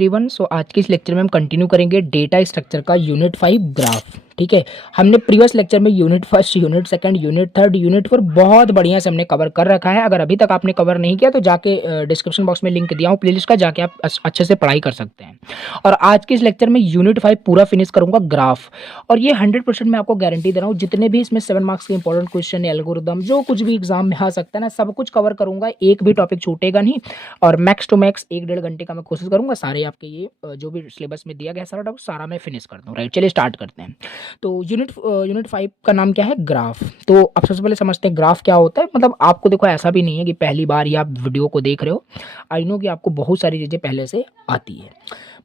Everyone, सो आज के इस लेक्चर में हम कंटिन्यू करेंगे डेटा स्ट्रक्चर का यूनिट 5 ग्राफ। ठीक है, हमने प्रीवियस लेक्चर में unit first, unit second, unit third, unit four बहुत बढ़िया से हमने कवर कर रखा है। अगर अभी तक आपने कवर नहीं किया तो जाके डिस्क्रिप्शन बॉक्स में लिंक दिया हूँ प्लेलिस्ट का, जाके आप अच्छे से पढ़ाई कर सकते हैं। और आज के इस लेक्चर में यूनिट 5 पूरा फिनिश करूंगा ग्राफ, और ये 100% मैं आपको गारंटी दे रहा हूँ। जितने भी इसमें 7 मार्क्स के इंपॉर्टेंट क्वेश्चन, एल्गोरिदम, जो कुछ भी एग्जाम में आ सकता है ना, सब कुछ कवर करूंगा, एक भी टॉपिक छूटेगा नहीं। और मैक्स टू मैक्स 1-1.5 घंटे का मैं कोशिश करूंगा सारे आपके ये जो भी सिलेबस में दिया गया सारा टॉपिक सारा मैं फिनिश कर दूँ। राइट, चलिए स्टार्ट करते हैं। तो यूनिट 5 का नाम क्या है? ग्राफ। तो अब सबसे पहले समझते हैं ग्राफ क्या होता है। मतलब आपको देखो, ऐसा भी नहीं है कि पहली बार ही आप वीडियो को देख रहे हो। आई नो कि आपको बहुत सारी चीज़ें पहले से आती है,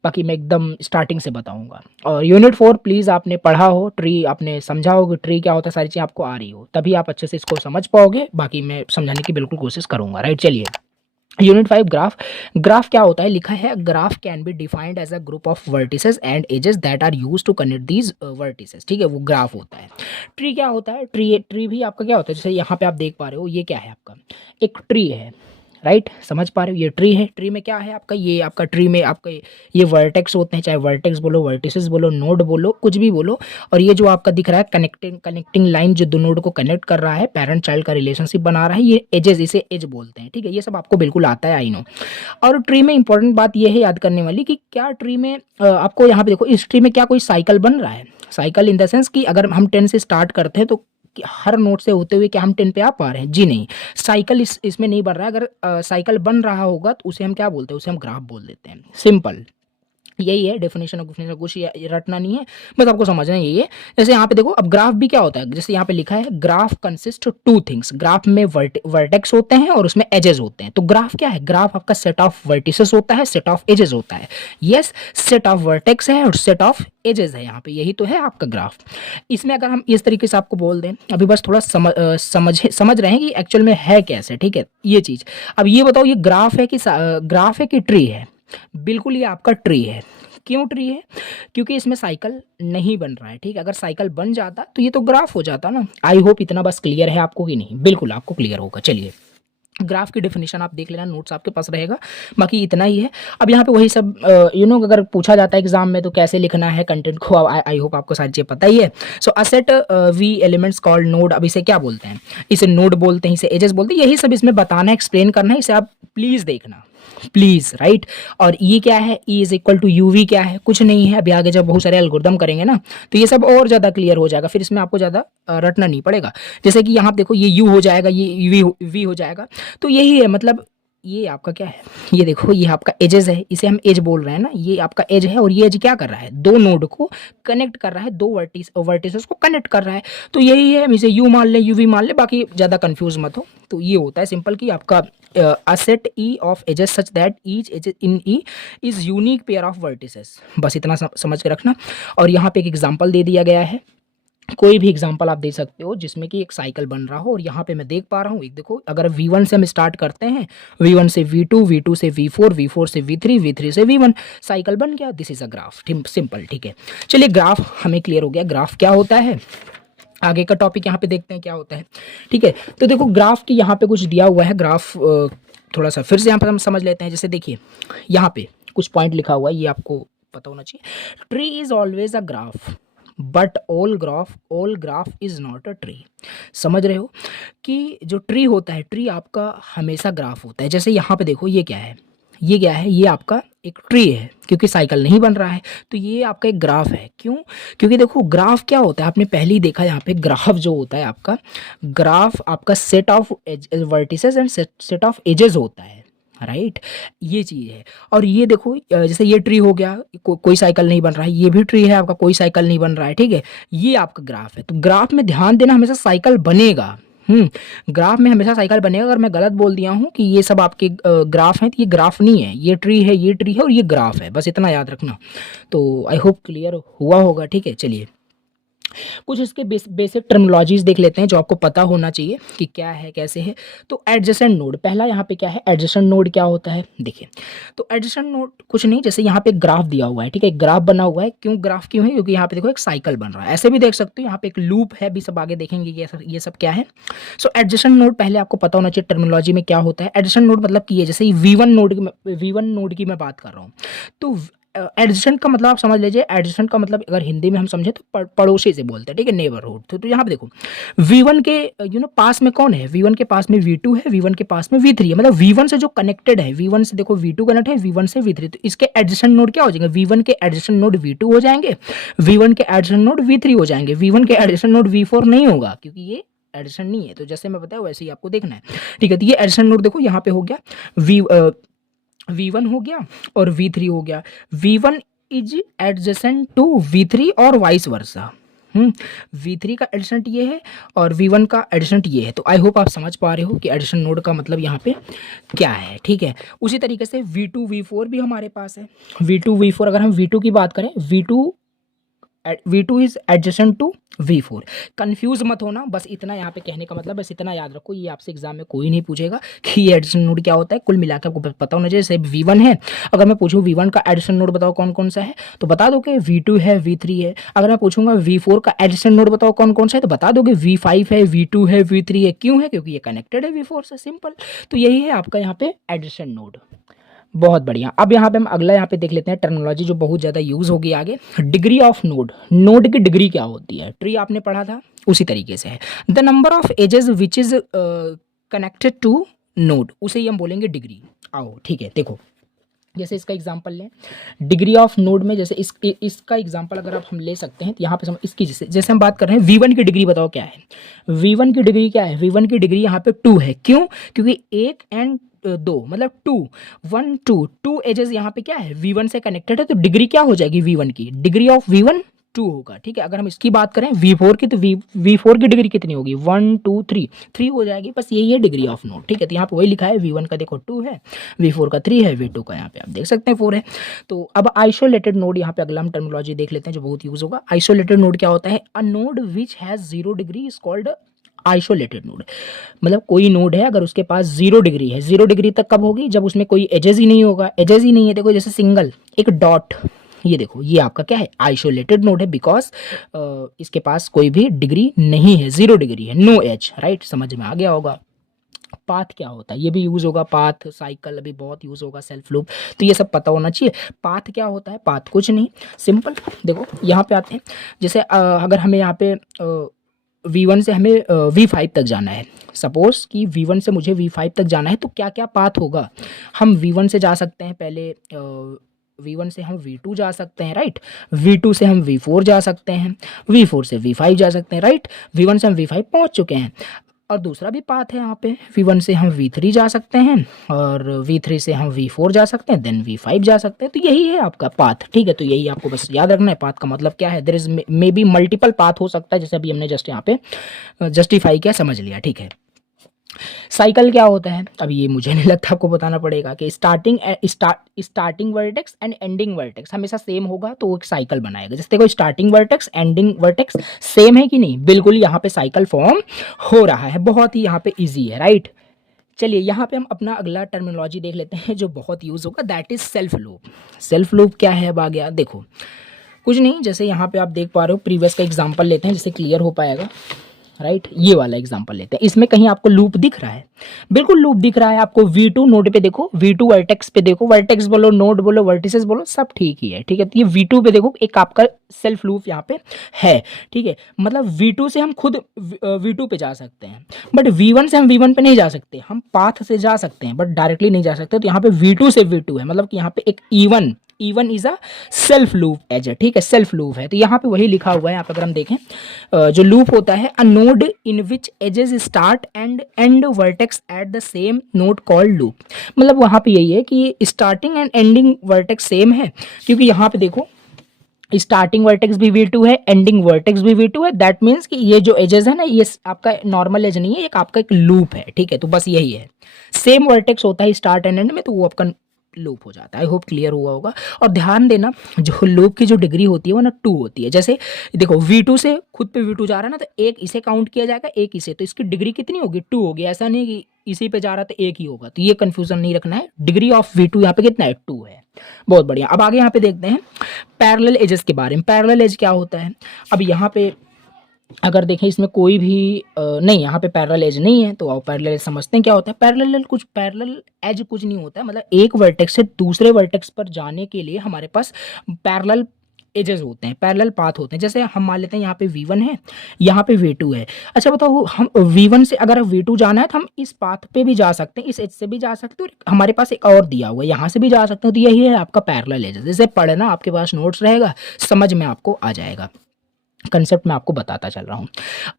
बाकी मैं एकदम स्टार्टिंग से बताऊंगा। और यूनिट 4 प्लीज़ आपने पढ़ा हो, ट्री आपने समझा हो कि ट्री क्या होता है, सारी चीज़ें आपको आ रही हो, तभी आप अच्छे से इसको समझ पाओगे। बाकी मैं समझाने की बिल्कुल कोशिश करूंगा। राइट, चलिए यूनिट 5 ग्राफ। ग्राफ क्या होता है? लिखा है graph can be defined as a group of vertices and edges that are use to connect these vertices. ठीक है, वो ग्राफ होता है। ट्री क्या होता है? ट्री भी आपका क्या होता है? जैसे यहाँ पे आप देख पा रहे हो, ये क्या है आपका? एक ट्री है। राइट, समझ पा रहे हो? ये ट्री है। ट्री में क्या है आपका? ये आपका ट्री में आपका ये वर्टेक्स होते हैं, चाहे वर्टेक्स बोलो, वर्टिसेस बोलो, नोड बोलो, कुछ भी बोलो। और ये जो आपका दिख रहा है कनेक्टिंग लाइन जो दो नोड को कनेक्ट कर रहा है, पेरेंट चाइल्ड का रिलेशनशिप बना रहा है, ये एजेस, इसे एज बोलते हैं। ठीक है, ये सब आपको बिल्कुल आता है, आई नो। और ट्री में इंपॉर्टेंट बात ये है याद करने वाली कि क्या ट्री में आपको यहाँ पे देखो, इस ट्री में क्या कोई साइकिल बन रहा है? साइकिल इन द सेंस कि अगर हम 10 से स्टार्ट करते हैं तो हर नोट से होते हुए क्या हम 10 पे आ पा रहे हैं? जी नहीं, साइकिल इसमें नहीं बन रहा है। अगर साइकिल बन रहा होगा तो उसे हम क्या बोलते हैं? उसे हम ग्राफ बोल देते हैं। सिंपल यही है डेफिनेशन ऑफ डेफिनेशन। कुछ ये रटना नहीं है, बस आपको समझना है यही है। जैसे यहाँ पे देखो, अब ग्राफ भी क्या होता है? जैसे यहाँ पे लिखा है graph consist two things. Graph में वर्टेक्स होते हैं और उसमें एजेस होते हैं। तो ग्राफ क्या है? ग्राफ आपका सेट ऑफ वर्टिसेस होता है, सेट ऑफ एजेस होता है। यस, सेट ऑफ वर्टेक्स है और सेट ऑफ एजेस है। यहाँ पे यही तो है आपका ग्राफ। इसमें अगर हम इस तरीके से आपको बोल दें, अभी बस थोड़ा समझ रहे हैं कि एक्चुअल में है कैसे। ठीक है, ये चीज। अब ये बताओ, ये ग्राफ है कि ट्री है? बिल्कुल ये आपका ट्री है। क्यों ट्री है? क्योंकि इसमें साइकिल नहीं बन रहा है। ठीक है, अगर साइकिल बन जाता तो ये तो ग्राफ हो जाता ना। आई होप इतना बस क्लियर है आपको कि नहीं? बिल्कुल आपको क्लियर होगा। चलिए, ग्राफ की डेफिनेशन आप देख लेना, नोट्स आपके पास रहेगा, बाकी इतना ही है। अब यहाँ पे वही सब अगर पूछा जाता है एग्जाम में तो कैसे लिखना है कंटेंट को, आई होप आपको सारी चीज़ पता ही है। So a set V elements called node. अब इसे क्या बोलते हैं? इसे नोड बोलते हैं, इसे एजेस बोलते हैं। यही सब इसमें बताना है, एक्सप्लेन करना है, इसे आप प्लीज़ देखना, प्लीज। राइट, और ये क्या है? E is equal to U V क्या है? कुछ नहीं है। अभी आगे जब बहुत सारे एल्गोरिदम करेंगे ना तो ये सब और ज़्यादा क्लियर हो जाएगा, फिर इसमें आपको ज़्यादा रटना नहीं पड़ेगा। जैसे कि यहाँ देखो, ये यू हो जाएगा, ये वी हो जाएगा। तो यही है, मतलब ये आपका क्या है? ये देखो, ये आपका एजेस है, इसे हम एज बोल रहे हैं ना। ये आपका एज है और ये एज क्या कर रहा है? दो नोड को कनेक्ट कर रहा है, दो वर्टिसेस को कनेक्ट कर रहा है। तो यही है, हम इसे यू मान ले, यू वी मान ले, बाकी ज़्यादा कंफ्यूज मत हो। तो ये होता है सिंपल कि आपका a set E of edges such that each edge in E is unique pair of vertices। बस इतना समझ के रखना। और यहाँ पे एक एग्जांपल दे दिया गया है, कोई भी एग्जांपल आप दे सकते हो जिसमें कि एक साइकिल बन रहा हो। और यहाँ पे मैं देख पा रहा हूँ, एक देखो, अगर V1 से हम स्टार्ट करते हैं, V1 से V2, V2 से V4, V4 से V3, V3 से V1, साइकिल बन गया। This is a graph, simple. ठीक है, चलिए, ग्राफ हमें क्लियर हो गया, ग्राफ क्या होता है। आगे का टॉपिक यहाँ पे देखते हैं क्या होता है। ठीक है, तो देखो ग्राफ की यहाँ पे कुछ दिया हुआ है। ग्राफ थोड़ा सा फिर से यहाँ पर हम समझ लेते हैं। जैसे देखिए, यहाँ पे कुछ पॉइंट लिखा हुआ है, ये आपको पता होना चाहिए। Tree is always a graph but all graph is not a tree. समझ रहे हो कि जो ट्री होता है, ट्री आपका हमेशा ग्राफ होता है। जैसे यहाँ पे देखो, ये क्या है? ये क्या है? ये आपका एक ट्री है, क्योंकि साइकिल नहीं बन रहा है। तो ये आपका एक ग्राफ है। क्यों? क्योंकि देखो, ग्राफ क्या होता है, आपने पहले ही देखा, यहाँ पे ग्राफ जो होता है आपका, ग्राफ आपका set of vertices and set of edges होता है। राइट, ये चीज़ है। और ये देखो, जैसे ये ट्री हो गया, कोई साइकिल नहीं बन रहा है, ये भी ट्री है आपका, कोई साइकिल नहीं बन रहा है। ठीक है, ये आपका ग्राफ है। तो ग्राफ में ध्यान देना, हमेशा साइकिल बनेगा। ग्राफ में हमेशा साइकिल बनेगा। अगर मैं गलत बोल दिया हूँ कि ये सब आपके ग्राफ हैं, तो ये ग्राफ नहीं है, ये ट्री है, ये ट्री है और ये ग्राफ है, बस इतना याद रखना। तो आई होप क्लियर हुआ होगा। ठीक है, चलिए, कुछ इसके बेसिक टर्मिनोलॉजीज देख लेते हैं जो आपको पता होना चाहिए कि क्या है कैसे है। तो एडजेसेंट नोड, पहला यहाँ पे क्या है, एडजेसेंट नोड क्या होता है देखिए। तो एडजेसेंट नोड कुछ नहीं, जैसे यहाँ पे ग्राफ दिया हुआ है, ठीक है, ग्राफ बना हुआ है, क्यों ग्राफ क्यों है, क्योंकि यहाँ पे देखो एक साइकिल बन रहा है, ऐसे भी देख सकते हो, यहाँ पे एक लूप है, भी सब आगे देखेंगे ये सब क्या है। सो एडजेसेंट नोड पहले आपको पता होना चाहिए टर्मिनोलॉजी में क्या होता है। एडजेसेंट नोड मतलब कि ये जैसे वी वन नोड की मैं बात कर रहा हूँ, तो एडजेसेंट का मतलब आप समझ लीजिए, एडजेसेंट का मतलब अगर हिंदी में हम समझे तो पड़ोसी से बोलते हैं, ठीक है, नेबरहुड। तो यहाँ पे देखो V1 के पास में कौन है, V1 के पास में V2 है, V1 के पास में V3 है, मतलब V1 से जो कनेक्टेड है, V1 से देखो V2 कनेक्ट है, V1 से V3, तो इसके एडजेसेंट नोड क्या हो जाएंगे, V1 के एडजेसेंट नोड V2 हो जाएंगे, V1 के एडजेसेंट नोड V3 हो जाएंगे, V1 के एडजेसेंट नोड V4 नहीं होगा क्योंकि ये एडिशन नहीं है। तो जैसे मैं बताया वैसे ही आपको देखना है, ठीक है। तो ये एडिशन नोड देखो यहाँ पे हो गया V1 हो गया और V3 हो गया। V1 is adjacent to V3 और वाइस वर्सा। V3 का एडिशंट ये है और V1 का एडिशंट ये है। तो आई होप आप समझ पा रहे हो कि एडिशन नोड का मतलब यहाँ पे क्या है, ठीक है। उसी तरीके से V2 V4 भी हमारे पास है। V2 V4 अगर हम V2 की बात करें, V2 is adjacent to V4। Confuse मत होना, बस इतना यहाँ पे कहने का मतलब, बस इतना याद रखो, ये आपसे एग्जाम में कोई नहीं पूछेगा कि ये एडिशन नोड क्या होता है। कुल मिलाकर आपको पता होना चाहिए। जैसे V1 है, अगर मैं पूछूं V1 का एडिशन नोड बताओ कौन कौन सा है, तो बता दोगे V2 है, V3 है। अगर मैं पूछूंगा V4 का एडिशन नोड बताओ कौन कौन सा है, तो बता दोगे V5 है, V2 है, V3 है। क्यों है, क्योंकि ये कनेक्टेड है V4 से, सिंपल। तो यही है आपका यहाँ पे एडिशन नोड। बहुत बढ़िया। अब यहाँ पे हम अगला यहाँ पे देख लेते हैं टर्मिनोलॉजी जो बहुत ज़्यादा यूज़ होगी आगे, डिग्री ऑफ नोड। नोड की डिग्री क्या होती है, ट्री आपने पढ़ा था उसी तरीके से है। The number of edges which is connected to node, उसे ही हम बोलेंगे डिग्री। आओ ठीक है, देखो जैसे इसका एग्जांपल लें, डिग्री ऑफ नोड में जैसे इसका एग्जांपल अगर आप हम ले सकते हैं, तो यहाँ पे इसकी जैसे हम बात कर रहे हैं V1 की डिग्री बताओ क्या है। V1 की डिग्री क्या है, V1 की डिग्री यहाँ पे 2 है। क्यों, क्योंकि 1 एंड 2 मतलब 2 1 2 एजेस यहाँ पे क्या है, V1 से कनेक्टेड है। तो डिग्री क्या हो जाएगी V1 की, डिग्री ऑफ V1 2 होगा, ठीक है। अगर हम इसकी बात करें V4 की, तो V4 की डिग्री कितनी होगी, 1 2 3 हो जाएगी। बस यही है डिग्री ऑफ नोड, ठीक है। तो यहाँ पे वही लिखा है, V1 का देखो 2 है, V4 का 3 है, V2 का यहाँ पे आप देख सकते हैं 4 है। तो अब आइसोलेटेड नोड, यहाँ पे अगला हम टर्मिनोलॉजी देख लेते हैं जो बहुत यूज होगा। आइसोलेटेड नोड क्या होता है, a node which has 0 degree is called isolated node. मतलब कोई नोड है अगर उसके पास 0 डिग्री है, 0 डिग्री तक कब होगी, जब उसमें कोई एजेस ही नहीं होगा। एजेस ही नहीं है, देखो जैसे सिंगल एक डॉट, ये देखो ये आपका क्या है, आइसोलेटेड नोड है, बिकॉज इसके पास कोई भी डिग्री नहीं है, 0 डिग्री है, नो एज, राइट, समझ में आ गया होगा। पाथ क्या होता है, ये भी यूज होगा, पाथ साइकिल अभी बहुत यूज होगा, सेल्फ लूप, तो ये सब पता होना चाहिए। पाथ क्या होता है, पाथ कुछ नहीं, सिंपल। देखो यहाँ पे आते हैं, जैसे अगर हमें यहाँ पे V1 से हमें V5 तक जाना है, सपोज कि V1 से मुझे V5 तक जाना है, तो क्या क्या पाथ होगा। हम V1 से जा सकते हैं, पहले V1 से हम V2 जा सकते हैं, राइट, V2 से हम V4 जा सकते हैं, V4 से V5 जा सकते हैं, राइट, V1 से हम V5 पहुंच चुके हैं। और दूसरा भी पाथ है यहाँ पे, V1 से हम V3 जा सकते हैं और V3 से हम V4 जा सकते हैं, देन V5 जा सकते हैं। तो यही है आपका पाथ, ठीक है। तो यही आपको बस याद रखना है, पाथ का मतलब क्या है, there is may be multiple path हो सकता है, जैसे अभी हमने जस्ट यहाँ पे जस्टिफाई किया, समझ लिया, ठीक है। साइकिल क्या होता है, अब ये मुझे नहीं लगता आपको बताना पड़ेगा कि starting vertex and ending vertex हमेशा सेम होगा, तो वो एक साइकिल बनाएगा। जैसे देखो starting vertex ending vertex same है कि नहीं, बिल्कुल यहाँ पे साइकिल फॉर्म हो रहा है, बहुत ही यहाँ पे इजी है, राइट। चलिए यहाँ पे हम अपना अगला टर्मिनोलॉजी देख लेते हैं जो बहुत यूज होगा, that is self loop. Self loop क्या है, अब आ गया, देखो कुछ नहीं, जैसे यहाँ पे आप देख पा रहे हो, प्रीवियस का एग्जाम्पल लेते हैं जिससे क्लियर हो पाएगा, राइट। ये वाला एग्जांपल लेते हैं, इसमें कहीं आपको लूप दिख रहा है, बिल्कुल लूप दिख रहा है आपको। V2 नोड पे देखो, V2 वर्टेक्स पे देखो, वर्टेक्स बोलो, नोड बोलो, वर्टिसेस बोलो, सब ठीक ही है, ठीक है। तो ये V2 पे देखो, एक आपका सेल्फ लूप यहाँ पे है, ठीक है। मतलब V2 से हम खुद V2 पे जा सकते हैं, बट V1 से हम V1 पे नहीं जा सकते, हम पाथ से जा सकते हैं बट डायरेक्टली नहीं जा सकते। तो यहाँ पे V2 से V2 है, मतलब कि यहाँ पे एक E1 is a self loop edge, ठीक है, सेल्फ लूप है। तो यहाँ पे वही लिखा हुआ है, यहाँ पे अगर हम देखें जो लूप होता है, a node in which edges start and end vertex at the same node called loop. मतलब वहाँ पे यही है कि starting and ending vertex same है, क्योंकि यहाँ पे देखो स्टार्टिंग वर्टेक्स भी V2 है, एंडिंग वर्टेक्स भी V2 है। दैट मीन्स कि ये जो एजेस है ना, ये आपका नॉर्मल एज नहीं है, ये आपका एक लूप है, ठीक है। तो बस यही है, सेम वर्टेक्स होता है स्टार्ट एंड एंड में, तो वो आपका लूप हो जाता है। आई होप क्लियर हुआ होगा। और ध्यान देना, जो लूप की जो डिग्री होती है वो ना 2 होती है। जैसे देखो V2 से खुद पे V2 जा रहा है ना, तो एक इसे काउंट किया जाएगा, एक इसे, तो इसकी डिग्री कितनी होगी? 2 होगी। ऐसा नहीं कि इसी पे जा रहा तो एक ही होगा, तो ये कंफ्यूजन नहीं रखना है। डिग्री ऑफ V2 यहाँ पे कितना है? 2 है। बहुत बढ़िया। अब आगे यहाँ पे देखते हैं पैरेलल एजेस के बारे में। पैरेलल एज क्या होता है? अब यहाँ पे अगर देखें इसमें कोई भी नहीं, यहाँ पे पैरेलल एज नहीं है, तो आओ पैरेलल एज समझते हैं क्या होता है। पैरेलल एज कुछ नहीं होता है, मतलब एक वर्टेक्स से दूसरे वर्टेक्स पर जाने के लिए हमारे पास पैरेलल एजेस होते हैं, पैरेलल पाथ होते हैं। जैसे हम मान लेते हैं यहाँ पे V1 है, यहाँ पे V2 है। अच्छा बताओ, हम V1 से अगर V2 जाना है तो हम इस पाथ पे भी जा सकते हैं, इस एज से भी जा सकते हैं, और हमारे पास एक और दिया हुआ है यहाँ से भी जा सकते हैं। तो यही है आपका पैरेलल एजेस। जैसे पढ़ना आपके पास नोट्स रहेगा, समझ में आपको आ जाएगा। कंसेप्ट मैं आपको बताता चल रहा हूँ।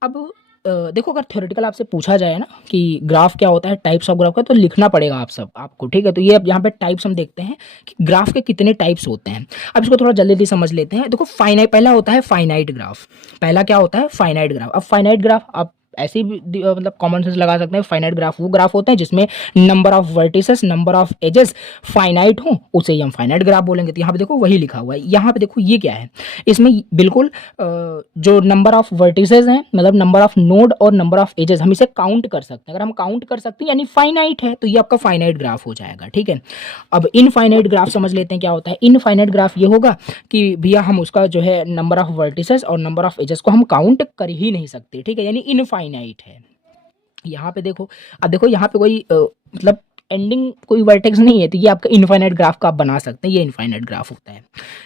अब देखो, अगर थ्योरेटिकल आपसे पूछा जाए ना कि ग्राफ क्या होता है, टाइप्स ऑफ ग्राफ का, तो लिखना पड़ेगा आपको, ठीक है। तो ये अब यहाँ पे टाइप्स हम देखते हैं कि ग्राफ के कितने टाइप्स होते हैं। अब इसको थोड़ा जल्दी समझ लेते हैं। देखो पहला होता है फाइनाइट ग्राफ। पहला क्या होता है? Finite graph. अब फाइनाइट ग्राफ आप ऐसे भी मतलब कॉमन सेंस लगा सकते हैं। फाइनाइट ग्राफ वो ग्राफ होते हैं जिसमें number of vertices, number of edges finite हो, उसे ही हम फाइनाइट ग्राफ बोलेंगे। तो यहाँ पे देखो वही लिखा हुआ है। यहाँ पे देखो ये क्या है, इसमें बिल्कुल जो नंबर ऑफ वर्टिसेस हैं, मतलब नंबर ऑफ नोड और नंबर ऑफ एजेस, हम इसे काउंट कर सकते हैं। अगर हम काउंट कर सकते हैं यानी फाइनाइट है, तो ये आपका फाइनाइट ग्राफ हो जाएगा, ठीक है। अब इनफाइनाइट ग्राफ समझ लेते हैं क्या होता है। इनफाइनाइट ग्राफ ये होगा कि भैया हम उसका जो है नंबर ऑफ वर्टिसेस और नंबर ऑफ एजेस को हम काउंट कर ही नहीं सकते, ठीक है, यानी इनफाइनाइट है। यहाँ पे देखो, अब देखो यहाँ पे कोई मतलब एंडिंग कोई वर्टेक्स नहीं है, तो ये आपका इनफाइनाइट ग्राफ का आप बना सकते हैं। ये इनफाइनाइट ग्राफ होता है,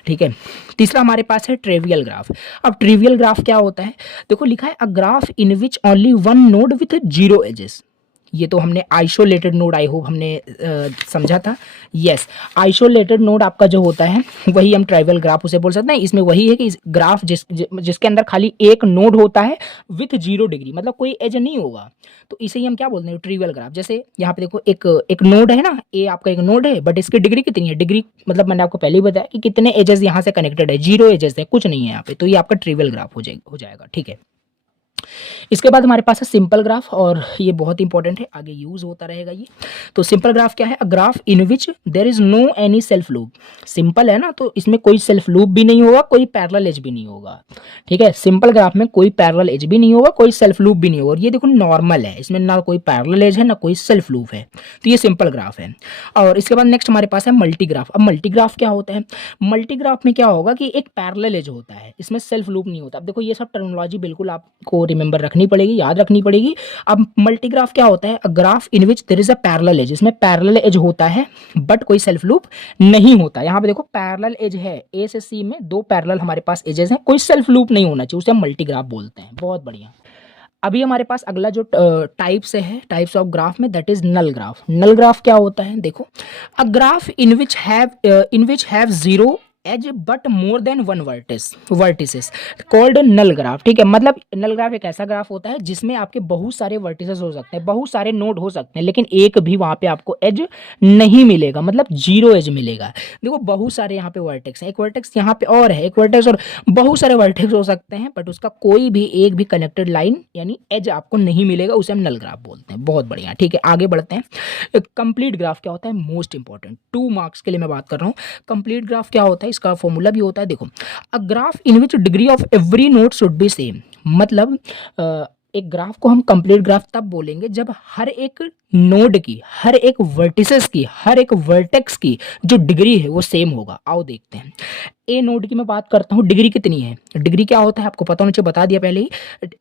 ठीक है। तीसरा हमारे पास है ट्रिवियल ग्राफ। अब ट्रिवियल ग्राफ क्या होता है? देखो लिखा है a graph in which only one node with 0 edges. ये तो हमने आइसोलेटेड नोड, आई होप हमने समझा था। यस, आइसोलेटेड नोड आपका जो होता है वही हम ट्राइवल ग्राफ उसे बोल सकते हैं। इसमें वही है कि इस ग्राफ जिसके अंदर खाली एक नोड होता है विथ 0 डिग्री, मतलब कोई एज नहीं होगा, तो इसे ही हम क्या बोलते हैं? Trivial graph. जैसे यहाँ पे देखो एक नोड है ना, ए आपका एक नोड है, बट इसकी डिग्री कितनी है? डिग्री मतलब मैंने आपको पहले ही बताया कि कितने एजेस यहाँ से कनेक्टेड है, 0 एजेस है, कुछ नहीं है यहाँ पे, तो ये आपका ट्रिवियल ग्राफ हो जाएगा, ठीक है। इसके बाद हमारे पास है सिंपल ग्राफ, और ये बहुत इंपॉर्टेंट है, आगे यूज होता रहेगा ये। तो सिंपल ग्राफ क्या है? A graph in which there is no any self loop. Simple है ना, तो इसमें कोई सेल्फ लूप भी नहीं होगा, कोई पैरेलल एज भी नहीं होगा, ठीक है। सिंपल ग्राफ में कोई पैरेलल एज भी नहीं होगा, कोई सेल्फ लूप भी नहीं होगा। और ये देखो नॉर्मल है, इसमें ना कोई पैरेलल एज है ना कोई सेल्फ लूप है, तो ये सिंपल ग्राफ है। और इसके बाद नेक्स्ट हमारे पास है मल्टी ग्राफ। अब मल्टी ग्राफ क्या होता है? मल्टी ग्राफ में क्या होगा कि एक पैरेलल एज होता है, इसमें सेल्फ लूप नहीं होता। अब देखो ये सब टर्मिनोलॉजी बिल्कुल आपको रिमेंबर रखनी पड़ेगी, याद रखनी पड़ेगी। अब मल्टीग्राफ क्या होता है? A graph in which there is a parallel edge. इसमें पैरेलल एज होता है बट कोई सेल्फ लूप नहीं होता। यहाँ पे देखो पैरेलल एज है, ए से सी में 2 पैरेलल हमारे पास एजेस हैं, कोई सेल्फ लूप नहीं होना चाहिए, उसे हम मल्टीग्राफ बोलते हैं। बहुत बढ़िया। अभी हमारे पास अगला जो टाइप्स है, टाइप्स ऑफ ग्राफ में, that is null graph. Null graph क्या होता है? देखो a graph in which have 0 edge but more than 1 vertices called null graph, ठीक है। मतलब नल ग्राफ एक ऐसा ग्राफ होता है जिसमें आपके बहुत सारे वर्टिसेस हो सकते हैं, बहुत सारे नोड हो सकते हैं, लेकिन एक भी वहां पे आपको एज नहीं मिलेगा, मतलब 0 एज मिलेगा। देखो बहुत सारे यहाँ पे वर्टेक्स हैं, एक वर्टेक्स यहाँ पे और है, एक वर्टेक्स और बहुत सारे वर्टेक्स हो सकते हैं, बट उसका कोई भी एक भी कनेक्टेड लाइन यानी एज आपको नहीं मिलेगा, उसे हम नल ग्राफ बोलते हैं। बहुत बढ़िया, ठीक है। आगे बढ़ते हैं। कंप्लीट ग्राफ क्या होता है? मोस्ट इंपॉर्टेंट, 2 मार्क्स के लिए मैं बात कर रहा हूँ। कंप्लीट ग्राफ क्या होता है? इसका फॉर्मूला भी होता है, देखो a graph in which degree of every node should be same. मतलब एक ग्राफ को हम कंप्लीट ग्राफ तब बोलेंगे जब हर एक नोड की, हर एक वर्टिसेस की, हर एक वर्टेक्स की जो डिग्री है वो सेम होगा। आओ देखते हैं। ए नोड की मैं बात करता हूँ, डिग्री कितनी है? डिग्री क्या होता है आपको पता होना चाहिए, बता दिया पहले ही।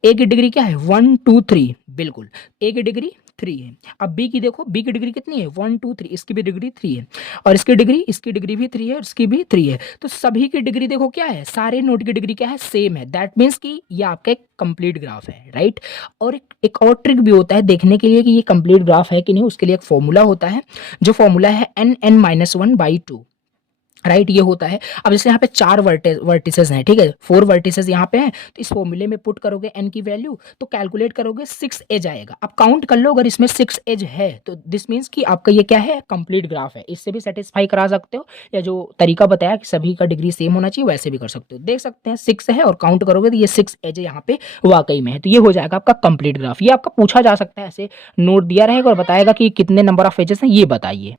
ए की डिग्री क्या है? 1 2 3, बिल्कुल ए की डिग्री 3 है। अब बी की देखो, बी की डिग्री कितनी है? 1 2 3, इसकी भी डिग्री 3 है, और इसकी डिग्री भी 3 है, और इसकी भी 3 है। तो सभी की डिग्री देखो क्या है? सारे नोड की डिग्री क्या है? सेम है। दैट मीन्स कि ये आपका एक कंप्लीट ग्राफ है, राइट। और एक और ट्रिक भी होता है देखने के लिए कि ये कंप्लीट ग्राफ है कि नहीं, उसके लिए एक फॉर्मूला होता है, जो फॉर्मूला है n(n-1/2), राइट, ये होता है। अब जैसे यहाँ पे 4 वर्टिसेस हैं, ठीक है, 4 वर्टिसेस यहाँ पे हैं, तो इस फॉर्मूले में पुट करोगे n की वैल्यू, तो कैलकुलेट करोगे 6 एज आएगा। अब काउंट कर लो, अगर इसमें 6 एज है तो दिस मीन्स कि आपका ये क्या है? कंप्लीट ग्राफ है। इससे भी सेटिस्फाई करा सकते हो, या जो तरीका बताया कि सभी का डिग्री सेम होना चाहिए, वैसे भी कर सकते हो। देख सकते हैं 6 है, और काउंट करोगे तो ये 6 एज यहाँ पे वाकई में है, तो ये हो जाएगा आपका कंप्लीट ग्राफ। ये आपका पूछा जा सकता है, ऐसे नोट दिया रहेगा और बताएगा कि कितने नंबर ऑफ एजेस हैं, ये बताइए।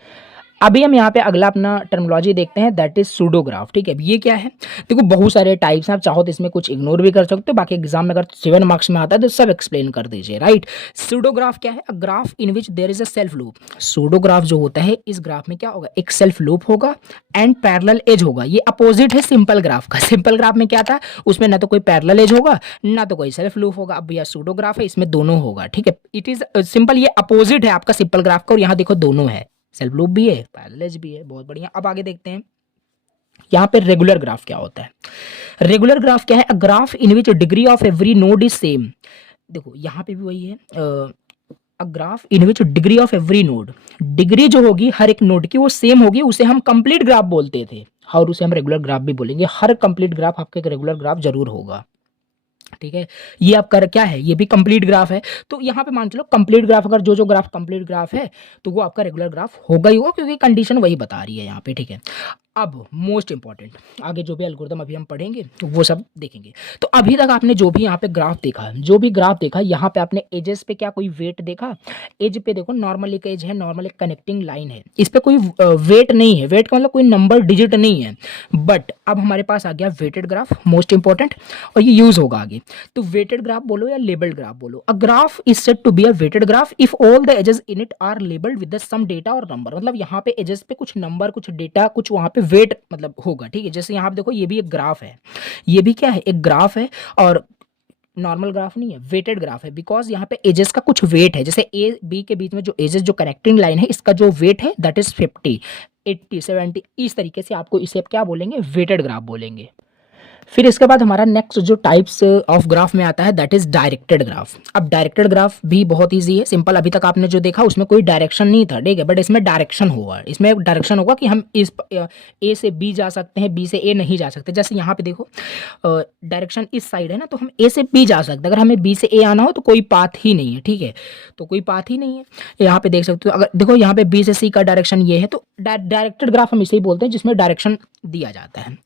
अभी हम यहाँ पे अगला अपना टर्मिनोलॉजी देखते हैं, दैट इज सूडोग्राफ। ठीक है, ये क्या है? देखो बहुत सारे टाइप्स हैं, आप चाहो तो इसमें कुछ इग्नोर भी कर सकते हो, बाकी एग्जाम में अगर 7 मार्क्स में आता है तो सब एक्सप्लेन कर दीजिए, राइट। सूडोग्राफ क्या है? A graph in which there is a self loop. Pseudograph जो होता है, इस ग्राफ में क्या होगा? एक सेल्फ लूप होगा एंड पैरेलल एज होगा। ये अपोजिट है सिंपल ग्राफ का। सिंपल ग्राफ में क्या था? उसमें ना तो कोई पैरेलल एज होगा ना तो कोई सेल्फ लूप होगा। अब यह सूडोग्राफ है, इसमें दोनों होगा। ठीक है, इट इज सिंपल, ये अपोजिट है आपका सिंपल ग्राफ का, और यहाँ देखो दोनों है, सेल्फ लूप भी है, पैरेलल एज भी है। बहुत बढ़िया। अब आगे देखते हैं यहाँ पे रेगुलर ग्राफ क्या होता है। रेगुलर ग्राफ क्या है? A graph in which degree of every node is same. देखो यहाँ पे भी वही है, a graph in which degree of every node, degree जो होगी हर एक नोड की वो सेम होगी, उसे हम कंप्लीट ग्राफ बोलते थे, और उसे हम रेगुलर ग्राफ भी बोलेंगे। हर कंप्लीट ग्राफ आपका एक रेगुलर ग्राफ जरूर होगा। ठीक है, ये आपका क्या है? ये भी कंप्लीट ग्राफ है। तो यहाँ पे मान चलो कंप्लीट ग्राफ, अगर जो जो ग्राफ कंप्लीट ग्राफ है तो वो आपका रेगुलर ग्राफ होगा ही होगा, क्योंकि कंडीशन वही बता रही है यहाँ पे। ठीक है, अब मोस्ट इंपॉर्टेंट, आगे जो भी एल्गोरिथम अभी हम पढ़ेंगे तो वो सब देखेंगे। तो अभी तक आपने जो भी यहाँ पे ग्राफ देखा, जो भी ग्राफ देखा, यहाँ पे आपने एजेस पे क्या कोई वेट देखा? एज पे देखो नॉर्मल एक एज है, नॉर्मल एक कनेक्टिंग लाइन है, इस पे कोई वेट नहीं है। वेट का मतलब कोई नंबर डिजिट नहीं है। बट अब हमारे पास आ गया वेटेड ग्राफ, मोस्ट इंपॉर्टेंट, और ये यूज होगा आगे। तो वेटेड ग्राफ बोलो या लेबल्ड ग्राफ बोलो, a graph is said to be a weighted graph if all the edges in it are labelled with some data और नंबर। मतलब यहाँ पे एजेस पे कुछ नंबर, कुछ डेटा, कुछ वहाँ पे वेट मतलब होगा। ठीक है, जैसे यहाँ पे देखो ये भी एक ग्राफ है, ये भी क्या है? एक ग्राफ है, और नॉर्मल ग्राफ नहीं है, वेटेड ग्राफ है, बिकॉज यहाँ पे एजेस का कुछ वेट है। जैसे ए बी के बीच में जो एजेस, जो कनेक्टिंग लाइन है, इसका जो वेट है दैट इज 50, 80, 70, इस तरीके से आपको इसे क्या बोलेंगे? वेटेड ग्राफ बोलेंगे। फिर इसके बाद हमारा नेक्स्ट जो टाइप्स ऑफ ग्राफ में आता है दैट इज डायरेक्टेड ग्राफ। अब डायरेक्टेड ग्राफ भी बहुत इजी है, सिंपल। अभी तक आपने जो देखा उसमें कोई डायरेक्शन नहीं था, ठीक है, बट इसमें डायरेक्शन होगा। इसमें डायरेक्शन होगा कि हम इस ए से बी जा सकते हैं, बी से ए नहीं जा सकते। जैसे यहाँ पे देखो डायरेक्शन इस साइड है ना, तो हम ए से बी जा सकते हैं। अगर हमें बी से ए आना हो तो कोई पाथ ही नहीं है, ठीक है, तो कोई पाथ ही नहीं है। यहाँ पे देख सकते हो, अगर देखो यहाँ पे बी से सी का डायरेक्शन ये है, तो डायरेक्टेड ग्राफ हम इसे ही बोलते हैं जिसमें डायरेक्शन दिया जाता है।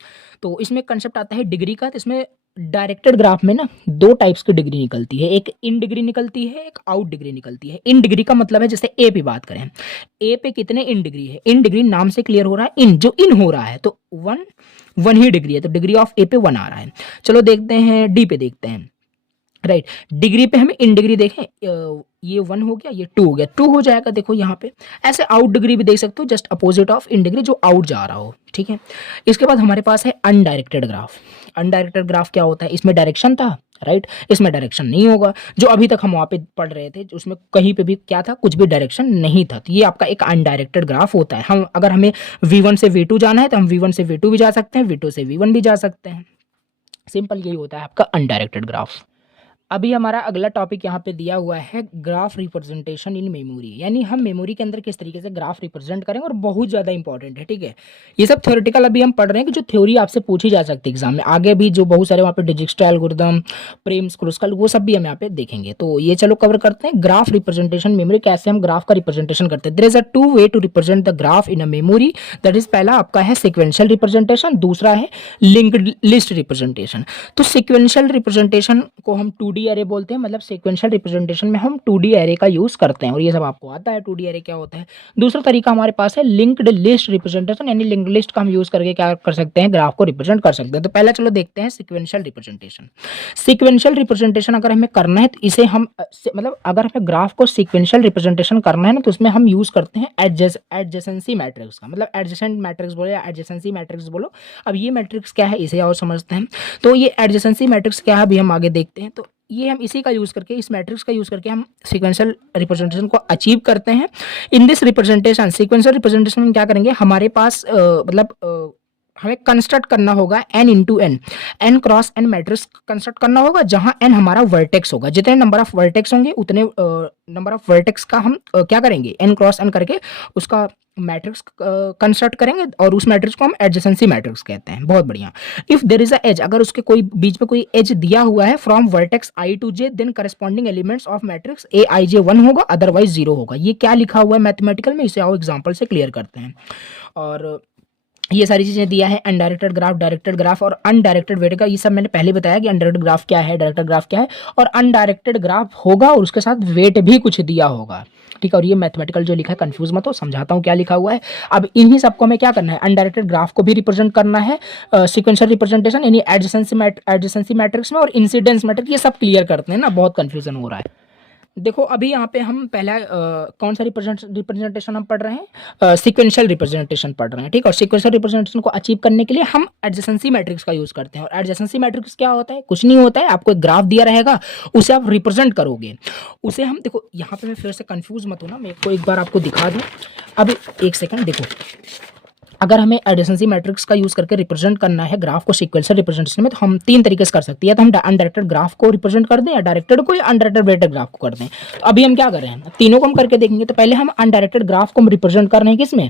तो इसमें कंसेप्ट आता है डिग्री का। तो इसमें डायरेक्टेड ग्राफ में ना दो टाइप्स की डिग्री निकलती है, एक इन डिग्री निकलती है, एक आउट डिग्री निकलती है। इन डिग्री का मतलब है, जैसे ए पे बात करें, ए पे कितने इन डिग्री है? इन डिग्री नाम से क्लियर हो रहा है, इन जो इन हो रहा है तो वन ही डिग्री है, तो डिग्री ऑफ ए पे 1 आ रहा है। चलो देखते हैं डी पे, देखते हैं, राइट। डिग्री पे हमें इन डिग्री देखें, ये 1 हो गया, ये 2 हो गया, 2 हो जाएगा। देखो यहाँ पे ऐसे आउट डिग्री भी देख सकते हो, just opposite of in degree, जो आउट जा रहा हो। ठीक है, इसके बाद हमारे पास है अनडायरेक्टेड ग्राफ। अनडायरेक्टेड ग्राफ क्या होता है? इसमें डायरेक्शन था, राइट, इसमें डायरेक्शन नहीं होगा। जो अभी तक हम वहाँ पे पढ़ रहे थे उसमें कहीं पे भी क्या था? कुछ भी डायरेक्शन नहीं था। तो ये आपका एक अनडायरेक्टेड ग्राफ होता है। हम अगर हमें V1 से V2 जाना है तो हम V1 से V2 भी जा सकते हैं, V2 से V1 भी जा सकते हैं। सिंपल यही होता है आपका अनडायरेक्टेड ग्राफ। अभी हमारा अगला टॉपिक यहाँ पे दिया हुआ है ग्राफ रिप्रेजेंटेशन इन मेमोरी, यानी हम मेमोरी के अंदर किस तरीके से ग्राफ रिप्रेजेंट करें, और बहुत ज़्यादा इंपॉर्टेंट है। ठीक है, ये सब थ्योरेटिकल अभी हम पढ़ रहे हैं कि जो थ्योरी आपसे पूछी जा सकती है एग्जाम में। आगे भी जो बहुत सारे वहाँ पे डिजिक्स्ट्रा एल्गोरिथम, प्रेम्स क्रूस्कल, वो सब भी हम यहाँ पे देखेंगे। तो ये चलो कवर करते हैं ग्राफ रिप्रेजेंटेशन मेमोरी, कैसे हम ग्राफ का रिप्रेजेंटेशन करते हैं। There is a 2 way to represent the graph in a memory, that is पहला आपका है सिक्वेंशियल रिप्रेजेंटेशन, दूसरा है लिंक्ड लिस्ट रिप्रेजेंटेशन। तो सिक्वेंशियल रिप्रेजेंटेशन को हम 2D एरे बोलते हैं, मतलब सीक्वेंशियल रिप्रेजेंटेशन में हम 2D एरे का यूज करते हैं, और ये सब आपको आता है 2D एरे क्या होता है। दूसरा तरीका हमारे पास है लिंक्ड लिस्ट रिप्रेजेंटेशन, यानी लिंक्ड लिस्ट का हम यूज करके क्या कर सकते हैं? ग्राफ को रिप्रेजेंट कर सकते हैं। तो पहला चलो देखते हैं सिक्वेंशियल रिप्रेजेंटेशन। सिक्वेंशियल रिप्रेजेंटेशन अगर हमें करना है तो इसे हम मतलब अगर हमें ग्राफ को सिक्वेंशियल रिप्रेजेंटेशन करना है ना, तो उसमें हम यूज करते हैं एडजेसेंसी मैट्रिक्स का, मतलब एडजेसेंट मैट्रिक्स बोलो या एडजेसेंसी मैट्रिक्स बोलो। अब ये मैट्रिक्स क्या है इसे और समझते हैं। तो ये एडजेसेंसी मैट्रिक्स क्या है अभी हम आगे देखते हैं। तो ये हम इसी का यूज करके, इस मैट्रिक्स का यूज करके हम सीक्वेंशियल रिप्रेजेंटेशन को अचीव करते हैं। In this representation, sequential representation में क्या करेंगे? हमारे पास हमें कंस्ट्रक्ट करना होगा n into N, N cross N matrix construct करना होगा, जहां n हमारा वर्टेक्स होगा। जितने नंबर ऑफ वर्टेक्स होंगे उतने नंबर ऑफ वर्टेक्स का हम क्या करेंगे? n क्रॉस n करके उसका मैट्रिक्स कंस्ट्रक्ट करेंगे, और उस मैट्रिक्स को हम एडजेसेंसी मैट्रिक्स कहते हैं। बहुत बढ़िया। If there is a edge, अगर उसके कोई बीच में कोई एज दिया हुआ है from vertex i to j, then corresponding elements of matrix a i j 1 होगा, अदरवाइज 0 होगा। ये क्या लिखा हुआ है मैथमेटिकल में, इसे आओ एग्जांपल से क्लियर करते हैं। और ये सारी चीज़ें दिया है, अनडायरेक्टेड ग्राफ, डायरेक्टेड ग्राफ और अनडायरेक्टेड वेट का, ये सब मैंने पहले बताया कि अनडायरेक्टेड ग्राफ क्या है, डायरेक्टेड ग्राफ क्या है, और अनडायरेक्टेड ग्राफ होगा और उसके साथ वेट भी कुछ दिया होगा, ठीक है। और ये मैथमेटिकल जो लिखा है कंफ्यूज मत हो, समझाता हूँ क्या लिखा हुआ है। अब इन्हीं सबको हमें क्या करना है, अनडायरेक्टेड ग्राफ को भी रिप्रेजेंट करना है सिक्वेंशियल रिप्रेजेंटेशन यानी एडजेसेंसी मैट्रिक्स में, और इंसिडेंस मैट्रिक्स, ये सब क्लियर करते हैं ना, बहुत कंफ्यूजन हो रहा है। देखो अभी यहाँ पे हम पहला कौन सा रिप्रेजेंटेशन हम पढ़ रहे हैं, सीक्वेंशियल रिप्रेजेंटेशन पढ़ रहे हैं, ठीक है। और सीक्वेंशियल रिप्रेजेंटेशन को अचीव करने के लिए हम एडजेसेंसी मैट्रिक्स का यूज करते हैं। और एडजेसेंसी मैट्रिक्स क्या होता है, कुछ नहीं होता है, आपको एक ग्राफ दिया रहेगा, उसे आप रिप्रेजेंट करोगे, उसे हम, देखो यहाँ पे मैं फिर से कंफ्यूज मत हो ना, मेरे को एक बार आपको दिखा दूँ। अब एक सेकंड देखो, अगर हमें एडजेसेंसी मैट्रिक्स का यूज करके रिप्रेजेंट करना है ग्राफ को सीक्वेंशियल रिप्रेजेंटेशन में, तो हम तीन तरीके से कर सकते हैं, तो हम अनडायरेक्टेड ग्राफ को रिप्रेजेंट कर दें, या डायरेक्टेड को, या अनडायरेक्टेड वेटेड ग्राफ को कर दें। तो अभी हम क्या कर रहे हैं, तीनों को हम करके देखेंगे। तो पहले हम अनडायरेक्टेड ग्राफ को हम रिप्रेजेंट कर रहे हैं किसमें,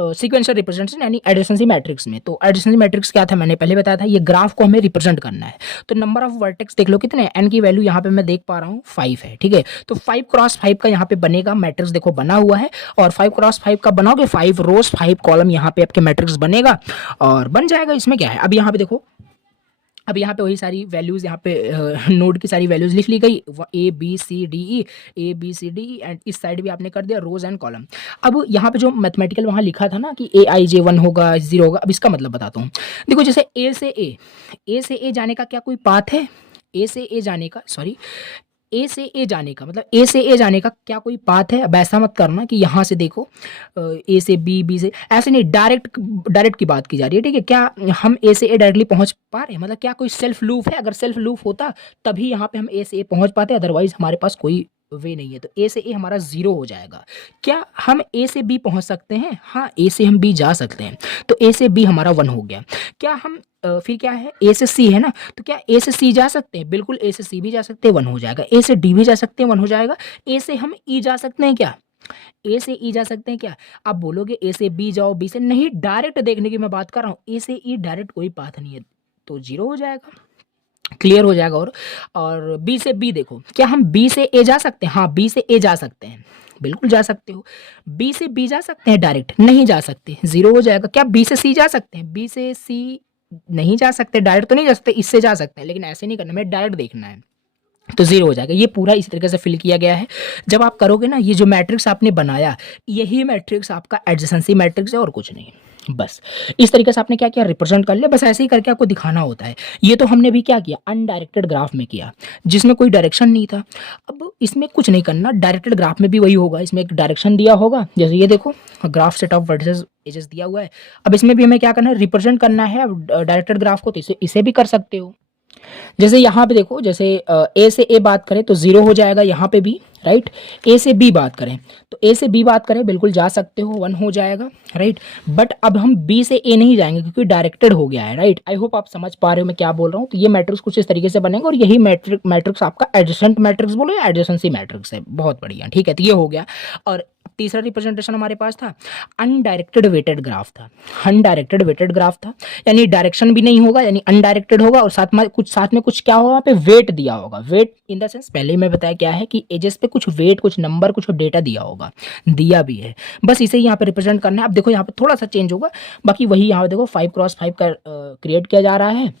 सीक्वेंशियल रिप्रेजेंटेशन यानी एडजेसेंसी मैट्रिक्स में। तो एडजेसेंसी मैट्रिक्स क्या था, मैंने पहले बताया था, ये ग्राफ को हमें रिप्रेजेंट करना है। तो नंबर ऑफ वर्टेक्स देख लो कितने, एन की वैल्यू यहाँ पे मैं देख पा रहा हूँ 5 है, ठीक है। तो 5x5 का यहाँ पे बनेगा मैट्रिक्स, देखो बना हुआ है, और 5x5 का बनाओगे, 5 रोज 5 कॉलम यहाँ पे आपके मैट्रिक्स बनेगा और बन जाएगा। इसमें क्या है, अब यहाँ पे देखो, अब यहाँ पे वही सारी वैल्यूज, यहाँ पे नोड की सारी वैल्यूज लिख ली गई, A B C D E, A B C D E, and इस साइड भी आपने कर दिया रोज एंड कॉलम। अब यहाँ पे जो मैथमेटिकल वहाँ लिखा था ना कि ए आई जे 1 होगा, 0 होगा, अब इसका मतलब बताता हूँ। देखो जैसे ए से ए जाने का क्या कोई पाथ है, ए से ए जाने का, सॉरी, ए से ए जाने का मतलब ए से ए जाने का क्या कोई पाथ है। अब ऐसा मत करना कि यहाँ से देखो ए से बी, बी से, ऐसे नहीं, डायरेक्ट की बात की जा रही है, ठीक है। क्या हम ए से ए डायरेक्टली पहुंच पा रहे हैं, मतलब क्या कोई सेल्फ लूप है, अगर सेल्फ लूप होता तभी यहाँ पे हम ए से ए पहुंच पाते, अदरवाइज हमारे पास कोई वे नहीं है। तो ए से ए हमारा 0 हो जाएगा। क्या हम ए से बी पहुंच सकते हैं, हाँ ए से हम बी जा सकते हैं, तो ए से बी हमारा 1 हो गया। क्या हम फिर क्या है, ए से सी है ना, तो क्या ए से सी जा सकते हैं, बिल्कुल ए से सी भी जा सकते हैं, 1 हो जाएगा। ए से डी भी जा सकते हैं, 1 हो जाएगा। ए से हम ई जा सकते हैं क्या, ए से ई जा सकते हैं क्या। आप बोलोगे ए से बी जाओ, बी से नहीं, डायरेक्ट देखने की मैं बात कर रहा हूँ, ए से ई डायरेक्ट कोई पाथ नहीं है, तो 0 हो जाएगा, क्लियर हो जाएगा। और बी से बी देखो, क्या हम बी से ए जा सकते हैं, हाँ बी से ए जा सकते हैं, बिल्कुल जा सकते हो। बी से बी जा सकते हैं डायरेक्ट, नहीं जा सकते, 0 हो जाएगा। क्या बी से सी जा सकते हैं, बी से सी नहीं जा सकते, डायरेक्ट तो नहीं जा सकते, इससे जा सकते हैं, लेकिन ऐसे नहीं करना, हमें डायरेक्ट देखना है, तो 0 हो जाएगा। ये पूरा इस तरीके से फिल किया गया है। जब आप करोगे ना, ये जो मैट्रिक्स आपने बनाया, यही मैट्रिक्स आपका एडजेसेंसी मैट्रिक्स है और कुछ नहीं। बस इस तरीके से आपने क्या किया, रिप्रेजेंट कर लिया, बस ऐसे ही करके आपको दिखाना होता है। ये तो हमने भी क्या किया, अनडायरेक्टेड ग्राफ में किया, जिसमें कोई डायरेक्शन नहीं था। अब इसमें कुछ नहीं करना, डायरेक्टेड ग्राफ में भी वही होगा, इसमें एक डायरेक्शन दिया होगा, जैसे ये देखो graph set of vertices edges दिया हुआ है। अब इसमें भी हमें क्या करना है, रिप्रेजेंट करना है। अब डायरेक्टेड ग्राफ को तो इसे भी कर सकते हो, जैसे यहाँ पे देखो, जैसे ए से ए बात करें तो 0 हो जाएगा यहाँ पे भी, राइट। ए से बी बात करें तो ए से बी बात करें, बिल्कुल जा सकते हो, 1 हो जाएगा, राइट। बट अब हम बी से ए नहीं जाएंगे क्योंकि डायरेक्टेड हो गया है, राइट। आई होप आप समझ पा रहे हो मैं क्या बोल रहा हूँ। तो ये मैट्रिक्स कुछ इस तरीके से बनेगा, और यही मैट्रिक्स आपका एडजेसेंट मैट्रिक्स बोलो या एडजेसेंसी मैट्रिक्स है, बहुत बढ़िया, ठीक है। तो ये हो गया। और तीसरा रिप्रेजेंटेशन हमारे पास था, अनडायरेक्टेड वेटेड ग्राफ था। अनडायरेक्टेड वेटेड ग्राफ था यानी डायरेक्शन भी नहीं होगा, यानी अनडायरेक्टेड होगा, और साथ में कुछ क्या होगा, वहाँ पे वेट दिया होगा। वेट इन द सेंस, पहले ही मैं बताया क्या है कि एजेस पे कुछ वेट, कुछ नंबर, कुछ डेटा दिया होगा, दिया भी है, बस इसे यहाँ पे रिप्रेजेंट करना है। अब देखो यहाँ पे थोड़ा सा चेंज होगा, बाकी वही यहाँ पे देखो 5x5 का क्रिएट किया जा रहा है।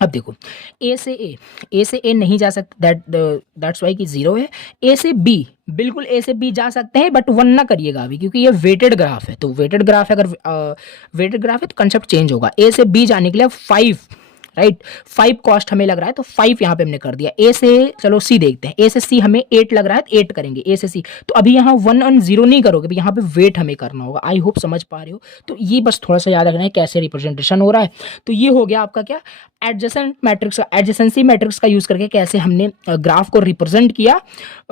अब देखो ए से ए नहीं जा सकते, दैट्स वाई कि 0 है। ए से बी, बिल्कुल ए से बी जा सकते हैं, बट 1 ना करिएगा अभी, क्योंकि ये वेटेड ग्राफ है। तो वेटेड ग्राफ है, अगर वेटेड ग्राफ है तो कंसेप्ट चेंज होगा। ए से बी जाने के लिए 5, राइट, 5 कॉस्ट हमें लग रहा है, तो 5 यहाँ पे हमने कर दिया। ए से चलो सी देखते हैं, ए से सी हमें 8 लग रहा है, 8 करेंगे ए से सी। तो अभी यहाँ 1 और 0 नहीं करोगे, यहाँ पे वेट हमें करना होगा। आई होप समझ पा रहे हो। तो ये बस थोड़ा सा याद रखना है कैसे रिप्रेजेंटेशन हो रहा है। तो ये हो गया आपका क्या, एडजेसेंट मैट्रिक्स का, एडजेसेंसी मैट्रिक्स का यूज करके कैसे हमने ग्राफ को रिप्रेजेंट किया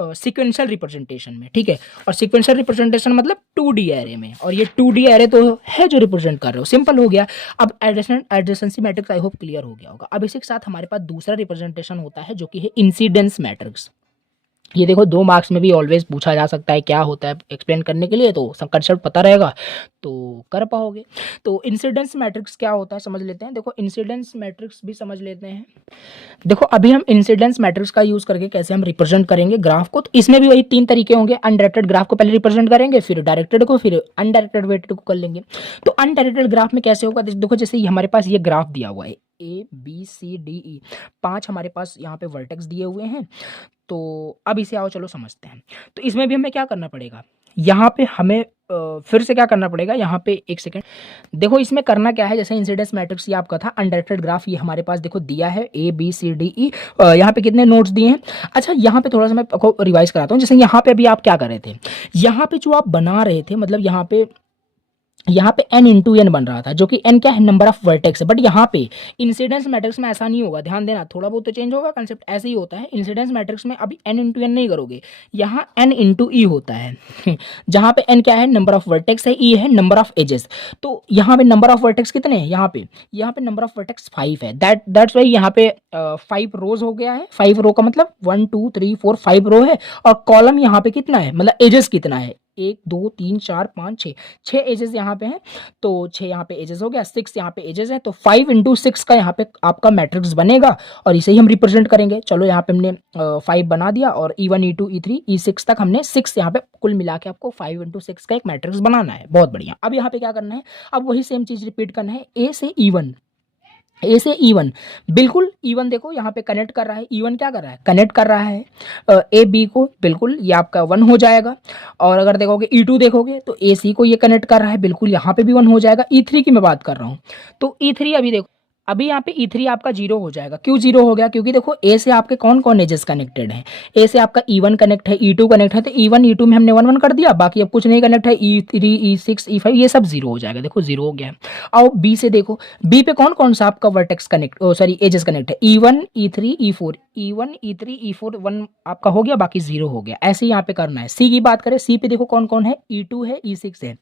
सीक्वेंशियल रिप्रेजेंटेशन में, ठीक है। और सीक्वेंशियल रिप्रेजेंटेशन मतलब 2D एरे में, और ये 2D एरे तो है जो रिप्रेजेंट कर रहे हो, सिंपल हो गया। अब adjacency matrix I hope clear हो गया होगा। अब इसी के साथ हमारे पास दूसरा रिप्रेजेंटेशन होता है जो कि है इंसिडेंस मैट्रिक्स। ये देखो 2 मार्क्स में भी ऑलवेज पूछा जा सकता है क्या होता है एक्सप्लेन करने के लिए, तो सब कंसेप्ट पता रहेगा तो कर पाओगे। तो इंसिडेंस मैट्रिक्स क्या होता है समझ लेते हैं। देखो इंसिडेंस मैट्रिक्स भी समझ लेते हैं। देखो अभी हम इंसिडेंस मैट्रिक्स का यूज करके कैसे हम रिप्रेजेंट करेंगे ग्राफ को, तो इसमें भी वही 3 तरीके होंगे। अनडायरेक्टेड ग्राफ को पहले रिप्रेजेंट करेंगे, फिर डायरेक्टेड को, फिर अनडायरेक्टेड वेटेड को कर लेंगे। तो अनडायरेक्टेड ग्राफ में कैसे होगा, देखो जैसे हमारे पास ये ग्राफ दिया हुआ है ABCDE, 5 हमारे पास यहाँ पे वर्टेक्स दिए हुए हैं। तो अब इसे आओ चलो समझते हैं। तो इसमें भी हमें क्या करना पड़ेगा, यहाँ पे हमें फिर से क्या करना पड़ेगा, यहाँ पे एक सेकेंड। देखो इसमें करना क्या है, जैसे इंसिडेंस मैट्रिक्स ये आपका था, अनडायरेक्टेड ग्राफ ये हमारे पास देखो दिया है ABCDE। यहाँ पे कितने नोट्स दिए हैं। अच्छा यहाँ पे थोड़ा सा मैं आपको रिवाइज कराता हूँ। जैसे यहाँ पे अभी आप क्या कर रहे थे, यहाँ पे जो आप बना रहे थे, मतलब यहाँ पे n इंटू एन बन रहा था, जो कि n क्या है, नंबर ऑफ वर्टेक्स है। बट यहाँ पे इंसिडेंस मैट्रिक्स में ऐसा नहीं होगा, ध्यान देना, थोड़ा बहुत तो चेंज होगा, कंसेप्ट ऐसे ही होता है। इंसिडेंस मैट्रिक्स में अभी n इंटू एन नहीं करोगे, यहाँ n इंटू ई होता है जहाँ पे n क्या है, नंबर ऑफ वर्टेक्स है, e है नंबर ऑफ एजेस। तो यहाँ पे नंबर ऑफ वर्टेक्स कितने हैं, यहाँ पे नंबर ऑफ वर्टेक्स 5 है। दैट्स वाई यहाँ पे 5 रोज हो गया है। 5 रो का मतलब 1 2 3 4 5 रो है। और कॉलम यहाँ पे कितना है, मतलब एजेस कितना है, 1 2 3 4 5 6, 6 एजेस यहाँ पे हैं। तो 6 यहाँ पे एजेस हो गया, 6 यहाँ पे एजेस है, तो 5 इंटू 6 का यहाँ पे आपका मैट्रिक्स बनेगा और इसे ही हम रिप्रेजेंट करेंगे। चलो यहाँ पे हमने 5 बना दिया और E1 E2 E3 E6 तक हमने 6 यहाँ पे कुल मिला के आपको 5 इंटू 6 का एक मैट्रिक्स बनाना है। बहुत बढ़िया। अब यहाँ पे क्या करना है, अब वही सेम चीज रिपीट करना है। ए से E1, बिल्कुल E1 देखो यहाँ पे कनेक्ट कर रहा है। E1 क्या कर रहा है, कनेक्ट कर रहा है ए बी को, बिल्कुल ये आपका 1 हो जाएगा। और अगर देखोगे E2 देखोगे तो ए सी को ये कनेक्ट कर रहा है, बिल्कुल यहाँ पे भी 1 हो जाएगा। E3 की मैं बात कर रहा हूँ, तो E3 अभी देखो, अभी यहाँ पे E3 आपका 0 हो जाएगा। क्यों 0 हो गया, क्योंकि देखो ए से आपके कौन कौन एजेस कनेक्टेड हैं। ए से आपका E1 कनेक्ट है, E2 कनेक्ट है, तो E1 E2 में हमने 1 1 कर दिया, बाकी अब कुछ नहीं कनेक्ट है। E3 E6 E5 ये सब 0 हो जाएगा। देखो 0 हो गया। आओ बी से देखो, बी पे कौन कौन सा आपका vertex connect, sorry edges connect है, E1 E3 E4, E1 E3 E4 1 आपका हो गया, बाकी 0 हो गया। ऐसे ही यहाँ पे करना है। सी की बात करें, सी पे देखो कौन कौन है, E2 है E6 है,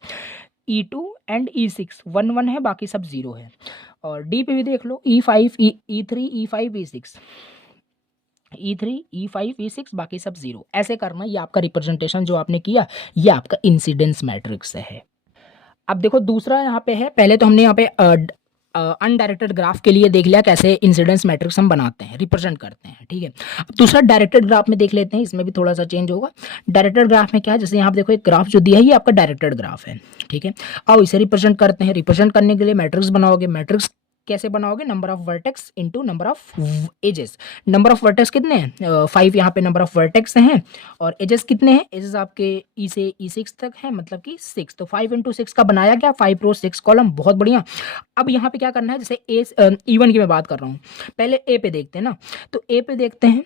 E2 एंड E6 1 1 है, बाकी सब 0 है। और डी पे भी देख लो, E5 E3 E5 E6, E3 E5 E6 बाकी सब 0। ऐसे करना, ये आपका रिप्रेजेंटेशन जो आपने किया ये आपका इंसिडेंस मैट्रिक्स है। अब देखो दूसरा यहाँ पे है, पहले तो हमने यहाँ पे अनडायरेक्टेड ग्राफ के लिए देख लिया कैसे इंसिडेंस मैट्रिक्स हम बनाते हैं, रिप्रेजेंट करते हैं, ठीक है। अब दूसरा डायरेक्टेड ग्राफ में देख लेते हैं, इसमें भी थोड़ा सा चेंज होगा। डायरेक्टेड ग्राफ में क्या है, जैसे यहाँ पे देखो एक ग्राफ जो दिया है ये आपका डायरेक्टेड ग्राफ है, ठीक है। अब इसे रिप्रेजेंट करते हैं। रिप्रेजेंट करने के लिए मैट्रिक्स बनाओगे। मैट्रिक्स कैसे बनाओगे, number of vertex into number of edges. Number of vertex कितने हैं, 5 यहाँ पे नंबर ऑफ वर्टेक्स हैं। और एजेस कितने हैं, एजेस आपके ई से E6 तक है, मतलब कि 6। तो 5 इंटू 6 का बनाया गया, 5 रो 6 कॉलम, बहुत बढ़िया। अब यहाँ पे क्या करना है, जैसे E1 की मैं बात कर रहा हूँ, पहले ए पे देखते हैं ना। तो ए पे देखते हैं,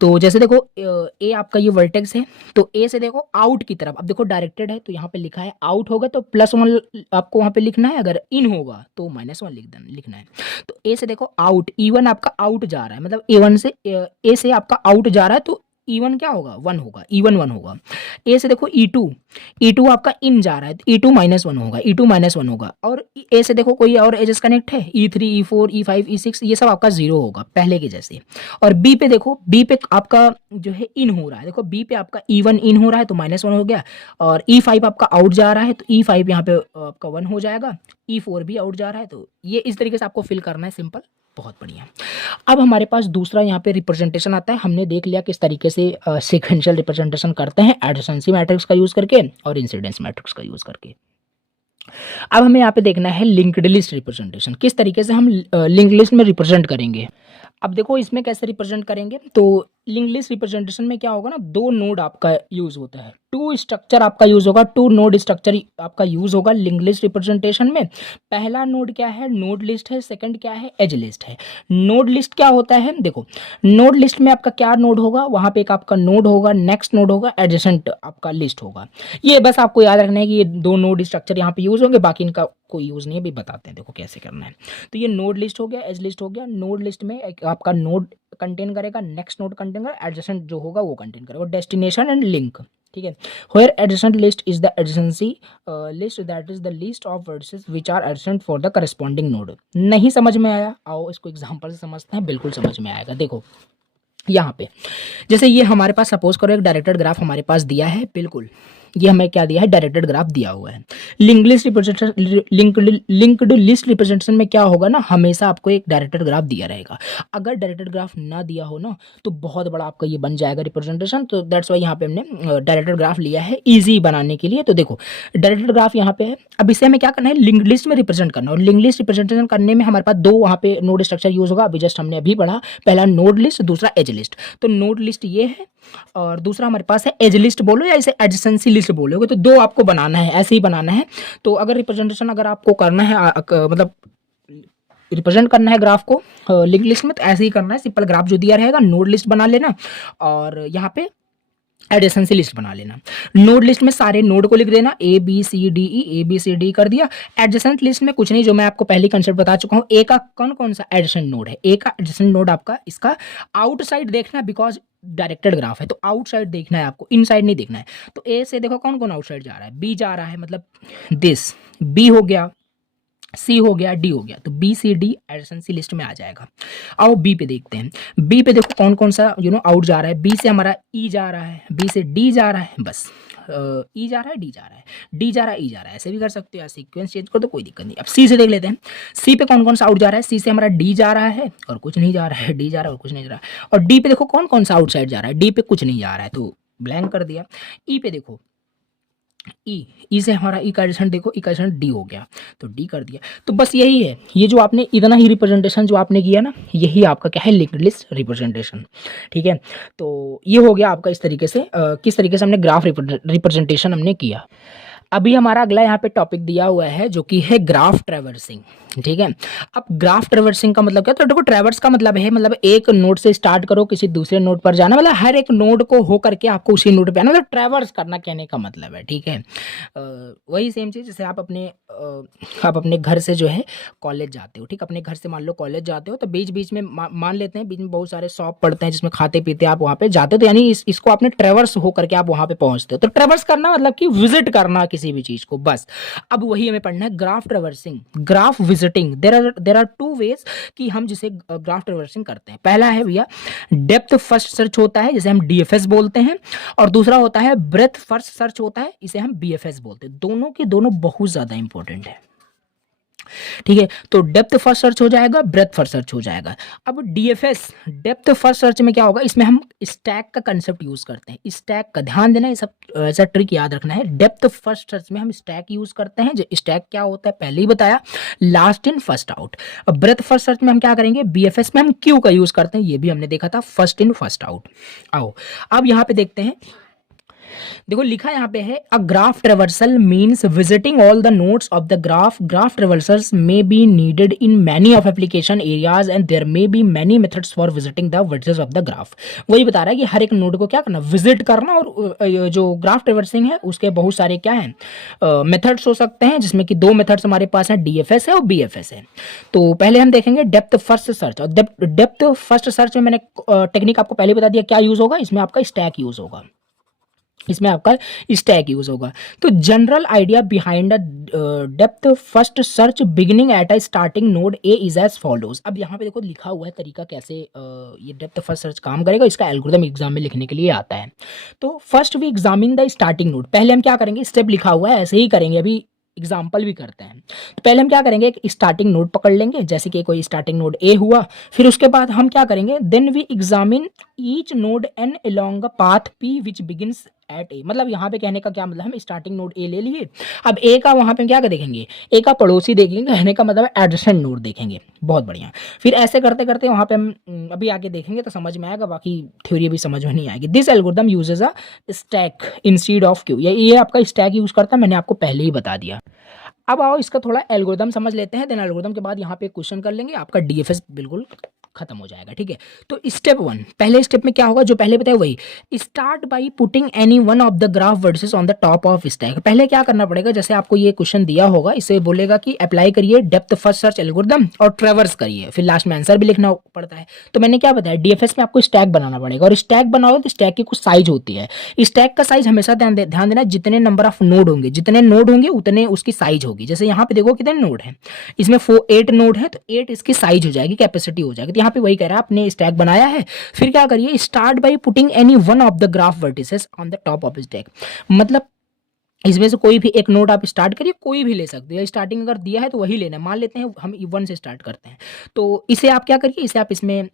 तो जैसे देखो ए आपका ये वर्टेक्स है, तो ए से देखो आउट की तरफ, अब देखो डायरेक्टेड है तो यहाँ पे लिखा है आउट होगा तो +1 आपको वहाँ पे लिखना है, अगर इन होगा तो -1 लिखना है। तो ए से देखो आउट, E1 आपका आउट जा रहा है, मतलब A1 से ए से आपका आउट जा रहा है, तो E1 क्या होगा, 1 होगा, E1 1 होगा। ए से देखो E2 आपका इन जा रहा है, तो E2 -1 होगा, E2 -1 होगा। और ए से देखो कोई और एजेस कनेक्ट है, E3 E4 E5 E6 ये सब आपका 0 होगा पहले के जैसे। और बी पे देखो, बी पे आपका जो है इन हो रहा है, देखो बी पे आपका E1 इन हो रहा है तो -1 हो गया। और E5 आपका आउट जा रहा है तो E5 यहाँ पे आपका 1 हो जाएगा। E4 भी आउट जा रहा है, तो ये इस तरीके से आपको फिल करना है, सिंपल, बहुत बढ़िया। अब हमारे पास दूसरा यहाँ पे रिप्रेजेंटेशन आता है। हमने देख लिया किस तरीके से सीक्वेंशियल रिप्रेजेंटेशन करते हैं एडजेसेंसी मैट्रिक्स का यूज करके और इंसिडेंस मैट्रिक्स का यूज करके। अब हमें यहाँ पे देखना है लिंक्ड लिस्ट रिप्रेजेंटेशन, किस तरीके से हम लिंक्ड लिस्ट में रिप्रेजेंट करेंगे। अब देखो इसमें कैसे रिप्रेजेंट करेंगे, तो लिंक्ड लिस्ट रिप्रेजेंटेशन में क्या होगा ना, 2 नोड आपका यूज होता है, 2 स्ट्रक्चर आपका यूज होगा, 2 नोड स्ट्रक्चर आपका यूज होगा लिंक्ड लिस्ट रिप्रेजेंटेशन में। पहला नोड क्या है, नोड लिस्ट है। सेकंड क्या है, एज लिस्ट है। नोड लिस्ट क्या होता है, देखो नोड लिस्ट में आपका क्या नोड होगा, वहां पे एक आपका नोड होगा, नेक्स्ट नोड होगा, एडजेसेंट आपका लिस्ट होगा। ये बस आपको याद रखना है कि ये 2 नोड स्ट्रक्चर यहाँ पे यूज होंगे, बाकी इनका कोई यूज नहीं है, भी बताते हैं देखो कैसे करना है। तो ये नोड लिस्ट हो गया, एज लिस्ट हो गया। नोड लिस्ट में एक आपका नोड कंटेन करेगा, नेक्स्ट नोड कंटेन करेगा, एडजेसेंट जो होगा वो कंटेन करेगा, डेस्टिनेशन एंड लिंक, ठीक है। Where adjacent list is the adjacency list that is the list of words which are adjacent for the corresponding node. नहीं समझ में आया, आओ इसको एग्जांपल से समझते हैं, बिल्कुल समझ में आएगा। देखो यहाँ पे जैसे ये हमारे पास सपोज करो एक डायरेक्टेड ग्राफ हमारे पास दिया है, बिल्कुल ये हमें क्या दिया है, डायरेक्टेड ग्राफ दिया हुआ है। लिंक्ड लिस्ट रिप्रेजेंटेशन में क्या होगा ना, हमेशा आपको एक डायरेक्टेड ग्राफ दिया रहेगा। अगर डायरेक्टेड ग्राफ ना दिया हो ना तो बहुत बड़ा आपका ये बन जाएगा रिप्रेजेंटेशन। तो दैट्स वाई यहाँ पे हमने डायरेक्टेड ग्राफ लिया है इजी बनाने के लिए। तो देखो डायरेक्टेड ग्राफ यहाँ पे है। अब इसे हमें क्या करना है, लिंक्ड लिस्ट में रिप्रेजेंट करना है। और लिंक्ड लिस्ट रिप्रेजेंटेशन करने में हमारे पास दो वहाँ पे नोड स्ट्रक्चर यूज होगा, अभी जस्ट हमने अभी पढ़ा। पहला नोड लिस्ट, दूसरा एज लिस्ट। तो नोड लिस्ट ये है और दूसरा हमारे पास है एज लिस्ट बोलो या इसे एडजेसेंसी लिस्ट बोलोगे, तो दो आपको बनाना है, ऐसे ही बनाना है। तो अगर रिप्रेजेंटेशन अगर आपको करना है मतलब रिप्रेजेंट करना है ग्राफ को लिंक लिस्ट में, तो ऐसे ही करना है। सिंपल ग्राफ जो दिया रहेगा नोड लिस्ट बना लेना और यहाँ पे एडजेसेंसी लिस्ट बना लेना। नोड लिस्ट में सारे नोड को लिख देना, A B C D E, A B C D कर दिया। एडजेसेंट लिस्ट में कुछ नहीं, जो मैं आपको पहले कंसेप्ट बता चुका हूँ। ए का कौन कौन सा एडजेसेंट नोड है, ए का एडजेसेंट नोड आपका इसका आउटसाइड देखना है, बिकॉज डायरेक्टेड ग्राफ है तो आउटसाइड देखना है आपको, इनसाइड नहीं देखना है। तो ए से देखो कौन कौन आउटसाइड जा रहा है, बी जा रहा है, मतलब दिस बी हो गया, सी हो गया, डी हो गया। तो B C D adjacency list में आ जाएगा। आओ बी पे देखते हैं। बी पे देखो कौन कौन सा आउट जा रहा है। बी से हमारा ई जा रहा है, बी से डी जा रहा है, बस ई जा रहा है, डी जा रहा है, डी जा रहा है, ई जा रहा है। ऐसे भी कर सकते हो, या सीक्वेंस चेंज कर दो, कोई दिक्कत नहीं। अब सी से देख लेते हैं। सी पे कौन कौन सा आउट जा रहा है। सी से हमारा डी जा रहा है और कुछ नहीं जा रहा है, डी जा रहा है और कुछ नहीं जा रहा है। और डी पे देखो कौन कौन सा आउटसाइड जा रहा है। डी पे कुछ नहीं जा रहा है तो ब्लैंक कर दिया। ई पे देखो, ई से हमारा ई का एडिशन देखो, ई का एडिशन डी हो गया तो डी कर दिया। तो बस यही है, ये जो आपने इतना ही रिप्रेजेंटेशन जो आपने किया ना, यही आपका क्या है, लिंक्ड लिस्ट रिप्रेजेंटेशन। ठीक है, तो ये हो गया आपका इस तरीके से किस तरीके से हमने ग्राफ रिप्रेजेंटेशन हमने किया। अभी हमारा अगला यहाँ पे टॉपिक दिया हुआ है जो कि है ग्राफ ट्रैवर्सिंग। ठीक है, अब ग्राफ ट्रैवर्सिंग का मतलब क्या, तो देखो ट्रैवर्स का मतलब है, मतलब एक नोड से स्टार्ट करो किसी दूसरे नोड पर जाना, मतलब हर एक नोड को हो करके आपको उसी नोड पे आना, मतलब ट्रैवर्स करना कहने का मतलब है। ठीक है, वही सेम चीज़ जैसे आप अपने घर से जो है कॉलेज जाते हो। ठीक, अपने घर से मान लो कॉलेज जाते हो तो बीच बीच में मान लेते हैं बीच में बहुत सारे शॉप पड़ते हैं जिसमें खाते पीते आप वहाँ पे जाते हो, तो यानी इसको आपने ट्रैवर्स हो करके आप वहाँ पे पहुँचते हो। तो ट्रैवर्स करना मतलब कि विजिट करना किसी भी चीज़ को, बस। अब वही हमें पढ़ना है graph traversing, graph visiting. There are two ways कि हम जिसे ग्राफ ट्रैवर्सिंग करते हैं। पहला है भैया डेप्थ फर्स्ट सर्च होता है, जिसे हम डीएफएस बोलते हैं, और दूसरा होता है ब्रेथ फर्स्ट सर्च होता है, इसे हम बीएफएस बोलते हैं। दोनों के दोनों बहुत ज़्यादा इंपॉर्टेंट है। ठीक है, तो डेप्थ फर्स्ट सर्च हो जाएगा, ब्रेथ फर्स्ट सर्च हो जाएगा। अब डीएफएस डेप्थ फर्स्ट सर्च में क्या होगा, इसमें हम स्टैक का कंसेप्ट यूज करते हैं। स्टैक का ध्यान देना, ये सब ऐसा ट्रिक याद रखना है। डेप्थ फर्स्ट सर्च में हम स्टैक यूज करते हैं। जो स्टैक क्या होता है पहले ही बताया, लास्ट इन फर्स्ट आउट। अब ब्रेथ फर्स्ट सर्च में हम क्या करेंगे, बीएफएस में हम क्यू का यूज करते हैं, ये भी हमने देखा था, फर्स्ट इन फर्स्ट आउट। आओ अब यहाँ पे देखते हैं, देखो लिखा यहाँ पे है a graph traversal means visiting all the nodes of the graph. Graph traversals may be needed in many of application areas and there may be many methods for visiting the vertices of the graph. वही बता रहा है कि हर एक node को क्या करना, visit करना। और जो ग्राफ ट्रेवर्सिंग है उसके बहुत सारे क्या हैं मेथड्स हो सकते हैं, जिसमें कि दो मेथड्स हमारे पास हैं, डीएफएस है और बीएफएस है। तो पहले हम देखेंगे डेप्थ फर्स्ट सर्च। और डेप्थ फर्स्ट सर्च में मैंने टेक्निक आपको पहले बता दिया क्या यूज होगा, इसमें आपका स्टैक यूज होगा, इसमें आपका स्टैक यूज होगा। तो general idea behind depth first search beginning at a starting node A is as follows. अब यहाँ पे देखो लिखा हुआ है तरीका कैसे ये डेप्थ फर्स्ट सर्च काम करेगा, इसका एल्गोरिथम एग्जाम में लिखने के लिए आता है। तो first we examine the starting node. पहले हम क्या करेंगे, स्टेप लिखा हुआ है ऐसे ही करेंगे, अभी एग्जाम्पल भी करते हैं। तो पहले हम क्या करेंगे, एक स्टार्टिंग नोड पकड़ लेंगे, जैसे कि कोई स्टार्टिंग नोड ए हुआ। फिर उसके बाद हम क्या करेंगे, then we examine each node N along a path P which begins at A. मतलब यहाँ पे कहने का क्या मतलब, हम स्टार्टिंग नोड ए ले लिए, अब ए का वहाँ पे क्या देखेंगे, ए का पड़ोसी देखेंगे, कहने का मतलब एडजेसेंट नोड देखेंगे। बहुत बढ़िया। फिर ऐसे करते करते वहाँ पे हम अभी आगे देखेंगे तो समझ में आएगा, बाकी थ्योरी अभी समझ में नहीं आएगी। This algorithm uses a stack instead of Q. ये आपका स्टैक यूज करता है, मैंने आपको पहले ही बता दिया। अब आओ इसका थोड़ा एल्गोरिथम समझ लेते हैं, देन एल्गोरिथम के बाद यहाँ पे क्वेश्चन कर लेंगे, आपका डीएफएस बिल्कुल खत्म हो जाएगा। ठीक है, तो स्टेप 1, पहले स्टेप में क्या होगा, जो पहले बताया वही, start by putting any one of the graph versus on the top of stack. पहले क्या करना पड़ेगा, जैसे आपको ये क्वेश्चन दिया होगा, इसे बोलेगा कि अप्लाई करिए डेप्थ फर्स्ट सर्च एल्गोरिथम और ट्रैवर्स करिए, फिर लास्ट में आंसर भी लिखना पड़ता है। तो मैंने क्या बताया, डीएफएस में आपको स्टैक बनाना पड़ेगा, और स्टैक बनाओगे तो स्टैक की कुछ साइज होती है। स्टैक का साइज हमेशा ध्यान देना, जितने नंबर ऑफ नोड होंगे, जितने नोड होंगे उतने उसकी साइज होगी। जैसे यहाँ पे देखो कितने नोड है, इसमें 8 नोड है, तो 8 इसकी साइज हो जाएगी, कैपेसिटी हो जाएगी। यहाँ पे वही कह रहा है, आपने स्टैक बनाया है, फिर क्या करिए, start by putting any one of the graph vertices on the top of stack. मतलब इसमें से कोई भी एक नोड आप स्टार्ट करिए, कोई भी ले सकते हैं, स्टार्टिंग अगर दिया है तो वही लेना है। मान लेते हैं हम वन से स्टार्ट करते हैं, तो इसे आप क्या करिए, इसे आप इसमें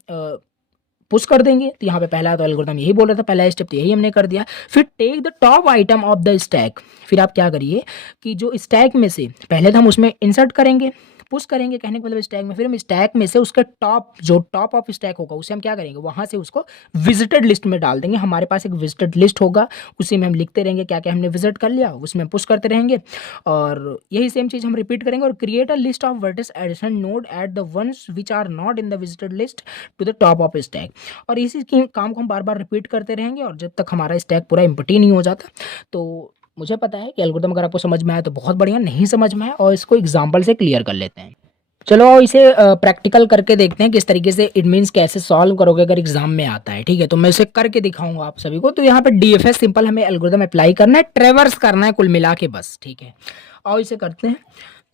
पुश कर देंगे। तो यहाँ पे पहला तो एल्गोरिथम यही बोल रहा था, पहला स्टेप तो यही हमने कर दिया। फिर take the top item of the stack, फिर आप क्या करिए कि जो स्टैक में से पहले तो हम उसमें इंसर्ट करेंगे, पुश करेंगे, कहने का मतलब स्टैक में, फिर हम स्टैक में से उसका टॉप, जो टॉप ऑफ स्टैक होगा उसे हम क्या करेंगे, वहाँ से उसको विजिटेड लिस्ट में डाल देंगे। हमारे पास एक विजिटेड लिस्ट होगा, उसी में हम लिखते रहेंगे क्या क्या हमने विजिट कर लिया, उसमें पुश करते रहेंगे, और यही सेम चीज़ हम रिपीट करेंगे। और create a list of vertices addition node at the ones which are not in the visited list to the top of stack. और इसी काम को हम बार बार रिपीट करते रहेंगे, और जब तक हमारा स्टैक पूरा एम्प्टी नहीं हो जाता। तो मुझे पता है कि एल्गोरिथम अगर आपको समझ में आया तो बहुत बढ़िया, नहीं समझ में आया और इसको एग्जाम्पल से क्लियर कर लेते हैं। चलो इसे प्रैक्टिकल करके देखते हैं किस तरीके से इट मीन्स कैसे सॉल्व करोगे अगर एग्जाम में आता है। ठीक है, तो मैं इसे करके दिखाऊंगा आप सभी को। तो यहाँ पे डीएफएस सिंपल हमें एल्गोरिथम अप्लाई करना है, ट्रेवर्स करना है कुल मिला के बस। ठीक है, और इसे करते हैं।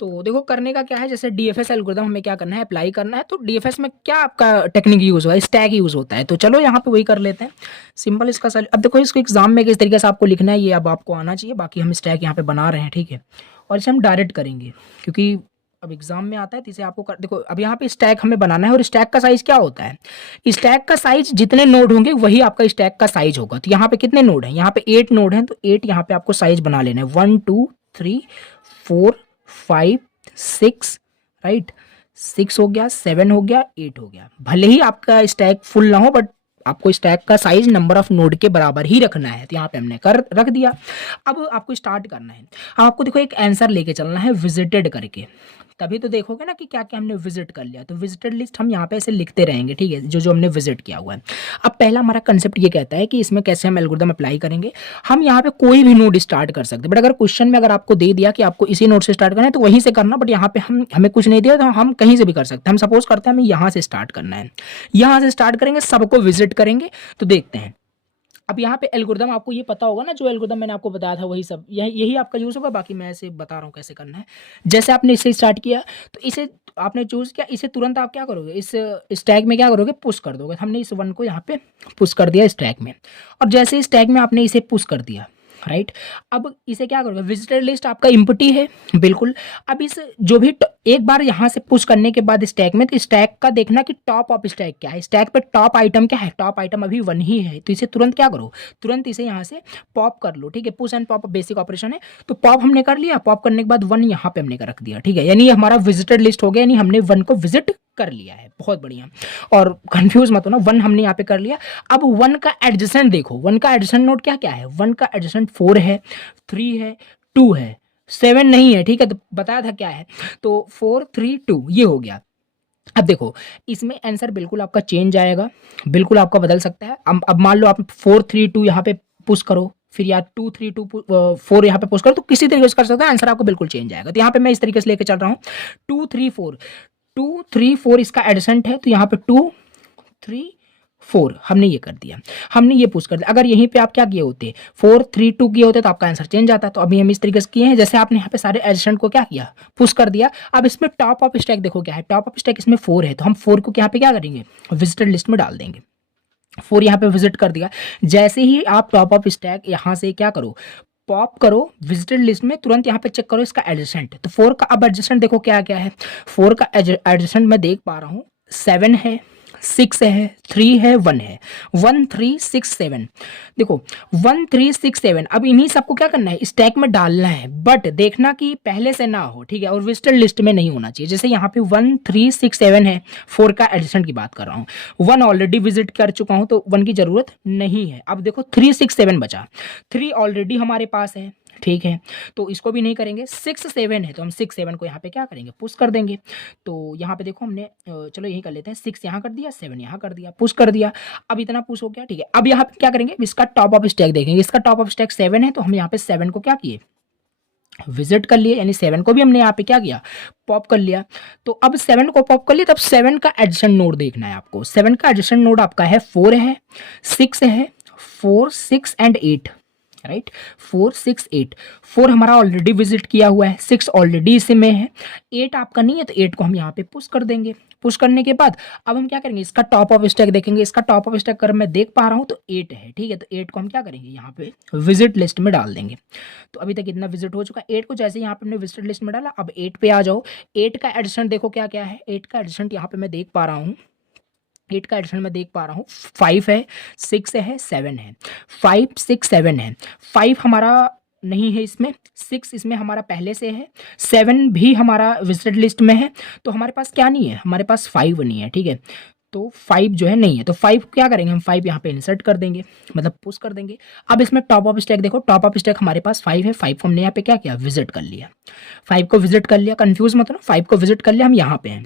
तो देखो करने का क्या है, जैसे डीएफएस एल्गोरिथम हमें क्या करना है, अप्लाई करना है। तो डीएफएस में क्या आपका टेक्निक यूज होगा, स्टैक यूज होता है। तो चलो यहाँ पे वही कर लेते हैं सिंपल इसका अब देखो इसको एग्जाम में किस तरीके से आपको लिखना है ये अब आपको आना चाहिए। बाकी हम स्टैक यहाँ पे बना रहे हैं, ठीक है, और इसे हम डायरेक्ट करेंगे क्योंकि अब एग्जाम में आता है। तो इसे आपको देखो अब यहाँ पे स्टैक हमें बनाना है, और स्टैक का साइज क्या होता है, स्टैक का साइज जितने नोड होंगे वही आपका स्टैक का साइज होगा। तो यहाँ पे कितने नोड हैं, यहाँ पे 8 नोड हैं, तो 8 यहाँ पे आपको साइज बना लेना है। 1 2 3 4 5 6, राइट, 6 हो गया, 7 हो गया, 8 हो गया। भले ही आपका स्टैक फुल ना हो बट आपको स्टैक का साइज नंबर ऑफ नोड के बराबर ही रखना है। तो यहाँ पे हमने कर रख दिया। अब आपको स्टार्ट करना है, अब आपको देखो एक आंसर लेके चलना है विजिटेड करके, तभी तो देखोगे ना कि क्या क्या हमने विजिट कर लिया। तो विजिटेड लिस्ट हम यहाँ पे ऐसे लिखते रहेंगे, ठीक है, जो जो हमने विजिट किया हुआ है। अब पहला हमारा कंसेप्ट ये कहता है कि इसमें कैसे हम एल्गोरिथम अप्लाई करेंगे। हम यहाँ पे कोई भी नोड स्टार्ट कर सकते हैं, बट अगर क्वेश्चन में अगर आपको दे दिया कि आपको इसी नोड से स्टार्ट करना है तो वहीं से करना, बट यहाँ पे हमें कुछ नहीं दिया तो हम कहीं से भी कर सकते हैं। हम सपोज करते हैं हमें यहाँ से स्टार्ट करना है, यहाँ से स्टार्ट करेंगे, सबको विजिट करेंगे। तो देखते हैं अब यहाँ पे एल्गोरिथम आपको ये पता होगा ना, जो एल्गोरिथम मैंने आपको बताया था वही सब यही आपका यूज होगा। बाकी मैं ऐसे बता रहा हूँ कैसे करना है। जैसे आपने इसे स्टार्ट किया तो इसे आपने चूज किया, इसे तुरंत आप क्या करोगे, इस स्टैक में क्या करोगे, पुश कर दोगे। हमने इस वन को यहाँ पे पुश कर दिया स्टैक में, और जैसे स्टैक में आपने इसे पुश कर दिया, राइट। अब इसे क्या करोगे, विजिटेड लिस्ट आपका इम्पटी है बिल्कुल। अब इस जो भी एक बार यहाँ से पुश करने के बाद स्टैक में, तो स्टैक का देखना कि टॉप ऑफ स्टैक क्या है, स्टैक पे टॉप आइटम क्या है, टॉप आइटम अभी 1 ही है। तो इसे तुरंत क्या करो, तुरंत इसे यहाँ से पॉप कर लो, ठीक है। Push and pop basic operation है। तो पॉप हमने कर लिया, पॉप करने के बाद 1 यहाँ पे हमने रख दिया, ठीक है, यानी हमारा विजिटेड लिस्ट हो गया, यानी हमने 1 को विजिट कर लिया है। बहुत बढ़िया, और कंफ्यूज मत होना, 1 हमने यहाँ पे कर लिया। अब 1 का एडजेसेंट देखो, 1 का एडजेसेंट नोड क्या क्या है, 1 का एडजेसेंट 4 है, 3 है, 2 है, 7 नहीं है, ठीक है। तो बताया था क्या है, तो 4 3 2 ये हो गया। अब देखो इसमें आंसर बिल्कुल आपका चेंज आएगा, बिल्कुल आपका बदल सकता है। अब मान लो आप 4 3 2 यहाँ पे पुश करो, फिर या 2 3 2 4 यहाँ पे पुश करो, तो किसी तरीके से कर सकते हैं, आंसर आपको बिल्कुल चेंज आएगा। तो यहाँ पे मैं इस तरीके से लेके चल रहा हूँ, 2 3 4 2 3 4 इसका एडिशंट है, तो यहाँ पे 2 3 4 हमने ये कर दिया, हमने ये पुश कर दिया। अगर यहीं पे आप क्या किए होते, 4 3 2 किए होते तो आपका आंसर चेंज आता। तो अभी हम इस तरीके से किए हैं, जैसे आपने यहाँ पे सारे एडिशन को क्या किया, पुश कर दिया। अब इसमें टॉप ऑफ स्टैक देखो क्या है, टॉप ऑफ स्टैक इसमें 4 है, तो हम 4 को यहाँ पे क्या करेंगे, विजिटेड लिस्ट में डाल देंगे। 4 यहाँ पे विजिट कर दिया। जैसे ही आप टॉप ऑफ स्टैक यहाँ से क्या करो, पॉप करो विजिटेड लिस्ट में, तुरंत यहाँ पे चेक करो इसका एडजेसेंट। तो 4 का अब एडजेसेंट देखो क्या क्या है, 4 का एडजेसेंट मैं देख पा रहा हूँ, 7 है, 6 है, 3 है, 1 है, 1 3 6 7। देखो 1 3 6 7, अब इन्हीं सबको क्या करना है, स्टैक में डालना है, बट देखना कि पहले से ना हो, ठीक है, और विजिटेड लिस्ट में नहीं होना चाहिए। जैसे यहाँ पे 1 3 6 7 है, 4 का एडिशन की बात कर रहा हूँ, 1 ऑलरेडी विजिट कर चुका हूँ तो 1 की जरूरत नहीं है। अब देखो 3 6 7 बचा, 3 ऑलरेडी हमारे पास है, ठीक है, तो इसको भी नहीं करेंगे। 6 7 है, तो हम 6 7 को यहाँ पे क्या करेंगे, पुश कर देंगे। तो यहाँ पे देखो हमने चलो यही कर लेते हैं, 6 यहाँ कर दिया, 7 यहाँ कर दिया, पुश कर दिया। अब इतना पुश हो गया, ठीक है। अब यहाँ पे क्या करेंगे, इसका टॉप ऑफ स्टैक देखेंगे, इसका टॉप ऑफ स्टैक 7 है, तो हम यहाँ पे 7 को क्या किए, विजिट कर लिए, यानी 7 को भी हमने यहाँ पे क्या किया, पॉप कर लिया। तो अब 7 को पॉप कर लिया, तब 7 का एडिशन नोड देखना है आपको। 7 का एडिशन नोड आपका है 4 है, 6 है, 4 6 एंड 8, राइट। 4 6 8, 4 हमारा ऑलरेडी विजिट किया हुआ है, 6 ऑलरेडी इसी में है, 8 आपका नहीं है तो 8 को हम यहाँ पे पुश कर देंगे। पुश करने के बाद अब हम क्या करेंगे, इसका टॉप ऑफ स्टैक देखेंगे। इसका टॉप ऑफ स्टैक अगर मैं देख पा रहा हूँ तो 8 है, ठीक है। तो 8 को हम क्या करेंगे, यहाँ पे विजिट लिस्ट में डाल देंगे। तो अभी तक इतना विजिट हो चुका है। 8 को जैसे यहाँ पे हमने विजिट लिस्ट में डाला, अब 8 पे आ जाओ। 8 का एडिशन देखो क्या क्या है। 8 का एडिशन यहाँ पे मैं देख पा रहा हूँ, 8 का एडिशन मैं देख पा रहा हूँ, 5 है, 6 है, 7 है, 5 6 7 है। 5 हमारा नहीं है इसमें, 6 इसमें हमारा पहले से है, 7 भी हमारा विजिट लिस्ट में है। तो हमारे पास क्या नहीं है, हमारे पास 5 नहीं है, ठीक है। तो 5 जो है नहीं है, तो 5 क्या करेंगे हम, 5 यहाँ पे इंसर्ट कर देंगे, मतलब पुश कर देंगे। अब इसमें टॉप ऑफ स्टैक देखो, टॉप ऑफ स्टैक हमारे पास 5 है, 5 को हमने यहाँ पे क्या किया, विजिट कर लिया। 5 को विजिट कर लिया, कंफ्यूज मत हो ना, 5 को विजिट कर लिया, हम यहाँ पे हैं।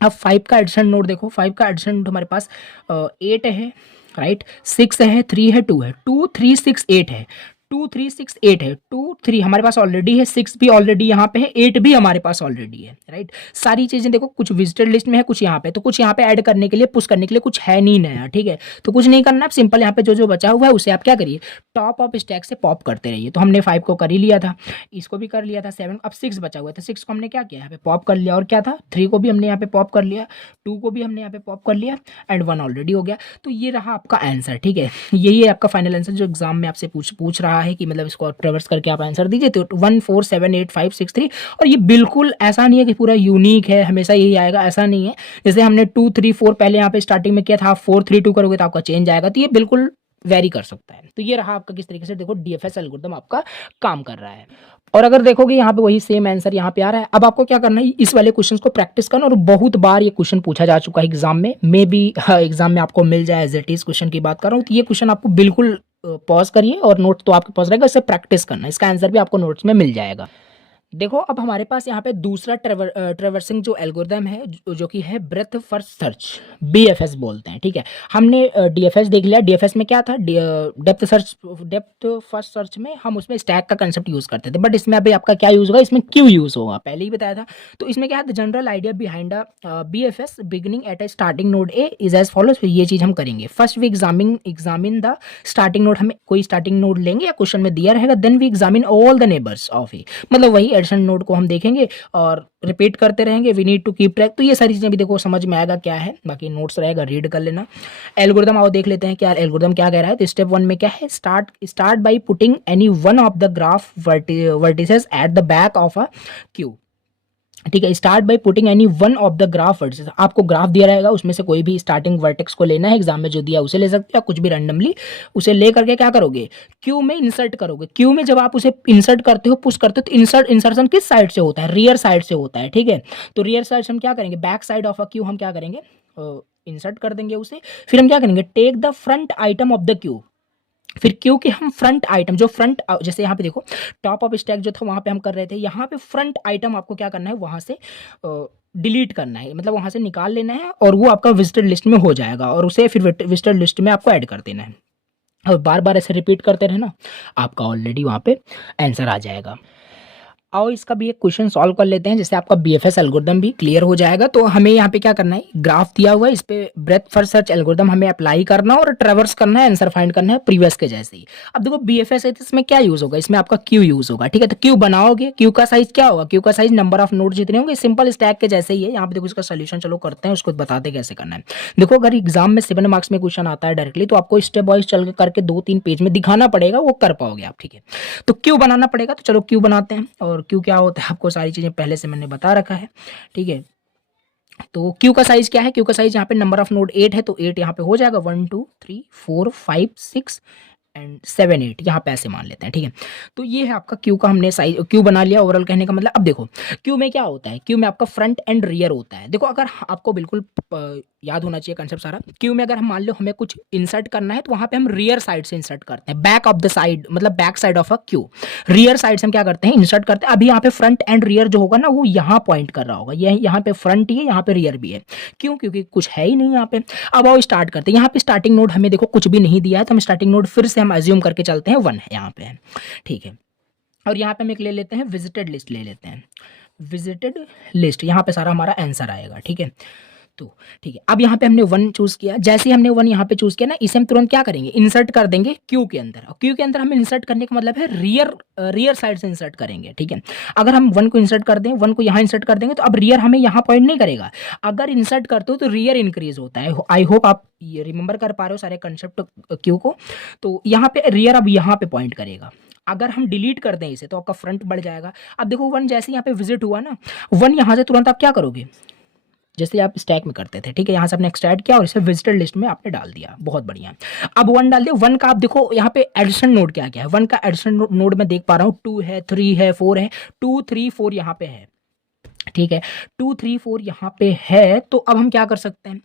अब 5 का एडिशन नोट देखो, 5 का एडिशन नोट हमारे पास 8 है, राइट, 6 है, 3 है, 2 है, 2 3 6 8 है, 2 3 6 8 है, 2 3 हमारे पास ऑलरेडी है, 6 भी ऑलरेडी यहाँ पे है, 8 भी हमारे पास ऑलरेडी है, राइट। सारी चीजें देखो, कुछ विजिटेड लिस्ट में है, कुछ यहाँ पे, तो कुछ यहाँ पे ऐड करने के लिए, पुश करने के लिए कुछ है नहीं नया, ठीक है। तो कुछ नहीं करना, आप सिंपल यहाँ पे जो जो बचा हुआ है उसे आप क्या करिए, टॉप ऑफ स्टैक से पॉप करते रहिए। तो हमने 5 को कर ही लिया था, इसको भी कर लिया था, 7, अब 6 बचा हुआ था, 6 को हमने क्या किया, यहाँ पे पॉप कर लिया, और क्या था, 3 को भी हमने यहाँ पे पॉप कर लिया, 2 को भी हमने यहाँ पे पॉप कर लिया, एंड 1 ऑलरेडी हो गया। तो ये रहा आपका आंसर, ठीक है। यही है आपका फाइनल आंसर जो एग्जाम में आपसे पूछ रहा है कि मतलब इसको ट्रेवर्स करके आप आंसर दीजिए। तो 1 4 7 8 5 6 3, और ये बिल्कुल ऐसा नहीं है कि पूरा यूनिक है, हमेशा यही आएगा, ऐसा नहीं है। जैसे हमने 2 3 4 पहले यहाँ पे स्टार्टिंग में किया था, आप 4 3 2 करोगे तो आपका चेंज आएगा, तो ये बिल्कुल वेरी कर सकता है। तो ये रहा आपका किस तरीके से देखो डीएफएस एल्गोरिथम आपका काम कर रहा है। और अगर देखोगे यहाँ पे वही सेम आंसर यहाँ पे आ रहा है। अब आपको क्या करना है, इस वाले क्वेश्चन को प्रैक्टिस करना, और बहुत बार ये क्वेश्चन पूछा जा चुका है एग्जाम में, मे बी एग्जाम में आपको मिल जाए, एज इट इज क्वेश्चन की बात कर रहा हूँ। तो ये क्वेश्चन आपको बिल्कुल पॉज करिए, और नोट तो आपके पास रहेगा, इससे प्रैक्टिस करना, इसका आंसर भी आपको नोट्स में मिल जाएगा। देखो अब हमारे पास यहाँ पे दूसरा ट्रेवर्सिंग जो एल्गोरिथम है, जो कि है ब्रेथ फर्स्ट सर्च, बीएफएस बोलते हैं, ठीक है। हमने डीएफएस देख लिया, डीएफएस में क्या था, डेप्थ फर्स्ट सर्च में हम उसमें स्टैक का कंसेप्ट यूज करते थे, बट इसमें अभी आपका क्या यूज होगा, इसमें क्यू यूज होगा, पहले ही बताया था। तो इसमें क्या है, general idea behind BFS beginning at a starting node A is as follows. ये चीज हम करेंगे, first we examine the starting node, हमें कोई स्टार्टिंग नोड लेंगे या क्वेश्चन में दिया रहेगा, then we examine all the neighbours of A, मतलब वही एडिशन नोड को हम देखेंगे और रिपीट करते रहेंगे, we need to keep track. तो ये सारी चीजें भी देखो समझ में आएगा क्या है, बाकी नोट्स रहेगा, रीड कर लेना। एल्गोरिथम आओ देख लेते हैं क्या एल्गोरिथम क्या कह रहा है। तो स्टेप 1 में क्या है, start by putting any one of the graph vertices at the back of a Q, ठीक है। Start by putting any one of the graph vertices, आपको ग्राफ दिया रहेगा, उसमें से कोई भी स्टार्टिंग वर्टेक्स को लेना है, एग्जाम में जो दिया उसे ले सकते हो, या कुछ भी रैंडमली उसे ले करके क्या करोगे, क्यू में इंसर्ट करोगे। क्यू में जब आप उसे इंसर्ट करते हो, पुश करते हो, तो इंसर्शन किस साइड से होता है, रियर साइड से होता है, ठीक है। तो रियर साइड से हम क्या करेंगे, back side of a Q हम क्या करेंगे, इंसर्ट कर देंगे उसे। फिर हम क्या करेंगे, take the front item of the queue, फिर क्यू के हम फ्रंट आइटम, जो फ्रंट, जैसे यहाँ पे देखो टॉप ऑफ स्टैक जो था वहां पे हम कर रहे थे, यहाँ पे फ्रंट आइटम आपको क्या करना है, वहां से डिलीट करना है, मतलब वहां से निकाल लेना है, और वो आपका विजिटेड लिस्ट में हो जाएगा, और उसे फिर विजिटेड लिस्ट में आपको ऐड कर देना है। और बार बार ऐसे रिपीट करते रहना, आपका ऑलरेडी वहां पे आंसर आ जाएगा। आओ इसका भी एक क्वेश्चन सॉल्व कर लेते हैं, जिससे आपका बीएफएस एल्गोरिथम भी क्लियर हो जाएगा। तो हमें यहाँ पे क्या करना है, ग्राफ दिया हुआ है, इस पे ब्रेथ फर्स्ट सर्च एल्गोरिथम हमें अप्लाई करना है और ट्रेवर्स करना है, आंसर फाइंड करना है प्रीवियस के जैसे ही। अब देखो बीएफएस है तो इसमें क्या यूज होगा, इसमें आपका क्यू यूज होगा, ठीक है। तो क्यू बनाओगे, क्यू का साइज क्या होगा, क्यू का साइज नंबर ऑफ नोड जितने होंगे, सिंपल स्टैक के जैसे ही है। यहाँ पे देखो इसका सोल्यूशन चलो करते हैं, उसको बताते कैसे करना है। देखो अगर एग्जाम में 7 मार्क्स में क्वेश्चन आता है डायरेक्टली, तो आपको स्टेप वाइज चल के करके 2-3 पेज में दिखाना पड़ेगा, वो कर पाओगे आप, ठीक है। तो क्यू बनाना पड़ेगा, तो चलो क्यू बनाते हैं। और क्यू क्या होता है, आपको सारी चीजें पहले से मैंने बता रखा है, ठीक है। तो क्यू का साइज क्या है, क्यू का साइज यहाँ पे नंबर ऑफ नोड 8 है, तो 8 यहाँ पे हो जाएगा, 1 2 3 4 5 6 एंड 7 8 यहाँ पे ऐसे मान लेते हैं, ठीक है। तो ये है आपका क्यू का, हमने साइज क्यू बना लिया। ओवरऑल कहने का मतलब, अब देखो क्यू में क्या होता है, क्यू में आपका फ्रंट एंड रियर होता है। देखो अगर आपको बिल्कुल याद होना चाहिए कंसेप्ट सारा। क्यू में अगर हम मान लो हमें कुछ इंसर्ट करना है, तो वहां पे हम रियर साइड से इंसर्ट करते हैं, बैक ऑफ द साइड, मतलब back side of a Q, rear side से हम क्या करते हैं, इंसर्ट करते हैं। अभी यहाँ पे फ्रंट एंड रियर जो होगा ना, वो यहाँ पॉइंट कर रहा होगा, ये यहाँ पे फ्रंट ही है, यहाँ पे रियर भी है। क्यों, क्योंकि कुछ है ही नहीं यहाँ पे। अब आओ स्टार्ट करते हैं। यहाँ पे स्टार्टिंग नोड हमें देखो कुछ भी नहीं दिया है, तो हम स्टार्टिंग नोड फिर से हम एज्यूम करके चलते हैं 1 है यहाँ पे है, ठीक है। और यहाँ पे हम एक ले लेते हैं विजिटेड लिस्ट, ले लेते हैं विजिटेड लिस्ट, यहाँ पे सारा हमारा आंसर आएगा, ठीक है। तो ठीक है, अब यहाँ पे हमने 1 चूज़ किया। जैसे ही हमने 1 यहाँ पे चूज़ किया ना, इसे हम तुरंत क्या करेंगे, इंसर्ट कर देंगे क्यू के अंदर। और क्यू के अंदर हमें इंसर्ट करने का मतलब है रियर साइड से इंसर्ट करेंगे, ठीक है। अगर हम 1 को इंसर्ट कर दें, 1 को यहाँ इंसर्ट कर देंगे तो अब रियर हमें यहाँ पॉइंट नहीं करेगा। अगर इंसर्ट करते हो तो रियर इंक्रीज होता है। आई होप आप ये रिमेंबर कर पा रहे हो सारे कंसेप्ट क्यू को। तो यहाँ पे रियर अब यहाँ पे पॉइंट करेगा। अगर हम डिलीट कर दें इसे तो आपका फ्रंट बढ़ जाएगा। अब देखो 1 जैसे यहाँ पे विजिट हुआ ना, 1 यहाँ से तुरंत आप क्या करोगे, जैसे आप स्टैक में करते थे, ठीक है, यहाँ से आपने एक्सट्रैक्ट किया और इसे विजिटर लिस्ट में आपने डाल दिया, बहुत बढ़िया। अब 1 डाल दिया। 1 का आप देखो यहाँ पे एडिशन नोड क्या क्या है। 1 का एडिशन नोड मैं देख पा रहा हूँ 2 है, 3 है, 4 है, 2 3 4 यहाँ पे है, ठीक है, 2 3 4 यहाँ पे है। तो अब हम क्या कर सकते हैं,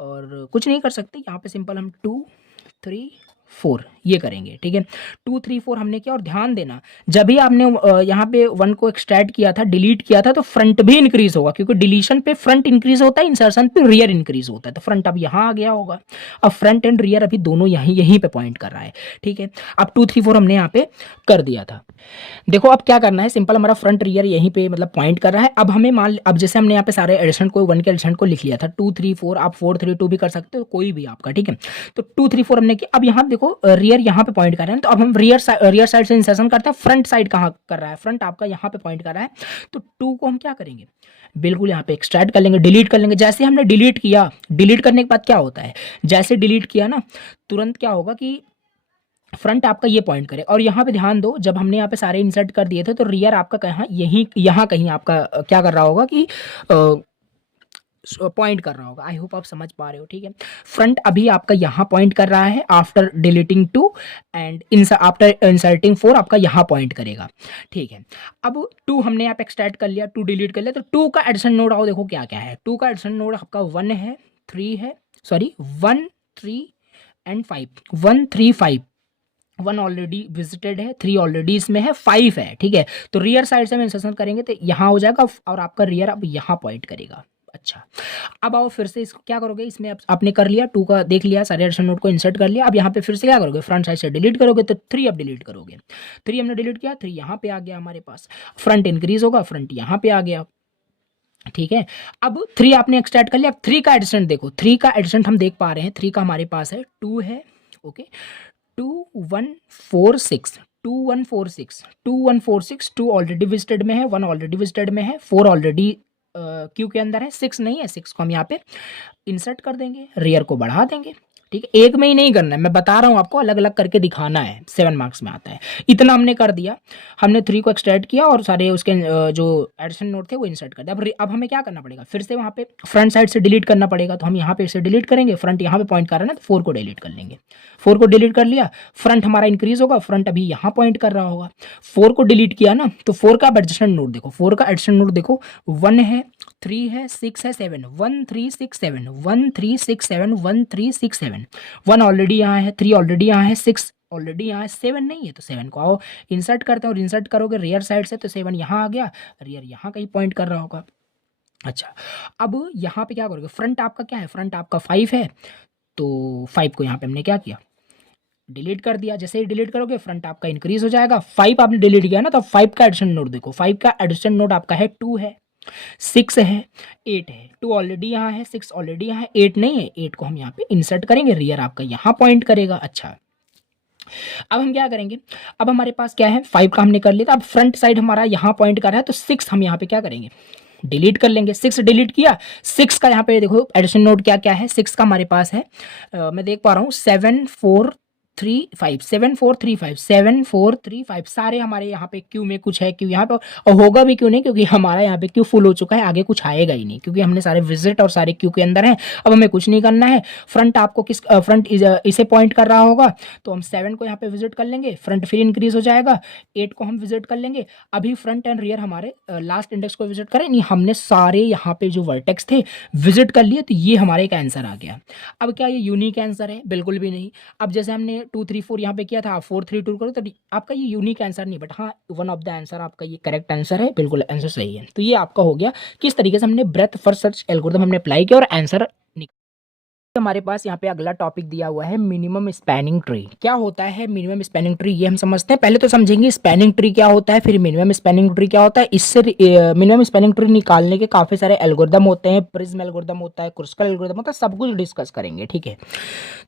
और कुछ नहीं कर सकते, यहाँ पे सिंपल हम 2 3 4 ये करेंगे, ठीक है। 2 3 4 हमने किया। और ध्यान देना, जब भी आपने यहाँ पे 1 को एक्सट्रैक्ट किया था, डिलीट किया था, तो फ्रंट भी इंक्रीज होगा, क्योंकि डिलीशन पे फ्रंट इंक्रीज होता है, इंसर्शन पे रियर इंक्रीज होता है। तो फ्रंट अब यहाँ आ गया होगा। अब फ्रंट एंड रियर अभी दोनों यहीं पे पॉइंट कर रहा है, ठीक है। अब 2 3 4 हमने यहाँ पे कर दिया था। देखो अब क्या करना है, सिंपल हमारा फ्रंट रियर यहीं पे मतलब पॉइंट कर रहा है। अब हमें अब जैसे हमने यहाँ पे सारे एडिशन को 1 के एडिशन को लिख लिया था, 2 3 4, आप 4 3 2 भी कर सकते हो, कोई भी आपका, ठीक है। तो 2 3 4 हमने किया। अब यहाँ देखो रियर यहाँ पे पॉइंट कर रहे हैं, तो अब हम रियर साइड से इंसर्शन करते हैं। फ्रंट साइड कहाँ कर रहा है, फ्रंट आपका यहाँ पे पॉइंट कर रहा है। तो 2 को हम क्या करेंगे, बिल्कुल यहाँ पे एक्सट्रैक्ट कर लेंगे, डिलीट कर लेंगे। जैसे हमने डिलीट किया, डिलीट करने के बाद क्या होता है, जैसे डिलीट किया ना, तुरंत क्या होगा कि फ्रंट आपका ये पॉइंट करे। और यहाँ पे ध्यान दो, जब हमने यहाँ पे सारे इंसर्ट कर दिए थे तो रियर आपका कहाँ, यहीं यहाँ कहीं आपका क्या कर रहा होगा कि पॉइंट कर रहा होगा। आई होप आप समझ पा रहे हो, ठीक है। फ्रंट अभी आपका यहाँ पॉइंट कर रहा है after deleting 2 and after inserting 4 आपका यहाँ पॉइंट करेगा, ठीक है। अब 2 हमने यहाँ पे एक्सट्रैक्ट कर लिया, 2 डिलीट कर लिया। तो 2 का एडिशन नोड आओ, देखो क्या क्या है। 2 का एडिशन नोड आपका 1 है, 3 है, सॉरी 1 3 एंड 5, 1 3 5। 1 ऑलरेडी विजिटेड है, 3 ऑलरेडी इसमें है, 5 है, ठीक है। तो रियर साइड से हम इंसर्शन करेंगे तो यहाँ हो जाएगा और आपका रियर अब यहाँ पॉइंट करेगा। अच्छा, अब आओ फिर से इसको क्या करोगे, इसमें आपने कर लिया 2 का, देख लिया सारे एडिशन नोड को इंसर्ट कर लिया। अब यहाँ पे फिर से क्या करोगे, फ्रंट साइड से डिलीट करोगे तो 3 अब डिलीट करोगे। 3 हमने डिलीट किया, 3 यहाँ पे आ गया हमारे पास, फ्रंट इंक्रीज होगा, फ्रंट यहाँ पे आ गया, ठीक है। अब 3 आपने एक्सट्रैक्ट कर लिया। अब 3 का एडिशन देखो, 3 का एडिशन हम देख पा रहे हैं, 3 का हमारे पास है 2 है, ओके, 2 1 4 6, 2 1 4 6, 2 1 4 6, 2 ऑलरेडी विजिटेड में है, 1 ऑलरेडी विजिटेड में है, 4 ऑलरेडी क्यू के अंदर है, 6 नहीं है, 6 को हम यहाँ पे इंसर्ट कर देंगे, रियर को बढ़ा देंगे, ठीक है। एक में ही नहीं करना है, मैं बता रहा हूँ आपको, अलग अलग करके दिखाना है, 7 मार्क्स में आता है। इतना हमने कर दिया, हमने 3 को एक्सट्रैक्ट किया और सारे उसके जो एडिशन नोड थे वो इंसर्ट कर दिया। अब हमें क्या करना पड़ेगा, फिर से वहाँ पे फ्रंट साइड से डिलीट करना पड़ेगा। तो हम यहाँ पे इसे डिलीट करेंगे, फ्रंट यहाँ पे पॉइंट कर रहा है ना, तो 4 को डिलीट कर लेंगे। 4 को डिलीट कर लिया, फ्रंट हमारा इंक्रीज होगा, फ्रंट अभी यहाँ पॉइंट कर रहा होगा। 4 को डिलीट किया ना, तो 4 का एडिशन नोड देखो, 4 का एडिशन नोड देखो, 1 है, 3 है, 6 है, 7, 1 3 6 7, 1 3 6 7, 1 3 6 7, 1 ऑलरेडी यहाँ है, 3 ऑलरेडी यहाँ है, 6 ऑलरेडी यहाँ है, 7 नहीं है, तो 7 को आओ इंसर्ट करते हैं। और इंसर्ट करोगे रियर साइड से तो 7 यहाँ आ गया, रियर यहाँ कहीं पॉइंट कर रहा होगा। अच्छा, अब यहाँ पे क्या करोगे, फ्रंट आपका क्या है, फ्रंट आपका 5 है, तो 5 को यहाँ पे हमने क्या किया, डिलीट कर दिया। जैसे ही डिलीट करोगे फ्रंट आपका इंक्रीज हो जाएगा। 5 आपने डिलीट किया ना, तो 5 का एडिशन नोड देखो, 5 का एडिशन नोड आपका है 2 है, 6 है, 8 है, 2 ऑलरेडी यहाँ है, 6 ऑलरेडी यहाँ है, 8 नहीं है, 8 को हम यहाँ पे इंसर्ट करेंगे, रियर आपका यहाँ पॉइंट करेगा। अच्छा, अब हम क्या करेंगे, अब हमारे पास क्या है, 5 का हमने कर लिया था, अब फ्रंट साइड हमारा यहाँ पॉइंट कर रहा है, तो 6 हम यहाँ पे क्या करेंगे, डिलीट कर लेंगे। 6 डिलीट किया, 6 का यहाँ पे देखो एडिशन नोड क्या क्या है, 6 का हमारे पास है, मैं देख पा रहा हूँ 7 4 3 5, 7 4 3 5, 7 4 3 5, सारे हमारे यहाँ पे क्यू में कुछ है, क्यू यहाँ पे और होगा भी क्यों नहीं, क्योंकि हमारा यहाँ पे क्यू फुल हो चुका है, आगे कुछ आएगा ही नहीं, क्योंकि हमने सारे विजिट और सारे क्यू के अंदर हैं। अब हमें कुछ नहीं करना है, फ्रंट आपको फ्रंट इसे पॉइंट कर रहा होगा, तो हम 7 को यहाँ पे विजिट कर लेंगे, फ्रंट फिर इंक्रीज हो जाएगा, 8 को हम विजिट कर लेंगे। अभी फ्रंट एंड रियर हमारे लास्ट इंडेक्स को विजिट करें नहीं, हमने सारे यहाँ पे जो वर्टेक्स थे विजिट कर लिए, तो ये हमारे एक आंसर आ गया। अब क्या ये यूनिक आंसर है, बिल्कुल भी नहीं। अब जैसे हमने 2 3 4 यहाँ पे किया था, आप 4 3 2 करो, तो आपका ये यूनिक आंसर नहीं, बट हाँ वन ऑफ द आंसर आपका ये करेक्ट आंसर है, बिल्कुल आंसर सही है। तो ये आपका हो गया किस तरीके से हमने ब्रेथ फर्स्ट सर्च एल्गोरिथम हमने अप्लाई किया और आंसर हमारे पास यहाँ पे अगला टॉपिक दिया हुआ है मिनिमम स्पैनिंग ट्री। क्या होता है मिनिमम स्पैनिंग ट्री, ये हम समझते हैं। पहले तो समझेंगे स्पैनिंग ट्री क्या होता है, फिर मिनिमम स्पैनिंग ट्री क्या होता है। इससे मिनिमम स्पैनिंग ट्री निकालने के काफी सारे एल्गोरिदम होते हैं, प्रिज्म एल्गोरिदम होता है, क्रुस्कल एल्गोरिदम होता है, सब कुछ डिस्कस करेंगे, ठीक है।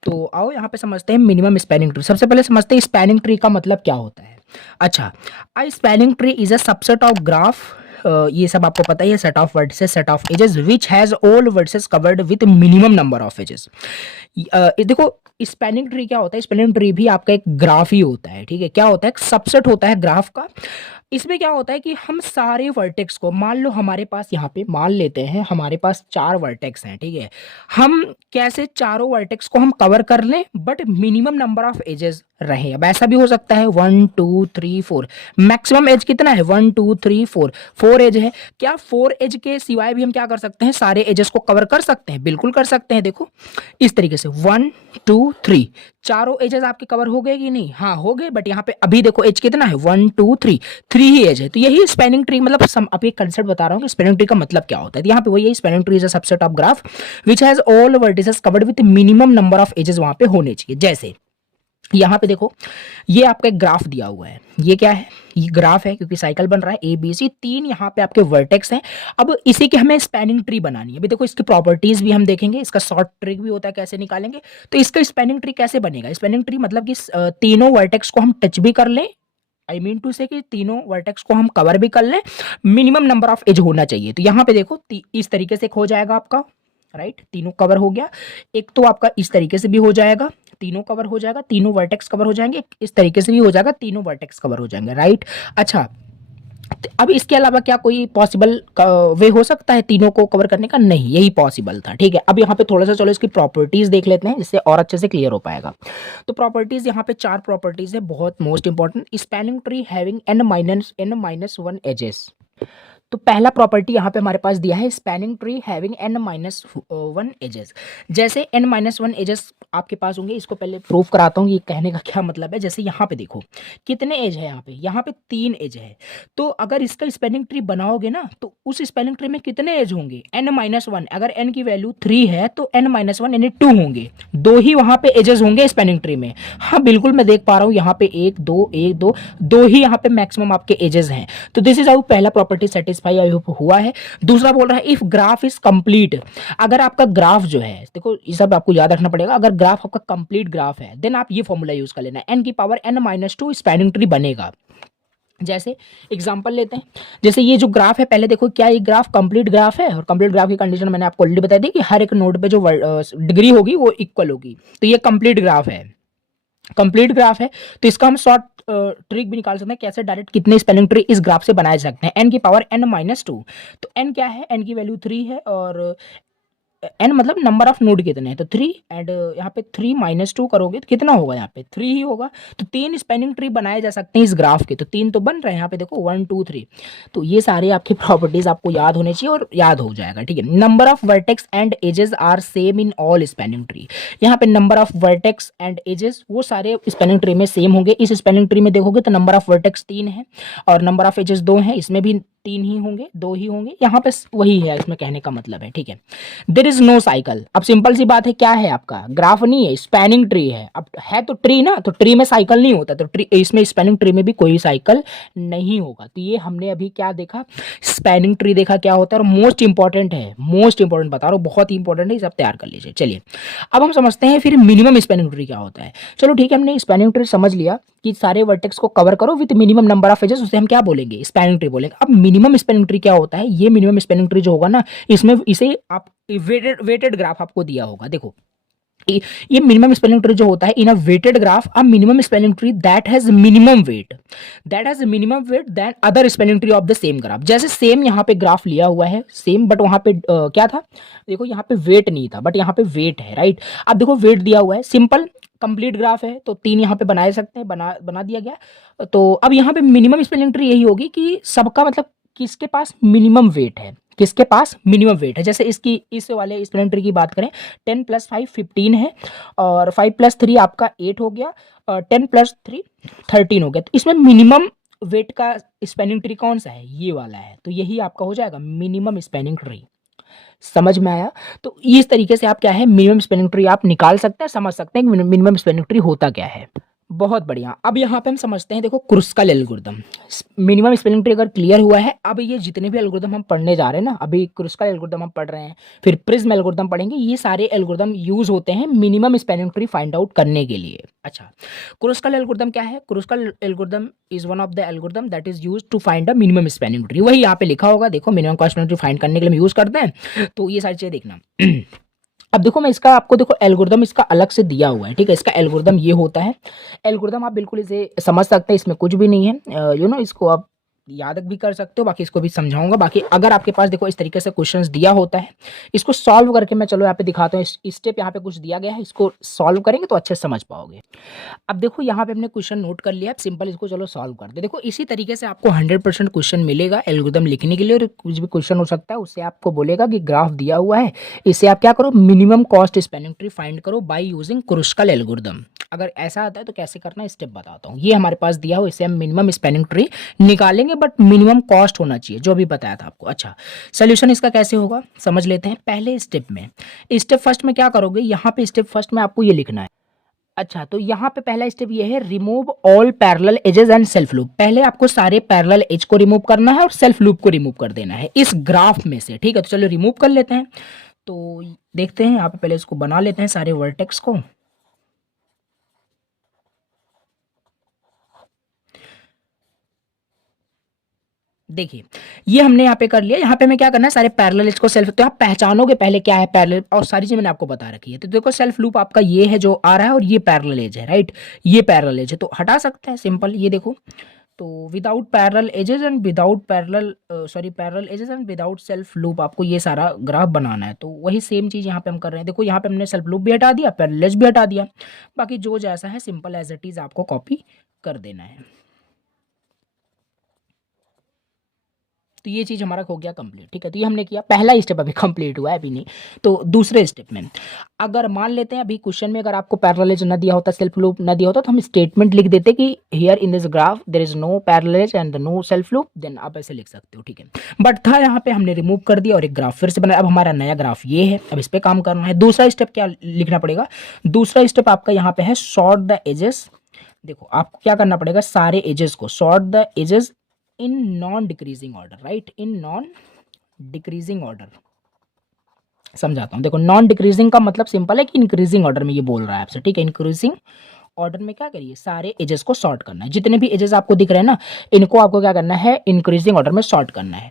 तो आओ यहाँ पे समझते हैं मिनिमम स्पैनिंग ट्री। सबसे पहले समझते हैं स्पैनिंग ट्री का मतलब क्या होता है। अच्छा, a spanning tree is a subset of graph, ये सब आपको पता ही है, set of vertices, set of edges which has all vertices covered with minimum number of edges. देखो स्पैनिंग ट्री क्या होता है, स्पैनिंग ट्री भी आपका एक ग्राफ ही होता है, ठीक है। क्या होता है, एक सबसेट होता है ग्राफ का। इसमें क्या होता है कि हम सारे वर्टेक्स को, मान लो हमारे पास यहाँ पे मान लेते हैं हमारे पास 4 वर्टेक्स हैं, ठीक है। हम कैसे चारों वर्टेक्स को हम कवर कर लें but minimum number of edges रहे। अब ऐसा भी हो सकता है 1 2 3 4, मैक्सिमम एज कितना है 1 2 3 4, 4 एज है। क्या 4 एज के सिवाय भी हम क्या कर सकते हैं, सारे एजेस को कवर कर सकते हैं? बिल्कुल कर सकते हैं। देखो इस तरीके से 1 2 3, चारों एजेस आपके कवर हो गए कि नहीं? हाँ हो गए। बट यहाँ पे अभी देखो एज कितना है 1 2 3, 3 ही एज है। तो यही स्पैनिंग ट्री, मतलब अब एक कंसेप्ट बता रहा हूँ कि स्पैनिंग ट्री का मतलब क्या होता है। तो यहाँ पे वही है, spanning tree is a subset of graph which has all vertices covered with minimum number of edges वहां पे होने चाहिए। जैसे यहाँ पे देखो ये आपका एक ग्राफ दिया हुआ है, ये क्या है, ये ग्राफ है क्योंकि साइकिल बन रहा है ए बी सी, 3 यहाँ पे आपके वर्टेक्स हैं। अब इसी के हमें स्पैनिंग ट्री बनानी है। अभी देखो इसकी प्रॉपर्टीज भी हम देखेंगे, इसका शॉर्ट ट्रिक भी होता है कैसे निकालेंगे। तो इसका स्पैनिंग ट्री कैसे बनेगा, स्पैनिंग ट्री मतलब कि तीनों वर्टेक्स को हम टच भी कर लें, आई मीन टू से कि तीनों वर्टेक्स को हम कवर भी कर लें, मिनिमम नंबर ऑफ एज होना चाहिए। तो यहाँ पे देखो इस तरीके से हो जाएगा आपका, राइट, तीनों कवर हो गया। एक तो आपका इस तरीके से भी हो जाएगा, तीनों कवर हो जाएगा, तीनों वर्टेक्स कवर हो जाएंगे। इस तरीके से भी हो जाएगा, तीनों वर्टेक्स कवर हो जाएंगे, राइट। अच्छा, अब इसके अलावा क्या कोई पॉसिबल वे हो सकता है तीनों को कवर करने का? नहीं, यही पॉसिबल था, ठीक है। अब यहाँ पे थोड़ा सा चलो इसकी प्रॉपर्टीज देख लेते हैं, जिससे और अच्छे से क्लियर हो पाएगा। तो प्रॉपर्टीज यहाँ पे 4 प्रॉपर्टीज है, बहुत most important. Spanning tree having n-1 edges. तो पहला प्रॉपर्टी यहाँ पे हमारे पास दिया है, spanning tree having n-1 edges. जैसे n-1 एजेस आपके पास होंगे, इसको पहले प्रूफ कराता हूँ ये कहने का क्या मतलब है। जैसे यहाँ पे देखो कितने एज है, यहाँ पे 3 एज है। तो अगर इसका स्पैनिंग ट्री बनाओगे ना, तो उस स्पैनिंग ट्री में कितने एज होंगे, n-1। अगर n की वैल्यू 3 है तो n-1 यानी 2 होंगे, 2 ही वहां पे एजेस होंगे स्पैनिंग ट्री में। हाँ बिल्कुल, मैं देख पा रहा हूँ यहाँ पे 1 2 1 2, 2 ही यहाँ पे मैक्सिमम आपके एजेस हैं। तो दिस इज हाउ पहला प्रॉपर्टी सेटिस्फाई आई होप हुआ है। दूसरा बोल रहा है इफ ग्राफ इज कंप्लीट। अगर आपका ग्राफ जो है, देखो ये सब आपको याद रखना पड़ेगा, अगर ग्राफ आपका कंप्लीट ग्राफ है देन आप ये फॉर्मूला यूज कर लेना, n की पावर n-2 स्पैनिंग ट्री बनेगा। जैसे एग्जांपल लेते हैं, जैसे ये जो ग्राफ है, पहले देखो क्या ये ग्राफ कंप्लीट ग्राफ है, और कंप्लीट ग्राफ की कंडीशन मैंने आपको ऑलरेडी बता दी कि हर एक नोड पे जो डिग्री होगी वो इक्वल होगी। तो ये कंप्लीट ग्राफ है, कंप्लीट ग्राफ है। तो इसका हम शॉर्ट ट्रिक भी निकाल सकते हैं, कैसे डायरेक्ट कितने स्पैनिंग ट्री इस ग्राफ से बनाए सकते हैं। n की पावर n-2, तो n क्या है, n की वैल्यू 3 है, और n मतलब नंबर ऑफ नोड कितने हैं, तो 3, एंड यहाँ पे 3-2 करोगे तो कितना होगा, यहाँ पे 3 ही होगा। तो 3 स्पैनिंग ट्री बनाए जा सकते हैं इस ग्राफ के, तो 3 तो बन रहे हैं यहाँ पे देखो 1 2 3। तो ये सारे आपकी प्रॉपर्टीज आपको याद होने चाहिए और याद हो जाएगा, ठीक है। Number of vertex and edges are same in all spanning tree. यहाँ पे number of vertex and edges वो सारे स्पैनिंग ट्री में सेम होंगे। इस स्पैनिंग ट्री में देखोगे तो नंबर ऑफ वर्टेक्स 3 है और नंबर ऑफ एजेस 2 है, इसमें भी 3 ही होंगे, 2 ही होंगे, यहाँ पे वही है, इसमें कहने का मतलब है, ठीक है। There is no cycle. अब सिंपल सी बात है, क्या है आपका ग्राफ नहीं है, स्पैनिंग ट्री है। अब है तो ट्री ना, तो ट्री में साइकिल नहीं होता, तो ट्री इसमें स्पैनिंग ट्री में भी कोई साइकिल नहीं होगा। तो ये हमने अभी क्या देखा, स्पैनिंग ट्री देखा क्या होता है, और मोस्ट इंपॉर्टेंट है, मोस्ट इंपॉर्टेंट बता रहा हूँ, बहुत ही इंपॉर्टेंट है, सब तैयार कर लीजिए। चलिए अब हम समझते हैं फिर मिनिमम स्पैनिंग ट्री क्या होता है। चलो ठीक है, हमने स्पैनिंग ट्री समझ लिया कि सारे वर्टेक्स को कवर करो with minimum number of edges, उसे हम क्या बोलेंगे, स्पैनिंग ट्री बोलेंगे। अब मिनिमम स्पैनिंग ट्री क्या होता है, ये मिनिमम स्पैनिंग ट्री जो होगा ना, इसमें इसे आप वेटेड ग्राफ आपको दिया होगा। देखो ये मिनिमम स्पैनिंग ट्री जो होता है, in a weighted graph a minimum spanning tree that has minimum weight than other spanning tree of the same graph. जैसे सेम यहाँ पे ग्राफ लिया हुआ है सेम, बट वहां पे क्या था, देखो यहाँ पे वेट नहीं था बट यहाँ पे वेट है, राइट। अब देखो वेट दिया हुआ है, सिंपल कंप्लीट ग्राफ है, तो 3 यहाँ पे बनाए सकते हैं, बना दिया गया। तो अब यहाँ पे मिनिमम स्पैनिंग ट्री यही होगी कि सबका मतलब किसके पास मिनिमम वेट है, किसके पास मिनिमम वेट है। जैसे इसकी इस वाले स्पैनिंग ट्री की बात करें, 10 + 5 15 है, और 5 + 3 आपका 8 हो गया, और 10 + 3 13 हो गया। तो इसमें मिनिमम वेट का स्पैनिंग ट्री कौन सा है, ये वाला है। तो यही आपका हो जाएगा मिनिमम स्पैनिंग ट्री। समझ में आया? तो इस तरीके से आप क्या है मिनिमम स्पेनिंग ट्री आप निकाल सकते हैं, समझ सकते हैं कि मिनिमम स्पेनिंग ट्री होता क्या है। बहुत बढ़िया। अब यहाँ पे हम समझते हैं, देखो Kruskal algorithm. Minimum spelling tree अगर क्लियर हुआ है, अब ये जितने भी एल्गोरिदम हम पढ़ने जा रहे हैं ना, अभी क्रुस्कल एल्गोरिदम हम पढ़ रहे हैं, फिर प्रिज्म एल्गोरिदम पढ़ेंगे, ये सारे एल्गोरिदम यूज होते हैं minimum spelling tree find out करने के लिए। अच्छा, क्रुस्कल एल्गोरिदम क्या है? Kruskal algorithm is one of the algorithm that is use to find a minimum spelling tree. वही यहाँ पे लिखा होगा, देखो मिनिमम स्पेलिंग ट्री फाइंड करने के लिए हम यूज करते हैं, तो ये सारी चीजें देखना। अब देखो मैं इसका आपको देखो एल्गोरिदम इसका अलग से दिया हुआ है, ठीक है। इसका एल्गोरिदम ये होता है। एल्गोरिदम आप बिल्कुल इसे समझ सकते हैं, इसमें कुछ भी नहीं है, इसको आप याद भी कर सकते हो, बाकी इसको भी समझाऊंगा। बाकी अगर आपके पास देखो इस तरीके से क्वेश्चंस दिया होता है, इसको सॉल्व करके मैं चलो यहाँ पे दिखाता हूँ। स्टेप यहाँ पे कुछ दिया गया है, इसको सॉल्व करेंगे तो अच्छे से समझ पाओगे। अब देखो यहाँ पे हमने क्वेश्चन नोट कर लिया, सिंपल इसको चलो सॉल्व कर दे। देखो इसी तरीके से आपको 100% क्वेश्चन मिलेगा एल्गोरिदम लिखने के लिए, और कुछ भी क्वेश्चन हो सकता है उससे आपको बोलेगा कि ग्राफ दिया हुआ है, इससे आप क्या करो minimum cost spanning tree find करो बाय यूजिंग क्रुस्कल एल्गोरिदम। अगर ऐसा आता है तो कैसे करना है स्टेप बताता हूँ। ये हमारे पास दिया हो, इससे हम मिनिमम स्पेनिंग ट्री निकालेंगे, बट मिनिमम कॉस्ट होना चाहिए, जो भी बताया था आपको। अच्छा, सोल्यूशन इसका कैसे होगा समझ लेते हैं। पहले स्टेप में, स्टेप फर्स्ट में क्या करोगे, यहाँ पे स्टेप फर्स्ट में आपको ये लिखना है। अच्छा, तो यहाँ पे पहला स्टेप ये है, remove all parallel edges and self loop. पहले आपको सारे पैरेलल एज को रिमूव करना है और सेल्फ लूप को रिमूव कर देना है इस ग्राफ में से, ठीक है। तो चलो रिमूव कर लेते हैं। तो देखते हैं यहाँ पे, पहले इसको बना लेते हैं सारे वर्टेक्स को। देखिए ये हमने यहाँ पे कर लिया। यहाँ पे हमें क्या करना है, सारे पैरेलल एज को सेल्फ, तो आप पहचानोगे पहले क्या है पैरेलल, और सारी चीज मैंने आपको बता रखी है। तो देखो सेल्फ लूप आपका ये है जो आ रहा है, और ये पैरेलल एज है, राइट। ये पैरेलल एज है तो हटा सकते हैं, सिंपल। ये देखो, तो without parallel edges and without parallel edges and without self loop आपको ये सारा ग्राफ बनाना है। तो वही सेम चीज यहाँ पे हम कर रहे हैं। देखो यहाँ पे हमने सेल्फ लूप भी हटा दिया, पैरेलल एज भी हटा दिया, बाकी जो जैसा है सिंपल एज इट इज आपको कॉपी कर देना है। तो ये चीज़ हमारा हो गया कंप्लीट, ठीक है। तो ये हमने किया, पहला स्टेप अभी कंप्लीट हुआ है, अभी नहीं। तो दूसरे स्टेप में अगर मान लेते हैं, अभी क्वेश्चन में अगर आपको पैरेलल न दिया होता, सेल्फ लूप न दिया होता, तो हम स्टेटमेंट लिख देते कि here in this graph there is no parallel and no self loop, then आप ऐसे लिख सकते हो, ठीक है। बट था यहाँ पे हमने रिमूव कर दिया और एक ग्राफ फिर से बनाया। अब हमारा नया ग्राफ ये है, अब इस पर काम करना है। दूसरा स्टेप क्या लिखना पड़ेगा, दूसरा स्टेप आपका यहाँ पे है सॉर्ट द एजेस। देखो आपको क्या करना पड़ेगा, सारे एजेस को sort the edges in non decreasing order, right, in non decreasing order. समझाता हूँ, देखो नॉन डिक्रीजिंग का मतलब सिंपल है कि इंक्रीजिंग ऑर्डर में ये बोल रहा है आपसे, ठीक है। इंक्रीजिंग ऑर्डर में क्या करिए, सारे एजेस को सॉर्ट करना है। जितने भी एजेस आपको दिख रहे हैं ना, इनको आपको क्या करना है, इंक्रीजिंग ऑर्डर में सॉर्ट करना है।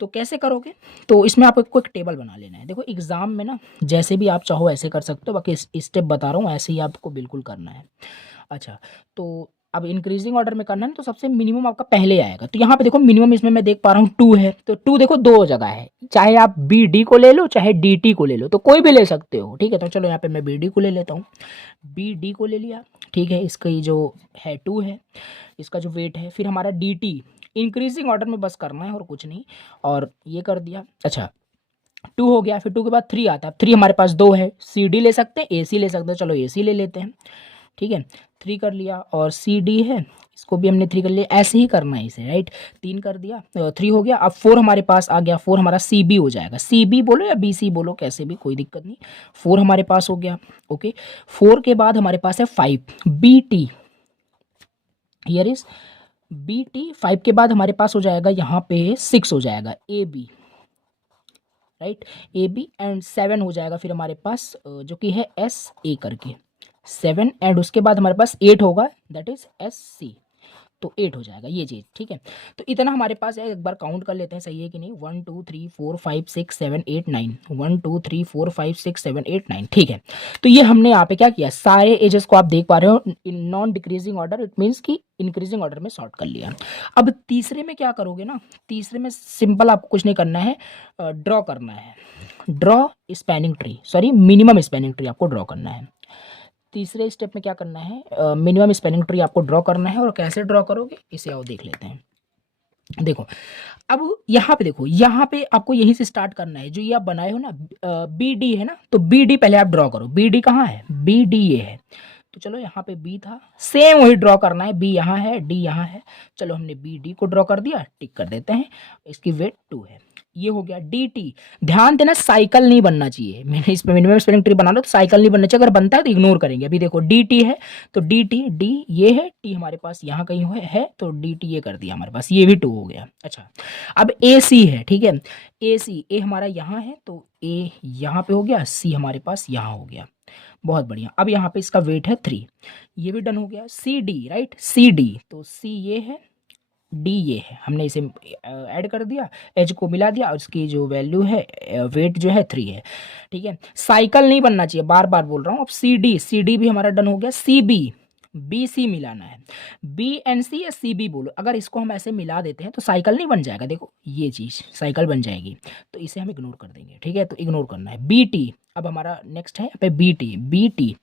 तो कैसे करोगे, तो इसमें आपको एक टेबल बना लेना है। देखो एग्जाम में ना जैसे भी आप चाहो ऐसे कर सकते हो, बाकी स्टेप बता रहा हूँ ऐसे ही आपको बिल्कुल करना है। अच्छा, तो अब इंक्रीजिंग ऑर्डर में करना है तो सबसे मिनिमम आपका पहले आएगा। तो यहाँ पे देखो मिनिमम इसमें मैं देख पा रहा हूँ 2 है, तो 2 देखो दो जगह है, चाहे आप बी डी को ले लो चाहे डी टी को ले लो, तो कोई भी ले सकते हो, ठीक है। तो चलो यहाँ पे मैं बी डी को ले लेता हूँ, बी डी को ले लिया, ठीक है। इसका ये जो है 2 है, इसका जो वेट है, फिर हमारा डी टी इंक्रीजिंग ऑर्डर में बस करना है और कुछ नहीं, और ये कर दिया। अच्छा 2 हो गया, फिर 2 के बाद 3 आता है, 3 हमारे पास 2 है, सी डी ले सकते हैं, ए सी ले सकते हैं, चलो ए सी ले लेते हैं, ठीक है। 3 कर लिया, और सी डी है, इसको भी हमने 3 कर लिया, ऐसे ही करना है इसे, राइट। 3 कर दिया, 3 हो गया। अब 4 हमारे पास आ गया, 4 हमारा सी बी हो जाएगा, सी बी बोलो या बी सी बोलो, कैसे भी कोई दिक्कत नहीं। 4 हमारे पास हो गया, ओके। 4 के बाद हमारे पास है 5 B T, here is B T. 5 के बाद हमारे पास हो जाएगा यहाँ पे 6 हो जाएगा A B, right, A B, and 7 हो जाएगा फिर हमारे पास जो कि है एस ए करके 7, एंड उसके बाद हमारे पास 8 होगा, दैट इज एस सी, तो 8 हो जाएगा ये चीज़, ठीक है। तो इतना हमारे पास है, एक बार काउंट कर लेते हैं, सही है कि नहीं। 1 2 3 4 5 6 7 8 9, 1 2 3 4 5 6 7 8 9, ठीक है। तो ये हमने यहाँ पे क्या किया, सारे एजेस को आप देख पा रहे हो इन non decreasing order, it means कि इंक्रीजिंग ऑर्डर में सॉर्ट कर लिया। अब तीसरे में क्या करोगे ना, तीसरे में सिंपल आपको कुछ नहीं करना है, ड्रॉ करना है, draw spanning tree, sorry minimum spanning tree आपको ड्रॉ करना है। तीसरे स्टेप में क्या करना है, मिनिमम स्पैनिंग ट्री आपको ड्रॉ करना है, और कैसे ड्रॉ करोगे इसे आओ देख लेते हैं। देखो अब यहाँ पे देखो, यहाँ पे आपको यहीं से स्टार्ट करना है, जो ये आप बनाए हो ना बी डी है ना, तो बी डी पहले आप ड्रॉ करो। बी डी कहाँ है, बी डी ये है, तो चलो यहाँ पे बी था, सेम वही ड्रॉ करना है, बी यहाँ है डी यहाँ है, चलो हमने बी डी को ड्रॉ कर दिया, टिक कर देते हैं, इसकी वेट 2 है। ये हो गया डी टी। ध्यान देना साइकिल नहीं बनना चाहिए, मैंने इसमें मिनिमम स्पेलिंग ट्री बना लो तो साइकिल नहीं बनना चाहिए, अगर बनता है तो इग्नोर करेंगे। अभी देखो डी टी है तो डी टी, डी ये है, टी हमारे पास यहाँ कहीं है तो डी टी ये कर दिया हमारे पास, ये भी 2 हो गया। अच्छा अब ए सी है, ठीक है, ए सी, ए हमारा यहाँ है तो ए यहाँ पे हो गया, सी हमारे पास यहाँ हो गया, बहुत बढ़िया। अब यहाँ पे इसका वेट है 3, ये भी डन हो गया। C D, right, C D, तो सी ये है, डी ये है, हमने इसे ऐड कर दिया, एच को मिला दिया और उसकी जो वैल्यू है वेट जो है 3 है, ठीक है। साइकिल नहीं बनना चाहिए, बार बार बोल रहा हूँ। अब सी डी, सी डी भी हमारा डन हो गया। सी बी, बी सी मिलाना है, बी एन सी या सी बी बोलो, अगर इसको हम ऐसे मिला देते हैं तो साइकिल नहीं बन जाएगा, देखो ये चीज़ साइकिल बन जाएगी, तो इसे हम इग्नोर कर देंगे, ठीक है, तो इग्नोर करना है। बी टी, अब हमारा नेक्स्ट है यहाँ पे B T, B T,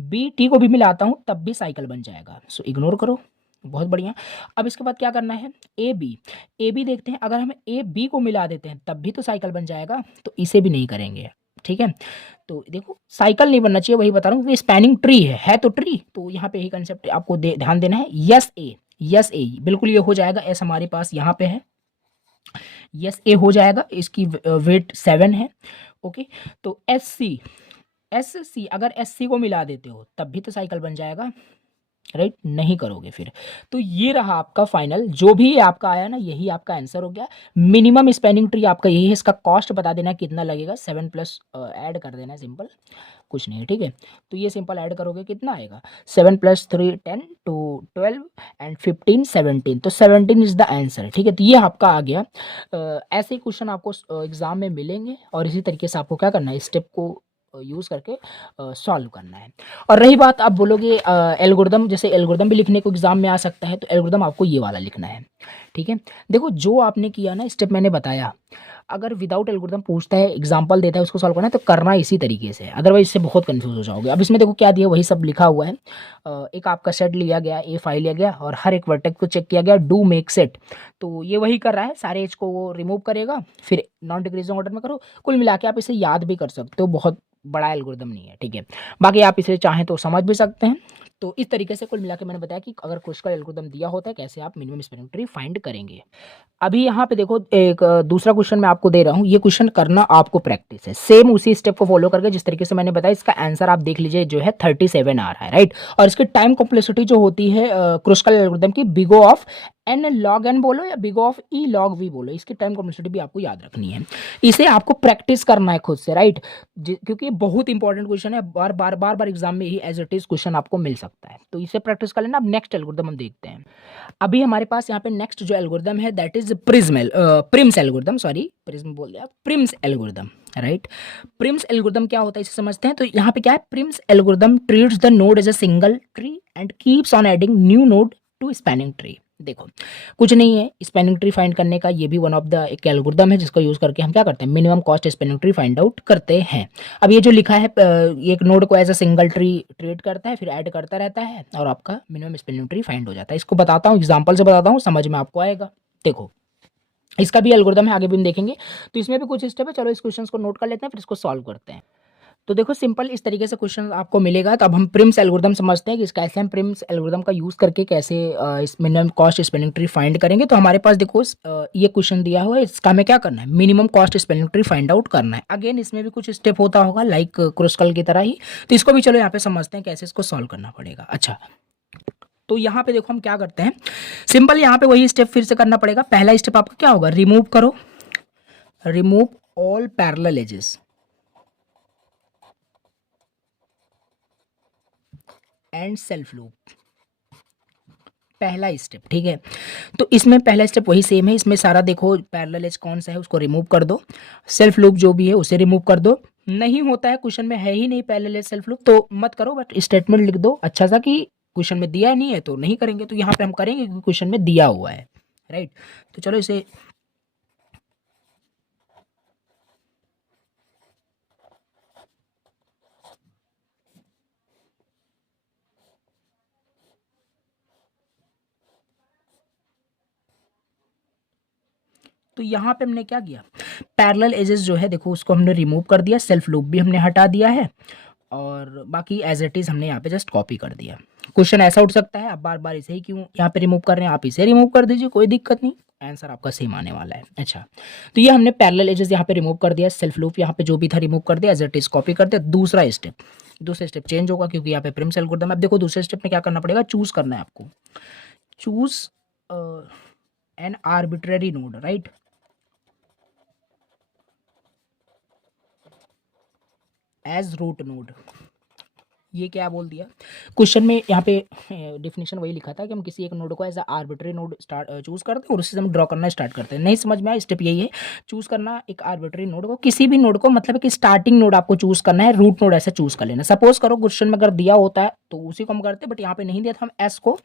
B T को भी मिलाता हूँ तब भी साइकिल बन जाएगा, सो इग्नोर करो, बहुत बढ़िया। अब इसके बाद क्या करना है, ए बी, ए बी देखते हैं, अगर हम ए बी को मिला देते हैं तब भी तो साइकिल बन जाएगा, तो इसे भी नहीं करेंगे, ठीक है। तो देखो साइकिल नहीं बनना चाहिए, वही बता रहा हूँ, स्पैनिंग ट्री है तो ट्री, तो यहाँ पे यही कंसेप्ट आपको ध्यान देना है। यस ए, यस ए, बिल्कुल ये हो जाएगा, एस हमारे पास यहाँ पे है, यस ए हो जाएगा, इसकी वेट 7 है, ओके। तो एस सी, एस सी, अगर एस सी को मिला देते हो तब भी तो साइकिल बन जाएगा, राइट, नहीं करोगे फिर। तो ये रहा आपका फाइनल, जो भी आपका आया ना यही आपका आंसर हो गया। मिनिमम स्पैनिंग ट्री आपका यही है, इसका कॉस्ट बता देना कितना लगेगा, 7 प्लस ऐड कर देना, सिंपल, कुछ नहीं है, ठीक है। तो ये सिंपल ऐड करोगे कितना आएगा, 7 + 3 10 to 12 एंड 15 17, तो 17 इज द आंसर, ठीक है। तो ये आपका आ गया। ऐसे क्वेश्चन आपको एग्जाम में मिलेंगे और इसी तरीके से आपको क्या करना है, स्टेप को यूज़ करके सॉल्व करना है। और रही बात, आप बोलोगे एल्गोरिदम, जैसे एल्गोरिदम भी लिखने को एग्जाम में आ सकता है, तो एल्गोरिदम आपको ये वाला लिखना है, ठीक है। देखो जो आपने किया ना स्टेप मैंने बताया, अगर विदाउट एल्गोरिदम पूछता है, एग्जांपल देता है, उसको सॉल्व करना है तो करना इसी तरीके से, अदरवाइज इससे बहुत कंफ्यूज हो जाओगे। अब इसमें देखो क्या दिया, वही सब लिखा हुआ है। एक आपका सेट लिया गया, ए फाइल लिया गया और हर एक वर्टेक्स को चेक किया गया, डू मेक सेट, तो ये वही कर रहा है, सारे एज को वो रिमूव करेगा, फिर नॉन डिक्रीजिंग ऑर्डर में करो। कुल मिला के आप इसे याद भी कर सकते हो, बहुत बड़ा एल्गोरिदम नहीं है, ठीक है। बाकी आप इसे चाहें तो समझ भी सकते हैं। तो इस तरीके से कुल मिला के मैंने बताया कि अगर क्रुशिकल एल्गोरिदम दिया होता है कैसे आप मिनिमम स्पैनिंग ट्री फाइंड करेंगे। अभी यहाँ पे देखो एक दूसरा क्वेश्चन मैं आपको दे रहा हूँ, ये क्वेश्चन करना आपको प्रैक्टिस है, सेम उसी स्टेप को फॉलो करके जिस तरीके से मैंने बताया। इसका आंसर आप देख लीजिए जो है 37 आ रहा है, राइट। और इसकी टाइम कॉम्प्लेक्सिटी जो होती है क्रुशिकल एल्गोरिथम की, big O of n log n बोलो या big O of e log v बोलो, इसकी टाइम कॉम्प्लेक्सिटी भी आपको याद रखनी है। इसे आपको प्रैक्टिस करना है खुद से, राइट, क्योंकि बहुत इंपॉर्टेंट क्वेश्चन है, बार बार एग्जाम में ही एज इट इज क्वेश्चन आपको मिल सकता है, तो इसे प्रैक्टिस कर लेना। अब नेक्स्ट एल्गोरिथम हम देखते हैं। अभी हमारे पास यहाँ पे नेक्स्ट जो एल्गोरिथम है that is Prim's algorithm, sorry prism बोल दिया, Prim's algorithm, right. Prim's algorithm क्या होता है इसे समझते हैं। तो यहाँ पे क्या है, Prim's algorithm treats the node as a single tree and keeps on adding new node to spanning tree. देखो कुछ नहीं है, स्पैनिंग ट्री फाइंड करने का ये भी वन ऑफ द एक एल्गोरिथम है जिसको यूज करके हम क्या करते हैं, minimum cost spanning tree find out करते हैं। अब ये जो लिखा है, एक नोड को as a single tree treat करता है, फिर ऐड करता रहता है और आपका मिनिमम स्पैनिंग ट्री फाइंड हो जाता है। इसको बताता हूँ, एग्जाम्पल से बताता हूँ, समझ में आपको आएगा। देखो इसका भी एल्गोरिथम है, आगे भी हम देखेंगे। तो इसमें भी कुछ स्टेप है, चलो इस क्वेश्चन को नोट कर लेते हैं फिर इसको सॉल्व करते हैं। तो देखो सिंपल इस तरीके से क्वेश्चन आपको मिलेगा। तो अब हम प्रिम्स एल्गोरिथम समझते हैं कि कैसे हम प्रिम्स एल्गोरिथम का यूज़ करके कैसे इस minimum cost spanning tree find करेंगे। तो हमारे पास देखो ये क्वेश्चन दिया हुआ है, इसका हमें क्या करना है, minimum cost spanning tree find out करना है। अगेन इसमें भी कुछ स्टेप होता होगा लाइक क्रुशिकल की तरह ही, तो इसको भी चलो यहाँ पे समझते हैं कैसे इसको सॉल्व करना पड़ेगा। अच्छा तो यहाँ पे देखो हम क्या करते हैं, सिंपल यहाँ पे वही स्टेप फिर से करना पड़ेगा। पहला स्टेप आपका क्या होगा, रिमूव करो, remove all parallel edges and self loop, पहला स्टेप, ठीक है। तो इसमें पहला स्टेप वही सेम है, इसमें सारा देखो पैरेलल एज कौन सा है उसको रिमूव कर दो, सेल्फ लूप जो भी है उसे रिमूव कर दो। नहीं होता है, क्वेश्चन में है ही नहीं पैरेलल एज सेल्फ लूप तो मत करो, बट स्टेटमेंट लिख दो अच्छा सा कि क्वेश्चन में दिया नहीं है तो नहीं करेंगे। तो यहाँ पे हम करेंगे क्योंकि क्वेश्चन में दिया हुआ है, राइट। तो चलो इसे तो यहाँ पे हमने क्या किया, पैरेलल एजेस जो है देखो उसको हमने रिमूव कर दिया, सेल्फ लूप भी हमने हटा दिया है और बाकी एज इट इज़ हमने यहाँ पे जस्ट कॉपी कर दिया। क्वेश्चन ऐसा उठ सकता है, आप बार बार इसे ही क्यों यहाँ पे रिमूव कर रहे हैं, आप इसे रिमूव कर दीजिए, कोई दिक्कत नहीं, आंसर आपका सेम आने वाला है। अच्छा, तो ये हमने पैरेलल एजेस यहाँ पे रिमूव कर दिया, सेल्फ लूप यहाँ पे जो भी था रिमूव कर दिया, एज इट इज कॉपी कर दिया। दूसरा स्टेप चेंज होगा क्योंकि यहाँ पे प्रिम्स एल्गोरिथम। अब देखो दूसरे स्टेप में क्या करना पड़ेगा, चूज करना है आपको, choose an arbitrary node, right, as root node. ये क्या बोल दिया क्वेश्चन में, यहाँ पे डेफिनेशन वही लिखा था कि हम किसी एक नोड को एज आर्बिट्री नोड चूज करते हैं और उससे हम ड्रॉ करना स्टार्ट करते हैं। नहीं समझ में आया, स्टेप यही है, चूज करना एक आर्बिट्री नोड को, किसी भी नोड को, मतलब कि स्टार्टिंग नोड आपको चूज करना है, रूट नोड ऐसा चूज कर लेना। सपोज करो क्वेश्चन में अगर दिया होता है तो उसी को हम करते, बट यहाँ पे नहीं दिया था, हम एस को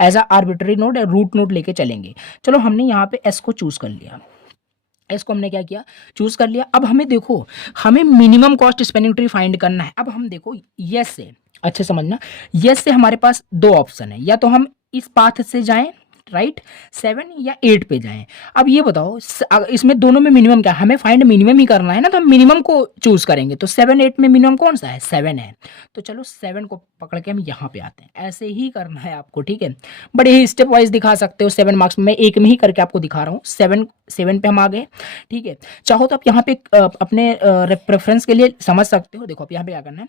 as arbitrary node root node लेके चलेंगे। चलो हमने यहाँ पे एस को चूज कर लिया, इसको हमने क्या किया, चूज कर लिया। अब हमें देखो, हमें minimum cost spanning tree find करना है। अब हम देखो यस से, अच्छे समझना, यस से हमारे पास दो ऑप्शन है, या तो हम इस पाथ से जाएं, राइट, 7 या 8 पे जाएं। अब ये बताओ इसमें दोनों में मिनिमम क्या है, हमें फाइंड मिनिमम ही करना है ना, तो हम मिनिमम को चूज करेंगे। तो 7 8 में मिनिमम कौन सा है, 7 है। तो चलो 7 को पकड़ के हम यहाँ पे आते हैं, ऐसे ही करना है आपको, ठीक है। बड़े ही स्टेप वाइज दिखा सकते हो, 7 मार्क्स में मैं एक में ही करके आपको दिखा रहा हूँ। 7 पे हम आ गए, ठीक है। चाहो तो आप यहाँ पे अपने प्रेफरेंस के लिए समझ सकते हो। देखो आप यहाँ पे क्या करना है,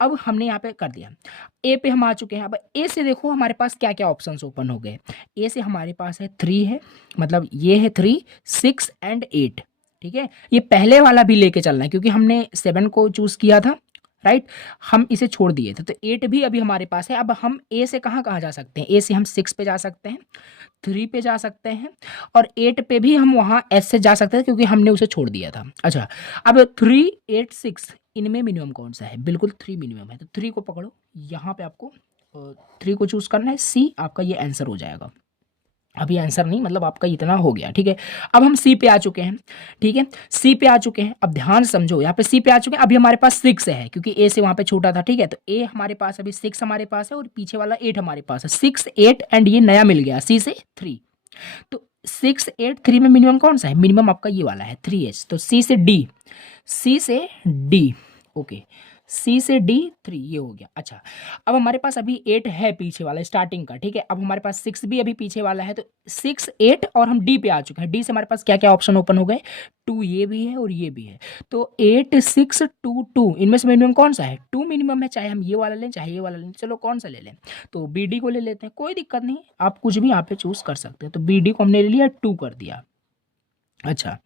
अब हमने यहाँ पे कर दिया, ए पे हम आ चुके हैं। अब ए से देखो हमारे पास क्या क्या ऑप्शन ओपन हो गए। ए से हमारे पास है 3 है, मतलब ये है 3, 6 एंड 8, ठीक है। ये पहले वाला भी लेके चलना है क्योंकि हमने 7 को चूज किया था, राइट, हम इसे छोड़ दिए थे, तो 8 भी अभी हमारे पास है। अब हम ए से कहाँ कहाँ जा सकते हैं, ए से हम 6 पे जा सकते हैं, 3 पे जा सकते हैं, और 8 पे भी हम वहाँ एस से जा सकते हैं क्योंकि हमने उसे छोड़ दिया था। अच्छा, अब 3 8 6 इनमें मिनिमम कौन सा है, बिल्कुल 3 मिनिमम है, तो 3 को पकड़ो, यहाँ पे आपको 3 को चूज करना है, सी आपका ये आंसर हो जाएगा। अभी आंसर नहीं, मतलब आपका इतना हो गया, ठीक है। अब हम सी पे आ चुके हैं, ठीक है, सी पे आ चुके हैं। अब ध्यान समझो, यहाँ पे सी पे आ चुके हैं, अभी हमारे पास 6 है क्योंकि ए से वहाँ पे छूटा था, ठीक है। तो ए हमारे पास अभी 6 हमारे पास है और पीछे वाला 8 हमारे पास है, 6 8 एंड ये नया मिल गया सी से 3। तो 6 8 3 में मिनिमम कौन सा है, मिनिमम आपका ये वाला है 3H। तो सी से डी, सी से डी, ओके, सी से डी 3, ये हो गया। अच्छा, अब हमारे पास अभी 8 है पीछे वाला स्टार्टिंग का, ठीक है। अब हमारे पास 6 भी अभी पीछे वाला है, तो 6 8 और हम डी पे आ चुके हैं। डी से हमारे पास क्या क्या ऑप्शन ओपन हो गए, 2 ये भी है और ये भी है। तो 8 6 2 2 इनमें से मिनिमम कौन सा है, 2 मिनिमम है, चाहे हम ये वाला लें चाहे ये वाला लें। चलो कौन सा ले लें, तो बी डी को ले लेते हैं, कोई दिक्कत नहीं, आप कुछ भी यहाँ पे चूज कर सकते हैं। तो बी डी को हमने ले लिया, 2 कर दिया। अच्छा,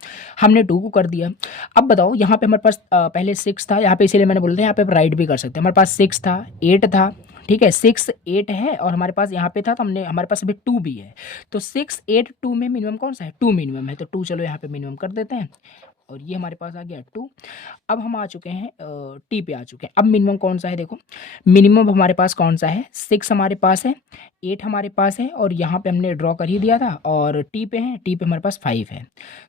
हमने 2 को कर दिया। अब बताओ यहाँ पे हमारे पास पहले 6 था, यहाँ पे इसीलिए मैंने बोल दिया यहाँ पे राइट भी कर सकते हैं। हमारे पास 6 था, 8 था, ठीक है, 6 8 है और हमारे पास यहाँ पे था, तो हमने, हमारे पास अभी 2 भी है। तो 6 8 2 में मिनिमम कौन सा है, 2 मिनिमम है, तो 2 चलो यहाँ पे मिनिमम कर देते हैं और ये हमारे पास आ गया 2। अब हम आ चुके हैं टी पे आ चुके हैं। अब मिनिमम कौन सा है, देखो मिनिमम हमारे पास कौन सा है, 6 हमारे पास है, 8 हमारे पास है और यहाँ पे हमने ड्रॉ कर ही दिया था, और टी पे है, टी पे हमारे पास 5 है।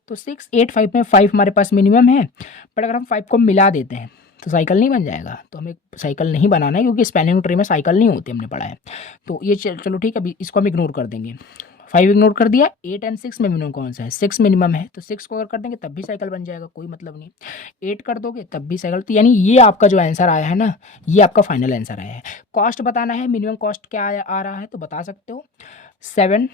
तो 6 8 5 में 5 हमारे पास मिनिमम है, बट अगर हम 5 को मिला देते हैं तो साइकिल नहीं बन जाएगा, तो हमें साइकिल नहीं बनाना है क्योंकि स्पैनिंग ट्री में साइकिल नहीं होती, हमने पढ़ा है। तो ये चलो ठीक है, अभी इसको हम इग्नोर कर देंगे। 5 इग्नोर कर दिया। 8 एंड 6 में मिनिमम कौन सा है, 6 मिनिमम है, तो 6 को अगर कर देंगे तब भी साइकिल बन जाएगा, कोई मतलब नहीं। 8 कर दोगे तब भी साइकिल। तो यानी ये आपका जो आंसर आया है ना, ये आपका फाइनल आंसर आया है। कॉस्ट बताना है, मिनिमम कॉस्ट क्या आ रहा है तो बता सकते हो, 7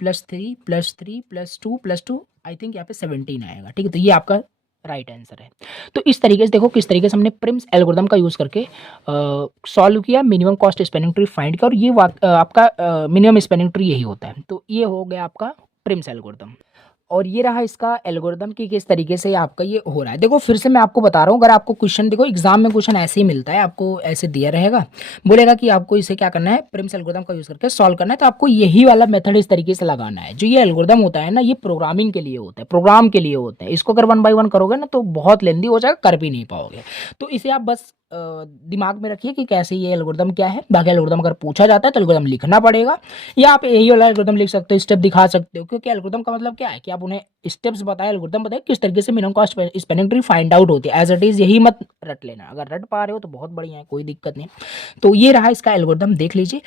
+ 3 + 3 + 2 + 2, आई थिंक यहाँ पे 17 आएगा, ठीक है। तो ये आपका राइट आंसर है। तो इस तरीके से देखो किस तरीके से हमने प्रिम्स एल्गोरिथम का यूज़ करके सॉल्व किया, minimum cost spanning tree find किया, और ये आपका मिनिमम स्पेनिंग ट्री यही होता है। तो ये हो गया आपका प्रिम्स एल्गोरिथम, और ये रहा इसका एल्गोरिथम कि किस तरीके से आपका ये हो रहा है। देखो फिर से मैं आपको बता रहा हूँ, अगर आपको क्वेश्चन, देखो एग्जाम में क्वेश्चन ऐसे ही मिलता है, आपको ऐसे दिया रहेगा, बोलेगा कि आपको इसे क्या करना है, प्रिम्स एल्गोरिथम का यूज़ करके सॉल्व करना है, तो आपको यही वाला मेथड इस तरीके से लगाना है। जो ये एल्गोरिथम होता है ना, ये प्रोग्रामिंग के लिए होता है, प्रोग्राम के लिए होता है। इसको अगर 1 बाय 1 करोगे ना तो बहुत लेंदी हो जाएगा, कर भी नहीं पाओगे। तो इसे आप बस दिमाग में रखिए कि कैसे ये एल्गोरिथम क्या है। बाकी एल्गोरिथम अगर पूछा जाता है तो एल्गोरिथम लिखना पड़ेगा, या आप यही वाला एल्गोरिथम लिख सकते हो, स्टेप दिखा सकते हो, क्योंकि एल्गोरिथम का मतलब क्या है कि आप उन्हें स्टेप्स बताए, एल्गोरिथम बताए किस तरीके से minimum cost spanning tree find out होती है। एज इट इज यही मत रट लेना, अगर रट पा रहे हो तो बहुत बढ़िया है, कोई दिक्कत नहीं। तो ये रहा इसका एल्गोरिथम, देख लीजिए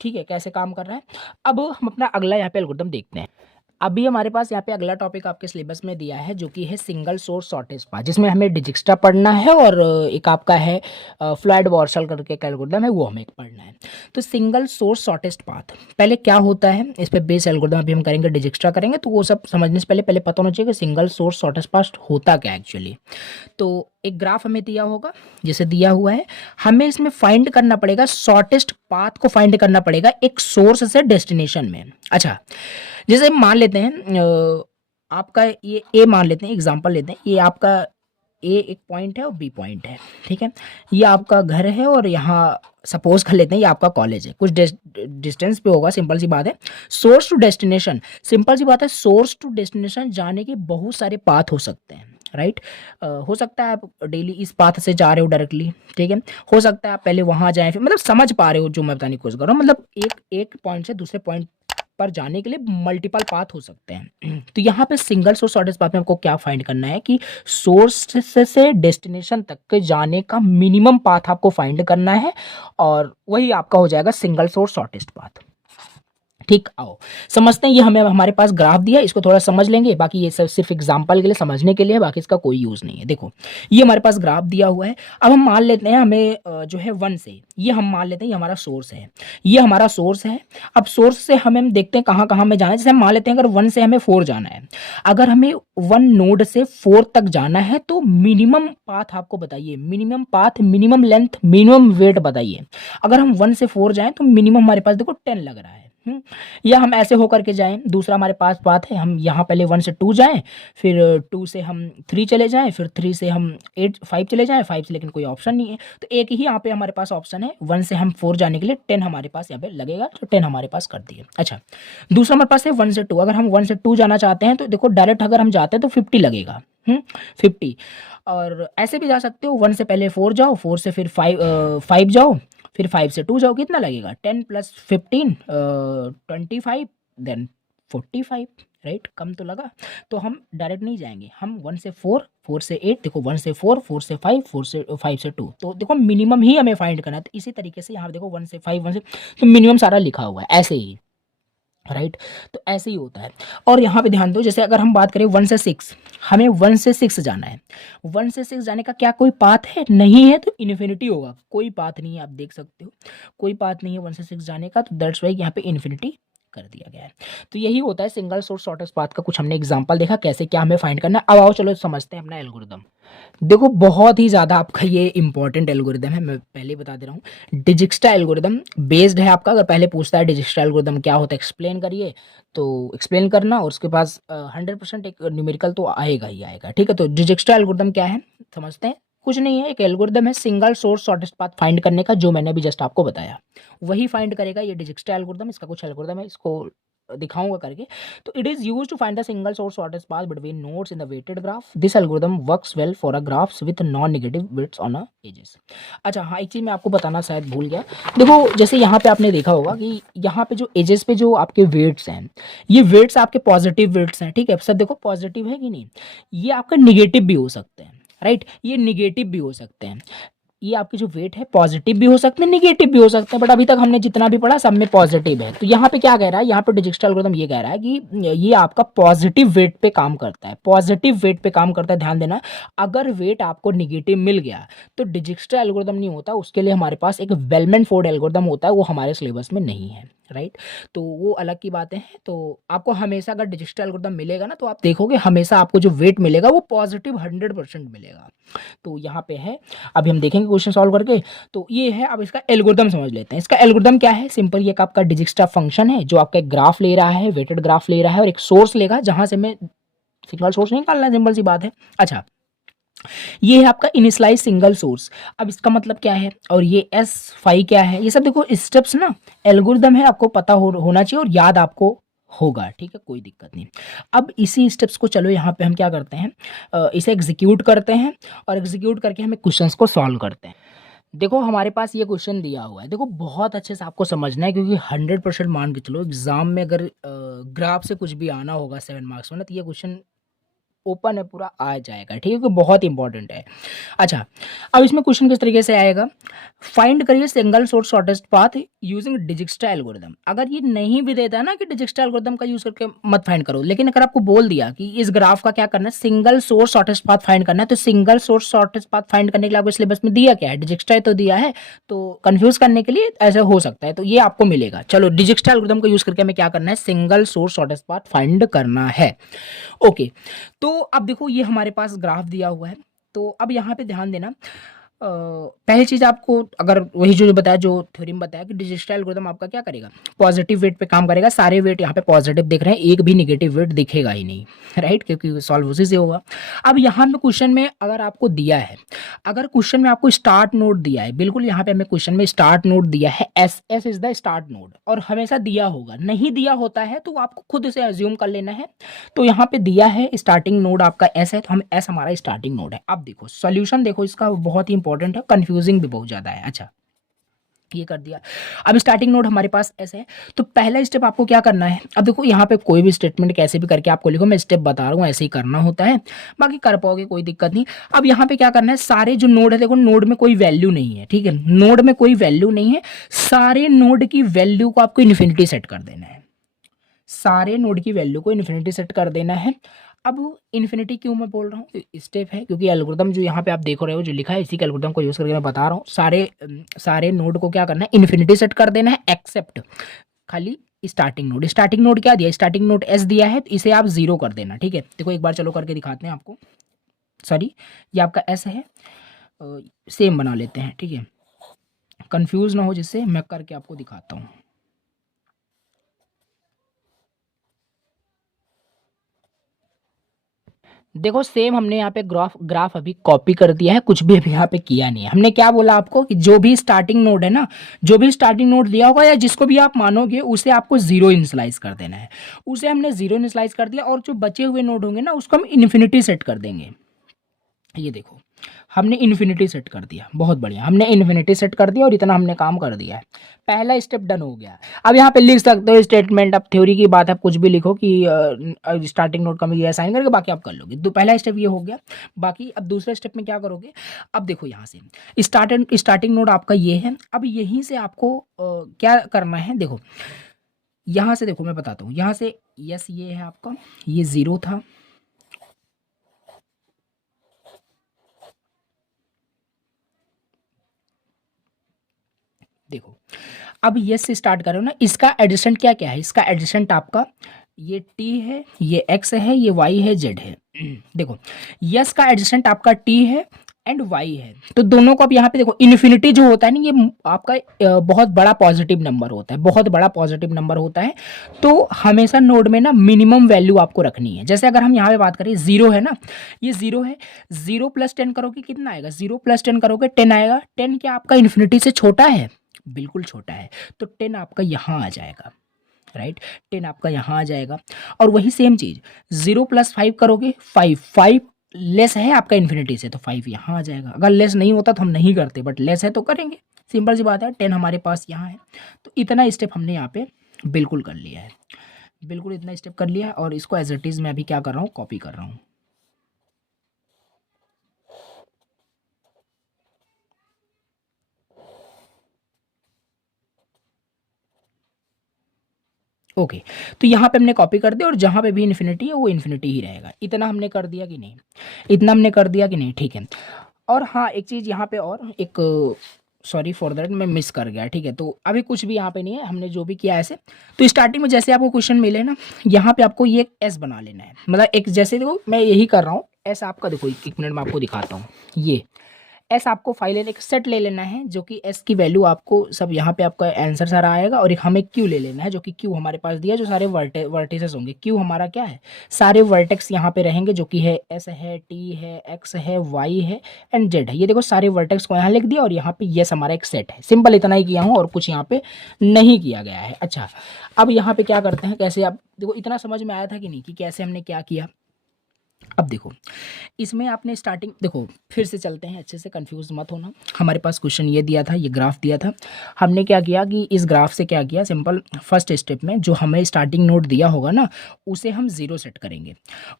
ठीक है कैसे काम कर रहा है। अब हम अपना अगला यहाँ पे एल्गोरिथम देखते हैं। अभी हमारे पास यहाँ पे अगला टॉपिक आपके सिलेबस में दिया है जो कि है सिंगल सोर्स शॉर्टेस्ट पाथ, जिसमें हमें डिजिक्स्ट्रा पढ़ना है और एक आपका है फ्लड वॉर्शल करके एल्गोरिदम है, वो हमें पढ़ना है। तो सिंगल सोर्स शॉर्टेस्ट पाथ पहले क्या होता है, इस पे बेस एल्गोरिदम अभी हम करेंगे, डिजिक्स्ट्रा करेंगे, तो वो सब समझने से पहले पता होना चाहिए कि सिंगल सोर्स शॉर्टेस्ट पाथ होता क्या एक्चुअली। तो एक ग्राफ हमें दिया होगा, जैसे दिया हुआ है, हमें इसमें फाइंड करना पड़ेगा, शॉर्टेस्ट पाथ को फाइंड करना पड़ेगा एक सोर्स से डेस्टिनेशन में। अच्छा, जैसे मान लेते हैं आपका ये ए मान लेते हैं, एग्जांपल लेते हैं, ये आपका ए एक पॉइंट है और बी पॉइंट है, ठीक है। ये आपका घर है और यहाँ सपोज कर लेते हैं ये आपका कॉलेज है, कुछ डिस्टेंस पे होगा, सिंपल सी बात है। सोर्स टू डेस्टिनेशन, सिंपल सी बात है, सोर्स टू डेस्टिनेशन जाने के बहुत सारे पाथ हो सकते हैं, राइट। हो सकता है आप डेली इस पाथ से जा रहे हो डायरेक्टली, ठीक है। हो सकता है आप पहले वहां जाएं, फिर मतलब समझ पा रहे हो जो मैं बताने की कोशिश कर रहा हूँ, मतलब एक पॉइंट से दूसरे पॉइंट पर जाने के लिए मल्टीपल पाथ हो सकते हैं। तो यहाँ पे सिंगल सोर्स शॉर्टेस्ट पाथ में आपको क्या फाइंड करना है कि सोर्स से डेस्टिनेशन तक के जाने का मिनिमम पाथ आपको फाइंड करना है, और वही आपका हो जाएगा सिंगल सोर्स शॉर्टेस्ट पाथ। ठीक, आओ समझते हैं। ये हमें हमारे पास ग्राफ दिया है, इसको थोड़ा समझ लेंगे, बाकी ये सब सिर्फ एग्जांपल के लिए, समझने के लिए, बाकी इसका कोई यूज नहीं है। देखो ये हमारे पास ग्राफ दिया हुआ है। अब हम मान लेते हैं हमें जो है 1 से, ये हम मान लेते हैं ये हमारा सोर्स है, ये हमारा सोर्स है। अब सोर्स से हम देखते हैं कहाँ कहाँ में जाना है। जैसे हम मान लेते हैं अगर 1 से हमें 4 जाना है, अगर हमें 1 नोड से 4 तक जाना है तो मिनिमम पाथ आपको बताइए, minimum path, minimum length, minimum weight बताइए। अगर हम 1 से 4 जाएं तो मिनिमम हमारे पास देखो 10 लग रहा है। या हम ऐसे होकर के जाएं, दूसरा हमारे पास बात है, हम यहाँ पहले 1 से 2 जाएं, फिर 2 से हम 3 चले जाएं, फिर 3 से हम 5 चले जाएं, 5 से लेकिन कोई ऑप्शन नहीं है, तो एक ही यहाँ पे हमारे पास ऑप्शन है, 1 से हम 4 जाने के लिए 10 हमारे पास यहाँ पे लगेगा, तो 10 हमारे पास कर दिए। अच्छा, दूसरा हमारे पास है 1 से 2, अगर हम 1 से 2 जाना चाहते हैं तो देखो डायरेक्ट अगर हम जाते हैं तो 50 लगेगा, 50। और ऐसे भी जा सकते हो, 1 से पहले 4 जाओ, 4 से फिर 5 जाओ, फिर 5 से 2 जाओ, कितना लगेगा, 10 + 15 25 देन 45, राइट, कम तो लगा। तो हम डायरेक्ट नहीं जाएंगे, हम 1 से 4, 4 से 8, देखो 1 से 4, 4 से 5, 5 से 2, तो देखो मिनिमम ही हमें फाइंड करना है। तो इसी तरीके से यहाँ देखो 1 से 5, 1 से, तो मिनिमम सारा लिखा हुआ है ऐसे ही, राइट। तो ऐसे ही होता है। और यहाँ पे ध्यान दो, जैसे अगर हम बात करें 1 से 6, हमें 1 से 6 जाना है, 1 से 6 जाने का क्या कोई पाथ है, नहीं है, तो इन्फिनिटी होगा, कोई पाथ नहीं है, आप देख सकते हो कोई पाथ नहीं है 1 से 6 जाने का, तो दैट्स वाई यहाँ पे इन्फिनिटी कर दिया गया है। तो यही होता है सिंगल सोर्स शॉर्टेस्ट पाथ का। कुछ हमने एग्जांपल देखा कैसे क्या हमें फाइंड करना है। अब आओ चलो समझते हैं अपना एल्गोरिदम। देखो बहुत ही ज़्यादा आपका ये इंपॉर्टेंट एल्गोरिदम है, मैं पहले ही बता दे रहा हूँ। डिजिक्स्ट्रा एल्गोरिदम बेस्ड है आपका, अगर पहले पूछता है डिजिक्स्ट्रा एल्गोरिदम क्या होता है एक्सप्लेन करिए, तो एक्सप्लेन करना, और उसके पास 100% एक न्यूमेरिकल तो आएगा ही आएगा, ठीक है। तो डिजिक्स्ट्रा एल्गोरिदम क्या है समझते हैं। कुछ नहीं है, एक एल्गोरिदम है single source shortest path find करने का, जो मैंने अभी जस्ट आपको बताया वही फाइंड करेगा ये डिजिक्स्ट्रा एल्गोरिदम। इसका कुछ एल्गोरिदम है, इसको दिखाऊंगा करके। तो it is use to find the single source shortest path between nodes in the weighted graph. This algorithm works well for a graphs with non negative weights on a edges. अच्छा हाँ, एक चीज मैं आपको बताना शायद भूल गया। देखो जैसे यहाँ पे आपने देखा होगा कि यहाँ पे जो एजेस पे जो आपके वेट्स हैं, ये वेट्स आपके पॉजिटिव वेट्स हैं, ठीक है। सब देखो पॉजिटिव है कि नहीं, ये आपका निगेटिव भी हो सकते हैं, राइट, ये निगेटिव भी हो सकते हैं। ये आपके जो वेट है पॉजिटिव भी हो सकते हैं, निगेटिव भी हो सकते हैं, बट अभी तक हमने जितना भी पढ़ा सब में पॉजिटिव है। तो यहाँ पे क्या कह रहा है, यहाँ पे डिजिटल एल्गोरिथम ये कह रहा है कि ये आपका पॉजिटिव वेट पे काम करता है, पॉजिटिव वेट पे काम करता है। ध्यान देना, अगर वेट आपको निगेटिव मिल गया तो डिजिटल एल्गोरिथम नहीं होता, उसके लिए हमारे पास एक बेलमैन फोर्ड एल्गोरिथम होता है, वो हमारे सिलेबस में नहीं है, राइट। तो वो अलग की बातें हैं। तो आपको हमेशा अगर डिजिटल एल्गोरिथम मिलेगा ना, तो आप देखोगे हमेशा आपको जो वेट मिलेगा वो पॉजिटिव 100% मिलेगा। तो यहाँ पे है, अभी हम देखेंगे क्वेश्चन सॉल्व करके। तो ये है, अब इसका एल्गोरिथम समझ लेते हैं। इसका एल्गोरिथम क्या है, सिंपल, ये आपका डिजिक्स्ट्रा फंक्शन है जो आपका एक ग्राफ ले रहा है, वेटेड ग्राफ ले रहा है, और एक सोर्स लेगा जहां से मैं सिंगल सोर्स नहीं निकालना, सिंपल सी बात है। अच्छा, ये है आपका इनिशियलाइज सिंगल सोर्स। अब इसका मतलब क्या है, और ये एस फाई क्या है, ये सब देखो स्टेप्स ना, एल्गोरिथम है, आपको पता होना चाहिए और याद आपको होगा, ठीक है, कोई दिक्कत नहीं। अब इसी स्टेप्स को चलो यहाँ पे हम क्या करते हैं, इसे एग्जीक्यूट करते हैं, और एग्जीक्यूट करके हमें क्वेश्चंस को सॉल्व करते हैं। देखो हमारे पास ये क्वेश्चन दिया हुआ है, देखो बहुत अच्छे से आपको समझना है, क्योंकि 100% मान के चलो एग्जाम में अगर ग्राफ से कुछ भी आना होगा 7 मार्क्स में ना, तो ये क्वेश्चन ओपन है पूरा आ जाएगा, ठीक है, बहुत इंपॉर्टेंट है। अच्छा, अब इसमें क्वेश्चन किस तरीके से आएगा, फाइंड करिए single source shortest path using Dijkstra algorithm. अगर ये नहीं भी देता है ना कि डिजिक्स्ट्रा एल्गोरिथम का यूज करके मत फाइंड करो, लेकिन अगर आपको बोल दिया कि इस ग्राफ का क्या करना है, single source shortest path find करना है, तो single source shortest path find करने के लिए आपको सिलेबस में दिया क्या है, डिजिक्स्ट्रा तो दिया है, तो कंफ्यूज करने के लिए ऐसा हो सकता है, तो ये आपको मिलेगा। चलो, डिजिक्स्ट्रा एल्गोरिथम को यूज करके हमें क्या करना है, single source shortest path find करना है। ओके, तो अब देखो ये हमारे पास ग्राफ दिया हुआ है, तो अब यहाँ पे ध्यान देना, पहली चीज आपको अगर वही जो बताया, जो थ्योरम बताया कि डिजिटल एल्गोरिथम आपका क्या करेगा, पॉजिटिव वेट पे काम करेगा, सारे वेट यहाँ पे पॉजिटिव दिख रहे हैं, एक भी नेगेटिव वेट दिखेगा ही नहीं, राइट, क्योंकि सॉल्व उसी से होगा। अब यहाँ पे क्वेश्चन में अगर आपको दिया है, अगर क्वेश्चन में आपको स्टार्ट नोड दिया है, बिल्कुल यहाँ पे हमें क्वेश्चन में स्टार्ट नोड दिया है, S S is the start node, और हमेशा दिया होगा, नहीं दिया होता है तो आपको खुद से अज्यूम कर लेना है। तो यहाँ पे दिया है स्टार्टिंग नोड आपका एस है, तो हम एस हमारा स्टार्टिंग नोड है। अब देखो सॉल्यूशन देखो इसका बहुत ही इंपॉर्टेंट है, कंफ्यूजिंग भी बहुत ज्यादा है। अच्छा, ये कर दिया, अब स्टार्टिंग नोड हमारे पास ऐसे है, तो पहला स्टेप आपको क्या करना है, अब देखो यहाँ पे कोई भी स्टेटमेंट कैसे भी करके आपको लिखो, मैं स्टेप बता रहा हूँ, ऐसे ही करना होता है, बाकी कर पाओगे कोई दिक्कत नहीं। अब यहाँ पे क्या करना है, सारे जो नोड है, देखो नोड में कोई वैल्यू नहीं है, ठीक है, नोड में कोई वैल्यू नहीं है, सारे नोड की वैल्यू को आपको इन्फिनिटी सेट कर देना है, सारे नोड की वैल्यू को इन्फिनिटी सेट कर देना है। अब इन्फिनिटी क्यों मैं बोल रहा हूँ, स्टेप है क्योंकि एल्गोरिथम जो यहाँ पे आप देख रहे हो जो लिखा है, इसी के एल्गोरिथम को यूज करके मैं बता रहा हूँ, सारे नोड को क्या करना है, इन्फिनिटी सेट कर देना है, एक्सेप्ट खाली स्टार्टिंग नोड। स्टार्टिंग नोड क्या दिया, स्टार्टिंग नोड एस दिया है, तो इसे आप जीरो कर देना, ठीक है। देखो एक बार चलो करके दिखाते हैं आपको, सॉरी ये आपका एस है, सेम बना लेते हैं, ठीक है, कंफ्यूज ना हो, जिससे मैं करके आपको दिखाता हूँ। देखो सेम हमने यहाँ पे ग्राफ अभी कॉपी कर दिया है, कुछ भी अभी यहाँ पे किया नहीं है। हमने क्या बोला आपको कि जो भी स्टार्टिंग नोड है ना, जो भी स्टार्टिंग नोड दिया होगा या जिसको भी आप मानोगे, उसे आपको जीरो इनिशियलाइज कर देना है। उसे हमने जीरो इनिशियलाइज कर दिया, और जो बचे हुए नोड होंगे ना, उसको हम इन्फिनिटी सेट कर देंगे। ये देखो हमने इन्फिनिटी सेट कर दिया, बहुत बढ़िया, हमने इन्फिनिटी सेट कर दिया और इतना हमने काम कर दिया है, पहला स्टेप डन हो गया। अब यहाँ पे लिख सकते हो स्टेटमेंट, अब थ्योरी की बात है, आप कुछ भी लिखो कि स्टार्टिंग नोड का ये असाइन करके बाकी आप कर लोगे, तो पहला स्टेप ये हो गया। बाकी अब दूसरे स्टेप में क्या करोगे, अब देखो यहाँ से स्टार्टिंग नोड आपका ये है, अब यहीं से आपको क्या करना है, देखो यहाँ से, देखो मैं बताता हूँ, यहाँ से यस ये है आपका, ये जीरो था, देखो अब यस से स्टार्ट करो ना, इसका एडजेसेंट क्या क्या है, इसका एडजेसेंट आपका ये टी है, ये एक्स है, ये वाई है, जेड है। देखो यस का एडजेसेंट आपका टी है एंड वाई है, तो दोनों को अब यहाँ पे देखो, इन्फिनिटी जो होता है ना, ये आपका बहुत बड़ा पॉजिटिव नंबर होता है, बहुत बड़ा पॉजिटिव नंबर होता है, तो हमेशा नोड में ना मिनिमम वैल्यू आपको रखनी है। जैसे अगर हम यहाँ पे बात करें, जीरो है ना, ये जीरो है, जीरो प्लस टेन करोगे कितना आएगा, जीरो प्लस टेन करोगे 10 आएगा, 10 क्या आपका इन्फिनिटी से छोटा है, बिल्कुल छोटा है, तो 10 आपका यहाँ आ जाएगा, राइट, 10 आपका यहाँ आ जाएगा। और वही सेम चीज 0 प्लस 5 करोगे, 5 लेस है आपका इन्फिनिटी से, तो 5 यहाँ आ जाएगा। अगर लेस नहीं होता तो हम नहीं करते, बट लेस है तो करेंगे, सिंपल सी बात है। 10 हमारे पास यहाँ है, तो इतना स्टेप हमने यहाँ पे बिल्कुल कर लिया है, बिल्कुल इतना स्टेप कर लिया है, और इसको एज इट इज मैं अभी क्या कर रहा हूँ, कॉपी कर रहा हूँ। ओके, तो यहाँ पे हमने कॉपी कर दिया, और जहाँ पे भी इन्फिनिटी है वो इन्फिनिटी ही रहेगा। इतना हमने कर दिया कि नहीं, इतना हमने कर दिया कि नहीं, ठीक है। और हाँ एक चीज़ यहाँ पे, और एक, सॉरी फॉर दैट, मैं मिस कर गया, ठीक है। तो अभी कुछ भी यहाँ पे नहीं है, हमने जो भी किया ऐसे, तो स्टार्टिंग में जैसे आपको क्वेश्चन मिले ना, यहाँ पे आपको ये एस बना लेना है, मतलब एक, जैसे देखो मैं यही कर रहा हूँ, एस आपका देखो, एक मिनट में आपको दिखाता हूँ, ये एस आपको फाइल एक सेट ले लेना है, जो कि एस की वैल्यू आपको सब यहाँ पे आपका आंसर सारा आएगा, और एक हमें क्यू ले लेना है, जो कि क्यू हमारे पास दिया, जो सारे वर्टिसेस होंगे, क्यू हमारा क्या है, सारे वर्टेक्स यहाँ पे रहेंगे, जो कि है एस है, टी है, एक्स है, वाई है एंड जेड है। ये देखो सारे वर्टेक्स को यहाँ लिख दिया, और यहाँ पे यस हमारा एक सेट है, सिंपल इतना ही किया हूँ, और कुछ यहाँ पे नहीं किया गया है। अच्छा, अब यहाँ पे क्या करते हैं, कैसे, आप देखो इतना समझ में आया था कि नहीं, कि कैसे हमने क्या किया। अब देखो, इसमें आपने स्टार्टिंग देखो, फिर से चलते हैं, अच्छे से कंफ्यूज मत होना। हमारे पास क्वेश्चन ये दिया था, ये ग्राफ दिया था। हमने क्या किया कि इस ग्राफ से क्या किया, सिंपल फर्स्ट स्टेप में जो हमें स्टार्टिंग नोड दिया होगा ना, उसे हम जीरो सेट करेंगे।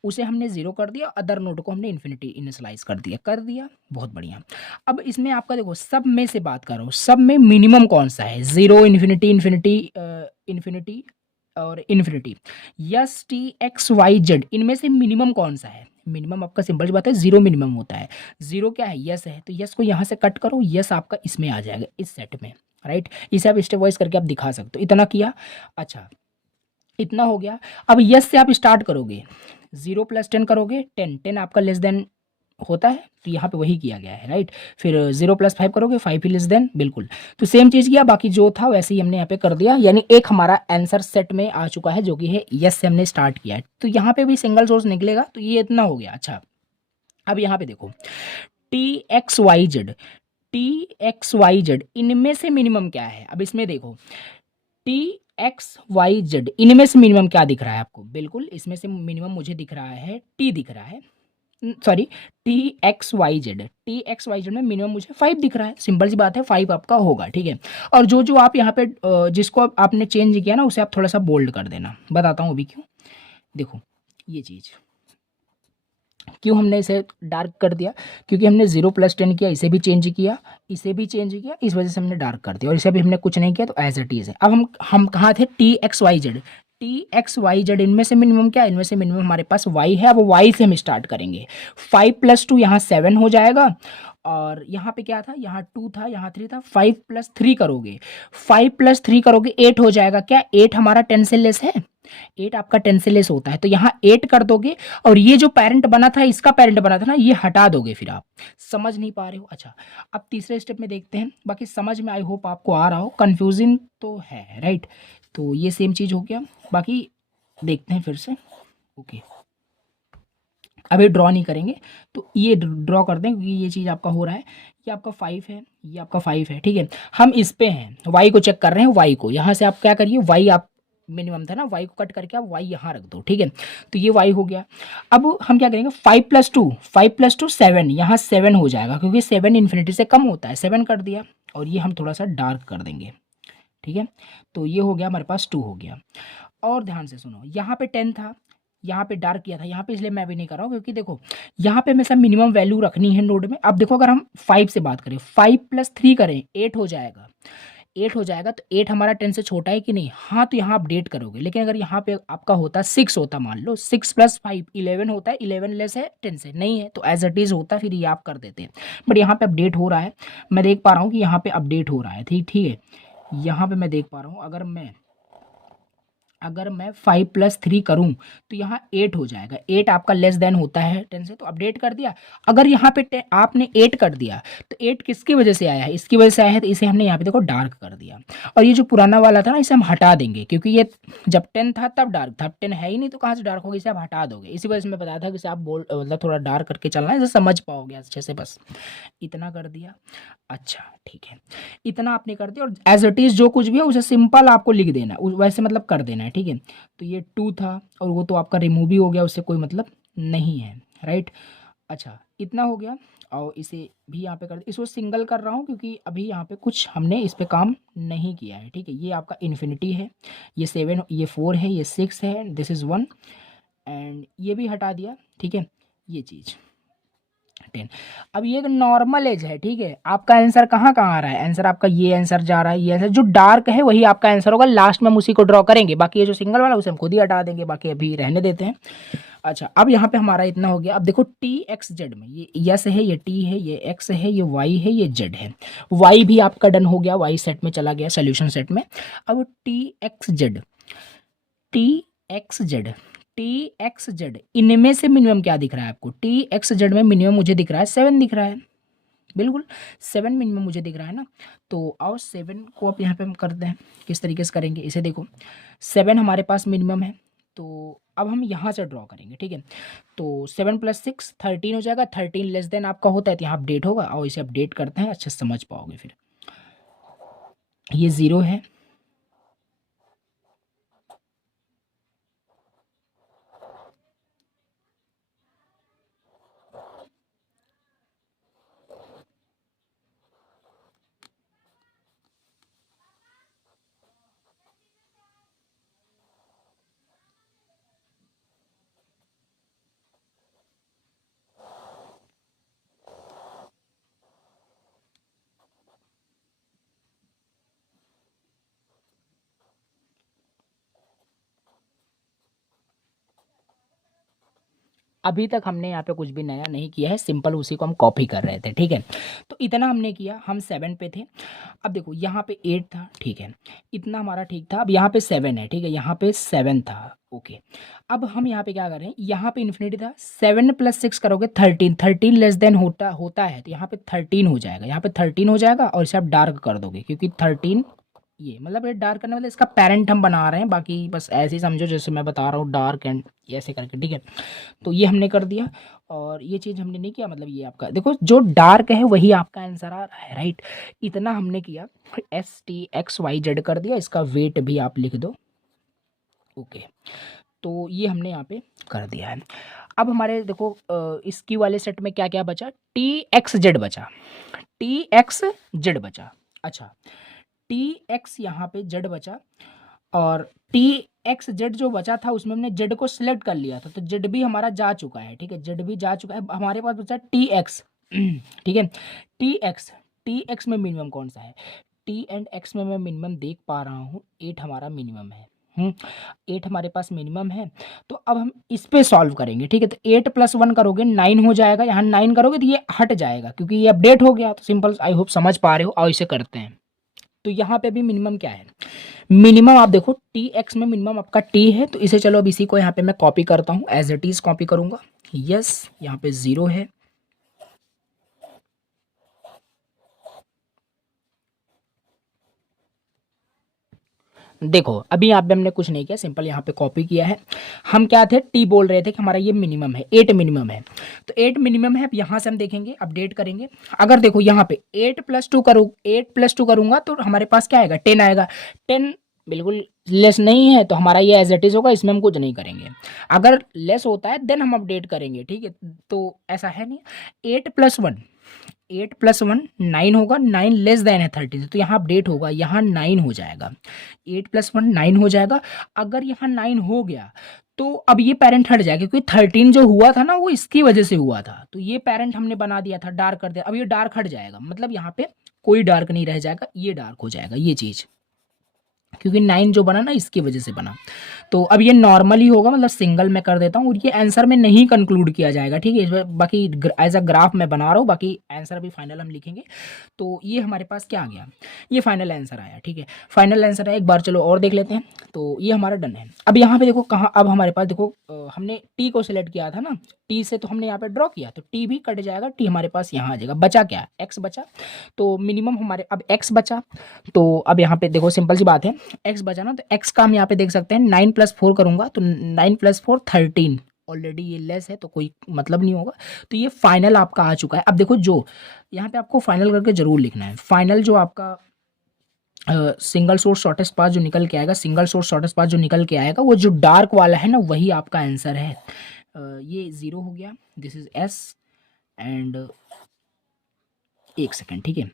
उसे हमने जीरो कर दिया, अदर नोड को हमने इन्फिनिटी इनिशियलाइज कर दिया, बहुत बढ़िया। अब इसमें आपका देखो, सब में से बात करो, सब में मिनिमम कौन सा है, जीरो, इन्फिनिटी, इन्फिनिटी, इन्फिनिटी और infinity, S, T, X, Y, Z, इनमें से मिनिमम कौन सा है? मिनिमम आपका सिंपल सी बात है, जीरो मिनिमम होता है। जीरो क्या है, यस है, तो यस को यहाँ से कट करो, यस आपका इसमें आ जाएगा, इस सेट में, राइट। इसे आप स्टेप वाइज करके आप दिखा सकते हो। इतना किया, अच्छा, इतना हो गया। अब यस से आप स्टार्ट करोगे, 0 + 10 करोगे, 10 आपका लेस देन होता है, तो यहाँ पे वही किया गया है, राइट। फिर 0 + 5 करोगे, 5 ही लेस देन, बिल्कुल। तो सेम चीज़ किया, बाकी जो था वैसे ही हमने यहाँ पे कर दिया, यानी एक हमारा आंसर सेट में आ चुका है, जो कि है यस से हमने स्टार्ट किया है। तो यहाँ पे भी सिंगल सोर्स निकलेगा, तो ये इतना हो गया। अच्छा, अब यहाँ पे देखो, T X Y Z, T X Y Z, इनमें से मिनिमम क्या है? अब इसमें देखो, टी एक्स वाई जेड, इनमें से मिनिमम क्या दिख रहा है आपको? बिल्कुल, इसमें से मिनिमम मुझे दिख रहा है टी दिख रहा है, sorry, T X Y Z, T X Y Z में मिनिमम मुझे 5 दिख रहा है। सिंपल सी बात है, 5 आपका होगा, ठीक है। और जो जो आप यहाँ पे जिसको आपने चेंज किया ना, उसे आप थोड़ा सा बोल्ड कर देना, बताता हूँ अभी क्यों। देखो, ये चीज़ क्यों हमने इसे डार्क कर दिया, क्योंकि हमने 0 + 10 किया, इसे भी चेंज किया, इसे भी चेंज किया, इस वजह से हमने डार्क कर दिया, और इसे भी हमने कुछ नहीं किया, तो एज इट इज है। अब हम कहाँ थे, T X Y Z, T X Y Z, इनमें से मिनिमम क्या है? इनमें से मिनिमम हमारे पास वाई है। अब वाई से हम स्टार्ट करेंगे, 5 + 2 यहाँ 7 हो जाएगा, और यहाँ पे क्या था, यहाँ 2 था, यहाँ 3 था, 5 + 3 करोगे, 5 + 3 करोगे, 8 हो जाएगा। क्या 8 हमारा 10 से लेस है? 8 आपका 10 से लेस होता है, तो यहाँ 8 कर दोगे, और ये जो पेरेंट बना था, इसका पेरेंट बना था ना, ये हटा दोगे। फिर आप समझ नहीं पा रहे हो? अच्छा, अब तीसरे स्टेप में देखते हैं, बाकी समझ में आई होप आपको आ रहा हो, कंफ्यूजिंग तो है, राइट। तो ये सेम चीज़ हो गया, बाकी देखते हैं फिर से। ओके, अभी ड्रॉ नहीं करेंगे, तो ये ड्रॉ कर दें, क्योंकि ये चीज़ आपका हो रहा है। ये आपका 5 है, ये आपका 5 है, ठीक है। हम इस पे हैं, वाई को चेक कर रहे हैं, वाई को यहाँ से आप क्या करिए, वाई आप मिनिमम था ना, वाई को कट करके आप वाई यहाँ रख दो, ठीक है। तो ये वाई हो गया। अब हम क्या करेंगे, 5 + 2, 5 + 2 7, यहाँ 7 हो जाएगा, क्योंकि 7 इन्फिनिटी से कम होता है, 7 कर दिया, और ये हम थोड़ा सा डार्क कर देंगे, ठीक है। तो ये हो गया हमारे पास, 2 हो गया। और ध्यान से सुनो, यहाँ पे 10 था, यहाँ पे डार्क किया था, यहाँ पे इसलिए मैं भी नहीं कर रहा हूँ, क्योंकि देखो, यहाँ पे हमेशा मिनिमम वैल्यू रखनी है नोड में। अब देखो, अगर हम 5 से बात करें, 5 + 3 करें, 8 हो जाएगा, 8 हो जाएगा, तो 8 हमारा 10 से छोटा है कि नहीं? हाँ, तो यहाँ अपडेट करोगे। लेकिन अगर यहाँ पे आपका होता 6 होता, मान लो 6 + 5 11 होता है, 11 लेस है 10 से, नहीं है, तो एज इट इज होता, फिर ये आप कर देते हैं। बट यहाँ पे अपडेट हो रहा है, मैं देख पा रहा हूँ कि यहाँ पे अपडेट हो रहा है, ठीक, ठीक है। यहाँ पे मैं देख पा रहा हूँ, अगर मैं 5 + 3 करूं, तो यहाँ 8 हो जाएगा, 8 आपका लेस देन होता है 10 से, तो अपडेट कर दिया। अगर यहाँ पे आपने 8 कर दिया, तो 8 किसकी वजह से आया है? इसकी वजह से आया है, तो इसे हमने यहाँ पे देखो डार्क कर दिया। और ये जो पुराना वाला था ना, इसे हम हटा देंगे, क्योंकि ये जब 10 था तब डार्क था, अब 10 है ही नहीं, तो कहाँ से डार्क होगा? इसे आप हटा दोगे। इसी वजह से मैं बताया था कि इसे आप मतलब थोड़ा डार्क करके चलना है, इसे समझ पाओगे अच्छे से, बस इतना कर दिया। अच्छा, ठीक है, इतना आपने कर दिया, और एज इट इज जो कुछ भी है उसे सिंपल आपको लिख देना है, वैसे मतलब कर देना है, ठीक है। तो ये 2 था, और वो तो आपका रिमूव ही हो गया, उससे कोई मतलब नहीं है, राइट। अच्छा, इतना हो गया, और इसे भी यहाँ पे कर, इसको सिंगल कर रहा हूँ, क्योंकि अभी यहाँ पे कुछ हमने इस पे काम नहीं किया है, ठीक है। ये आपका इन्फिनिटी है, ये 7, ये 4 है, ये 6 है, दिस इज़ 1, एंड ये भी हटा दिया, ठीक है। ये चीज़ 10। अब ये एक नॉर्मल एज है, ठीक है। आपका आंसर कहाँ कहाँ आ रहा है? आंसर आपका ये आंसर जा रहा है, ये आंसर जो डार्क है वही आपका आंसर होगा। लास्ट में हम उसी को ड्रॉ करेंगे, बाकी ये जो सिंगल वाला उसे हम खुद ही हटा देंगे, बाकी अभी रहने देते हैं। अच्छा, अब यहाँ पे हमारा इतना हो गया। अब देखो, टी एक्स जेड में ये यस है, ये टी है, ये एक्स है, ये वाई है, ये जेड है। वाई भी आपका डन हो गया, वाई सेट में चला गया, सोल्यूशन सेट में। अब T x Z, T x Z, T x Z, इनमें से मिनिमम क्या दिख रहा है आपको? टी एक्स जेड में मिनिमम मुझे दिख रहा है 7 दिख रहा है, बिल्कुल 7 मिनिमम मुझे दिख रहा है ना। तो आओ 7 को आप यहाँ पे हम करते हैं, किस तरीके से करेंगे इसे देखो। 7 हमारे पास मिनिमम है, तो अब हम यहाँ से ड्रॉ करेंगे, ठीक है। तो 7 + 6 13 हो जाएगा, 13 लेस देन आपका होता है, तो यहाँ अपडेट होगा, और इसे अपडेट करते हैं, अच्छे से समझ पाओगे फिर। ये 0 है, अभी तक हमने यहाँ पे कुछ भी नया नहीं किया है, सिंपल उसी को हम कॉपी कर रहे थे, ठीक है। तो इतना हमने किया, हम 7 पे थे। अब देखो यहाँ पे 8 था, ठीक है, इतना हमारा ठीक था। अब यहाँ पे 7 है, ठीक है, यहाँ पे 7 था, ओके। अब हम यहाँ पे क्या कर रहे हैं, यहाँ पे इन्फिनिटी था, 7 + 6 करोगे 13, 13 लेस देन होता है, तो यहाँ पे 13 हो जाएगा, यहाँ पे 13 हो जाएगा, और इसे आप डार्क कर दोगे, क्योंकि 13 ये मतलब ये डार्क करने वाला इसका पेरेंट हम बना रहे हैं, बाकी बस ऐसे ही समझो जैसे मैं बता रहा हूँ, डार्क एंड ऐसे करके, ठीक है। तो ये हमने कर दिया, और ये चीज़ हमने नहीं किया, मतलब ये आपका देखो जो डार्क है वही आपका आंसर आ रहा है, राइट। इतना हमने किया, STXYZ कर दिया, इसका वेट भी आप लिख दो, ओके। तो ये हमने यहाँ पे कर दिया है। अब हमारे देखो इसकी वाले सेट में क्या क्या बचा, TXZ बचा, TXZ बचा, अच्छा TX यहाँ पे Z बचा, और TXZ जो बचा था उसमें हमने Z को सिलेक्ट कर लिया था, तो Z भी हमारा जा चुका है, ठीक है, Z भी जा चुका है। हमारे पास बचा TX, ठीक है, TX में मिनिमम कौन सा है, T एंड X में मैं मिनिमम देख पा रहा हूँ, 8 हमारा मिनिमम है, 8 हमारे पास मिनिमम है। तो अब हम इस पे सॉल्व करेंगे, ठीक है। तो 8 + 1 करोगे 9 हो जाएगा, यहाँ 9 करोगे तो ये हट जाएगा, क्योंकि ये अपडेट हो गया। तो सिंपल, आई होप समझ पा रहे हो, और इसे करते हैं। तो यहाँ पे भी मिनिमम क्या है, मिनिमम आप देखो TX में मिनिमम आपका T है, तो इसे चलो अब इसी को यहाँ पे मैं कॉपी करता हूँ, एज इट इज कॉपी करूँगा, यस, यहाँ पे 0 है, देखो अभी यहाँ पे हमने कुछ नहीं किया, सिंपल यहाँ पे कॉपी किया है। हम क्या थे, टी बोल रहे थे कि हमारा ये मिनिमम है, 8 मिनिमम है, तो 8 मिनिमम है। अब यहाँ से हम देखेंगे, अपडेट करेंगे। अगर देखो यहाँ पे 8 + 2 करूँ, 8 + 2 करूँगा तो हमारे पास क्या आएगा, 10 आएगा। 10 बिल्कुल लेस नहीं है, तो हमारा ये एज इट इज होगा, इसमें हम कुछ नहीं करेंगे। अगर लेस होता है देन हम अपडेट करेंगे, ठीक है। तो ऐसा है नहीं, 8 + 1, 8 + 1 9 होगा, 9 लेस देन है 13 से, तो यहाँ अपडेट होगा, यहाँ 9 हो जाएगा, 8 + 1 9 हो जाएगा। अगर यहाँ 9 हो गया तो अब ये पेरेंट हट जाएगा, क्योंकि 13 जो हुआ था ना वो इसकी वजह से हुआ था, तो ये पेरेंट हमने बना दिया था, डार्क कर दिया, अब ये डार्क हट जाएगा, मतलब यहाँ पे कोई डार्क नहीं रह जाएगा, ये डार्क हो जाएगा, ये चीज़, क्योंकि 9 जो बना ना इसकी वजह से बना। तो अब ये नॉर्मल ही होगा, मतलब सिंगल में कर देता हूँ, और ये आंसर में नहीं कंक्लूड किया जाएगा, ठीक है। बाकी एज अ ग्राफ मैं बना रहा हूँ, बाकी आंसर भी फाइनल हम लिखेंगे। तो ये हमारे पास क्या आ गया, ये फाइनल आंसर आया, ठीक है, फाइनल आंसर है। एक बार चलो और देख लेते हैं। तो ये हमारा डन है। अब यहाँ पे देखो कहाँ, अब हमारे पास देखो हमने टी को सिलेक्ट किया था ना, टी से तो हमने यहाँ पे ड्रॉ किया, तो टी भी कट जाएगा, टी हमारे पास यहाँ आ जाएगा। बचा क्या, एक्स बचा, तो मिनिमम हमारे अब एक्स बचा। तो अब यहाँ पे देखो सिंपल सी बात है, एक्स बचा ना, तो एक्स का हम यहाँ पे देख सकते हैं, 9 + 4 करूंगा तो 9 + 4 13, ऑलरेडी ये लेस है तो कोई मतलब नहीं होगा। तो ये फाइनल आपका आ चुका है। अब देखो जो यहाँ पे आपको फाइनल करके जरूर लिखना है, फाइनल जो आपका सिंगल सोर्स शॉर्टेस्ट पाथ जो निकल के आएगा, सिंगल सोर्स शॉर्टेस्ट पाथ जो निकल के आएगा, वो जो डार्क वाला है ना वही आपका आंसर है। ये 0 हो गया, दिस इज एस, एंड एक सेकेंड, ठीक है।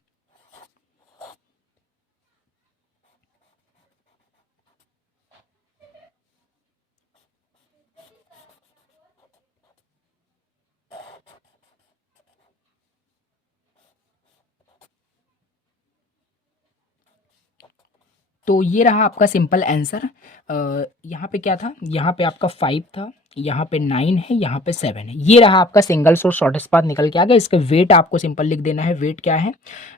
तो ये रहा आपका सिंपल आंसर। यहाँ पे क्या था, यहाँ पे आपका 5 था, यहाँ पे 9 है, यहाँ पे 7 है। ये रहा आपका सिंगल सोर्स शॉर्टेस्ट पाथ निकल के आ गया। इसका वेट आपको सिंपल लिख देना है, वेट क्या है,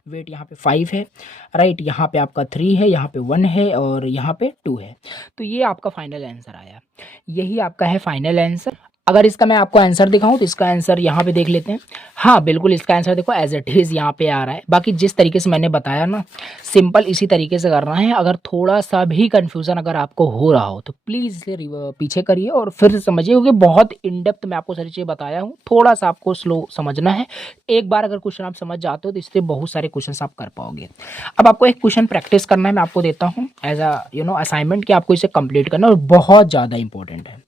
वेट यहाँ पे 5 है, राइट, यहाँ पे आपका 3 है, यहाँ पे 1 है, और यहाँ पे 2 है। तो ये आपका फाइनल आंसर आया, यही आपका है फाइनल आंसर। अगर इसका मैं आपको आंसर दिखाऊं तो इसका आंसर यहाँ पे देख लेते हैं। हाँ बिल्कुल, इसका आंसर देखो एज इट इज़ यहाँ पे आ रहा है। बाकी जिस तरीके से मैंने बताया ना, सिंपल इसी तरीके से करना है। अगर थोड़ा सा भी कन्फ्यूज़न अगर आपको हो रहा हो तो प्लीज़ इसे पीछे करिए और फिर से समझिए, क्योंकि बहुत इन डेप्थ मैं आपको सारी चीज़ें बताया हूँ, थोड़ा सा आपको स्लो समझना है। एक बार अगर क्वेश्चन आप समझ जाते हो तो इससे बहुत सारे क्वेश्चन आप कर पाओगे। अब आपको एक क्वेश्चन प्रैक्टिस करना है, मैं आपको देता हूँ एज अ असाइनमेंट, कि आपको इसे कंप्लीट करना है, और बहुत ज़्यादा इंपॉर्टेंट है,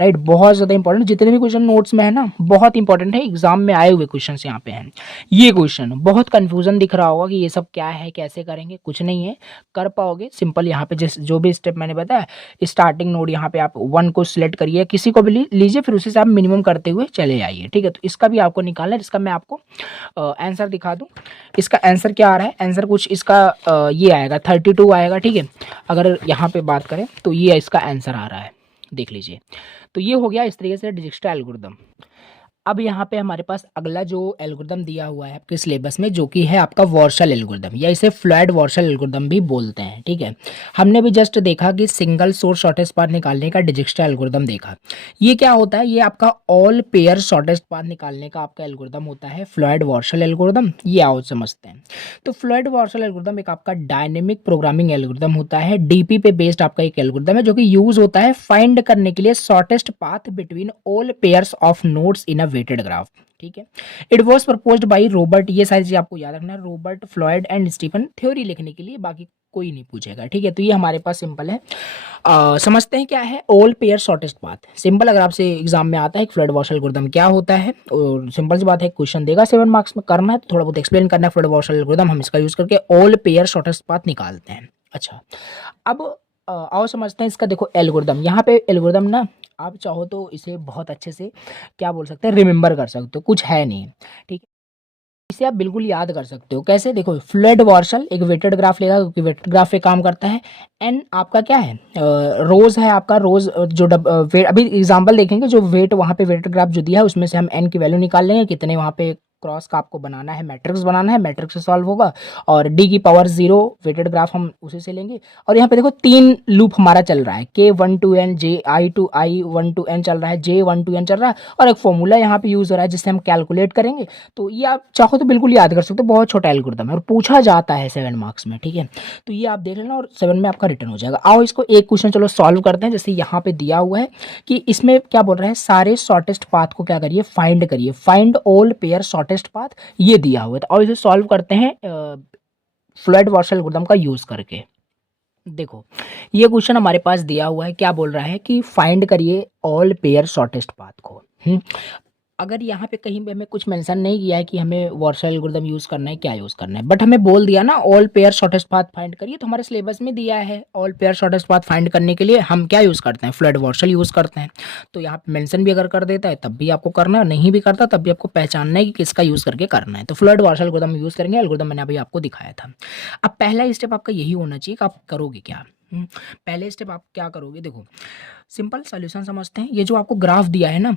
राइट, बहुत ज़्यादा इंपॉर्टेंट। जितने भी क्वेश्चन नोट्स में है ना, बहुत इंपॉर्टेंट है, एग्जाम में आए हुए क्वेश्चन यहाँ पे हैं। ये क्वेश्चन बहुत कंफ्यूजन दिख रहा होगा कि ये सब क्या है, कैसे करेंगे, कुछ नहीं है, कर पाओगे। सिंपल यहाँ पे जिस जो भी स्टेप मैंने बताया, स्टार्टिंग नोड यहाँ पे आप 1 को सिलेक्ट करिए, किसी को भी लीजिए, फिर उसी से आप मिनिमम करते हुए चले आइए, ठीक है। तो इसका भी आपको निकालना है, इसका मैं आपको आंसर दिखा दूँ। इसका आंसर क्या आ रहा है, आंसर कुछ इसका ये आएगा 32 आएगा, ठीक है। अगर यहाँ पे बात करें तो ये इसका आंसर आ रहा है, देख लीजिए। तो ये हो गया इस तरीके से डिजिक्स्ट्रा एल्गोरिदम। अब यहाँ पे हमारे पास अगला जो एल्गोरिदम दिया हुआ है आपके सिलेबस में, जो कि है आपका वॉर्शल एल्गोरिदम, या इसे फ्लूइड वॉर्शल एल्गोरिदम भी बोलते हैं। ठीक है, हमने भी जस्ट देखा कि सिंगल सोर्स शॉर्टेस्ट पाथ निकालने का डिजिक्स्ट्रा एल्गोरिदम देखा। ये क्या होता है, ये आपका ऑल पेयर शॉर्टेस्ट पाथ निकालने का आपका एल्गोरिदम होता है फ्लूइड वॉर्शल एल्गोरिदम। ये आओ समझते हैं। तो फ्लूइड वॉर्शल एल्गोरिदम एक आपका डायनेमिक प्रोग्रामिंग एल्गोरिदम होता है, डीपी पे बेस्ड आपका एक एल्गोरिदम है, जो कि यूज होता है फाइंड करने के लिए shortest path between all pairs of nodes in a weighted graph. ठीक है, it was proposed by Robert, ये सारी चीज आपको याद रखना है, Robert Floyd and Stephen, theory लिखने के लिए, बाकी कोई नहीं पूछेगा। ठीक है, तो ये हमारे पास सिंपल है। समझते हैं क्या है all pair shortest path. Simple, अगर आपसे एग्जाम में आता है फ्लूइड वॉर्शल एल्गोरिदम क्या होता है, और सिंपल सी बात है, क्वेश्चन देगा 7 मार्क्स में, करना है तो थोड़ा बहुत एक्सप्लेन करना है फ्लूइड वॉर्शल एल्गोरिदम, हम इसका यूज करके ऑल पेयर शॉर्टेस्ट पाथ निकालते हैं। अच्छा, अब आओ समझते हैं इसका। देखो एल्गोरिदम, यहाँ पे एल्गोरिदम ना आप चाहो तो इसे बहुत अच्छे से क्या बोल सकते हैं, रिमेंबर कर सकते हो, कुछ है नहीं। ठीक है, इसे आप बिल्कुल याद कर सकते हो। कैसे, देखो फ्लूइड वॉर्शल एक वेटेड ग्राफ लेगा, क्योंकि वेटेड ग्राफ पे काम करता है। एन आपका क्या है, रोज है आपका, रोज जो वेट, अभी एग्जांपल देखेंगे, जो वेट वहाँ पे वेटेड ग्राफ जो दिया है उसमें से हम एन की वैल्यू निकाल लेंगे, कितने वहाँ पे क्रॉस का आपको बनाना है, मैट्रिक्स बनाना है, मैट्रिक्स से सॉल्व होगा, और डी की पावर 0 वेटेड ग्राफ हम उसी से लेंगे। और यहाँ पे देखो 3 लूप हमारा चल रहा है, के 1 to n, J I to I 1 to n चल रहा है, जे 1 to n चल रहा है, और एक फॉर्मूला यहाँ पे यूज हो रहा है जिससे हम कैलकुलेट करेंगे। तो ये आप चाहो तो बिल्कुल याद कर सकते हो, बहुत छोटा एल्गोरिथम है और पूछा जाता है 7 मार्क्स में। ठीक है, तो ये आप देख लेना और 7 में आपका रिटर्न हो जाएगा। आओ इसको एक क्वेश्चन चलो सॉल्व करते हैं। जैसे यहाँ पे दिया हुआ है कि इसमें क्या बोल रहा है, सारे शॉर्टेस्ट पाथ को क्या करिए, फाइंड करिए, find all pair shortest path, ये दिया हुआ है। तो और इसे सॉल्व करते हैं फ्लूइड वॉर्शल एल्गोरिथम का यूज करके। देखो ये क्वेश्चन हमारे पास दिया हुआ है, क्या बोल रहा है कि फाइंड करिए ऑल पेयर शॉर्टेस्ट पाथ को। अगर यहाँ पे कहीं पे हमें कुछ मेंशन नहीं किया है कि हमें वॉर्शल एल्गोरिथम यूज करना है, क्या यूज करना है, बट हमें बोल दिया ना all pair shortest path find करिए, तो हमारे सिलेबस में दिया है all pair shortest path find करने के लिए हम क्या यूज करते हैं, फ्लूइड वॉर्शल यूज करते हैं। तो यहाँ पे मेंशन भी अगर कर देता है तब भी आपको करना है, नहीं भी करता तब भी आपको पहचानना है कि किसका यूज करके करना है। तो फ्लूइड वॉर्शल एल्गोरिथम यूज करेंगे, एल्गोरिथम मैंने अभी आपको दिखाया था। अब पहला स्टेप आपका यही होना चाहिए कि आप करोगे क्या। पहले स्टेप आप क्या करोगे, देखो सिंपल सॉल्यूशन समझते हैं। ये जो आपको ग्राफ दिया है ना,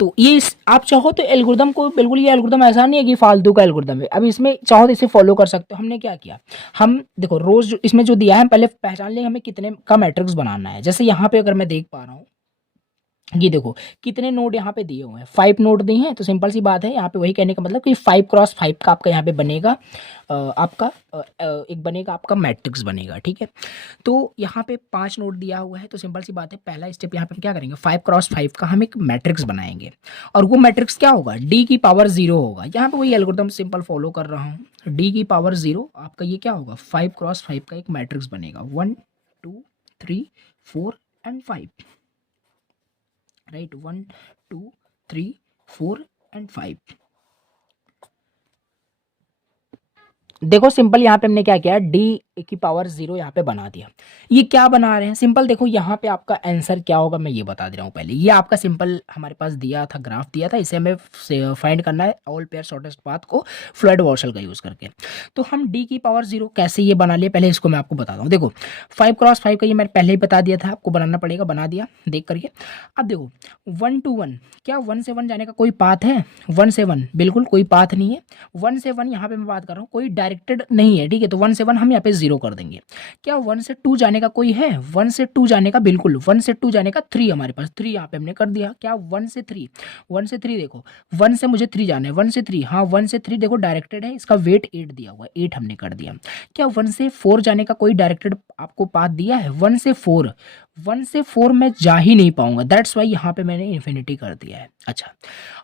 तो ये आप चाहो तो एल्गोरिदम को बिल्कुल, ये एल्गोरिदम ऐसा नहीं है कि फालतू का एल्गोरिदम है। अब इसमें चाहो तो इसे फॉलो कर सकते हो। हमने क्या किया, हम देखो रोज इसमें जो दिया है पहले पहचान लेंगे हमें कितने का मैट्रिक्स बनाना है। जैसे यहाँ पे अगर मैं देख पा रहा हूँ, ये देखो कितने नोड यहाँ पे दिए हुए हैं, 5 नोड दिए हैं। तो सिंपल सी बात है, यहाँ पे वही कहने का मतलब कि 5x5 का आपका यहाँ पे बनेगा, आपका एक बनेगा आपका मैट्रिक्स बनेगा। ठीक है, तो यहाँ पे 5 नोड दिया हुआ है, तो सिंपल सी बात है, पहला स्टेप यहाँ पे हम क्या करेंगे, 5x5 का हम एक मैट्रिक्स बनाएंगे, और वो मैट्रिक्स क्या होगा, डी की पावर 0 होगा। यहाँ पे वही एल्गोरिथम सिंपल फॉलो कर रहा हूँ, डी की पावर 0 आपका ये क्या होगा, 5x5 का एक मैट्रिक्स बनेगा, 1 2 3 4 एंड 5, राइट, 1 2 3 4 एंड 5। देखो सिंपल यहाँ पे हमने क्या किया, डी की पावर 0 यहाँ पे बना दिया। ये क्या बना रहे हैं, सिंपल देखो यहाँ पे आपका आंसर क्या होगा मैं ये बता दे रहा हूँ पहले। ये आपका सिंपल हमारे पास दिया था, ग्राफ दिया था, इसे हमें फाइंड करना है ऑल पेयर शॉर्टेस्ट पाथ को फ्लूइड वॉर्शल का यूज करके। तो हम डी की पावर 0 कैसे ये बना लिया, पहले इसको मैं आपको बताता हूँ। देखो 5x5 का ये मैंने पहले ही बता दिया था, आपको बनाना पड़ेगा, बना दिया देख करके। अब देखो 1 to 1, क्या 1 से 1 जाने का कोई पाथ है, 1 से 1 बिल्कुल कोई पाथ नहीं है। 1 से 1 यहाँ पे मैं बात कर रहा हूँ, कोई डायरेक्टेड नहीं है। ठीक है, तो 1 से 1 हम यहाँ पे 0 कर देंगे। क्या 1 से 2 जाने का कोई है, 1 से 2 जाने का बिल्कुल, 1 से 2 जाने का 3 हमारे पास, 3 यहाँ पे हमने कर दिया। क्या 1 से 3, 1 से 3 देखो 1 से मुझे 3 जाना है, 1 से 3, हाँ 1 से 3 देखो डायरेक्टेड है, इसका वेट 8 दिया हुआ है, 8 हमने कर दिया। क्या 1 से 4 जाने का कोई डायरेक्टेड आपको पाथ दिया है, 1 से 4, 1 से 4 मैं जा ही नहीं पाऊंगा, दैट्स वाई यहाँ पे मैंने इन्फिनिटी कर दिया है। अच्छा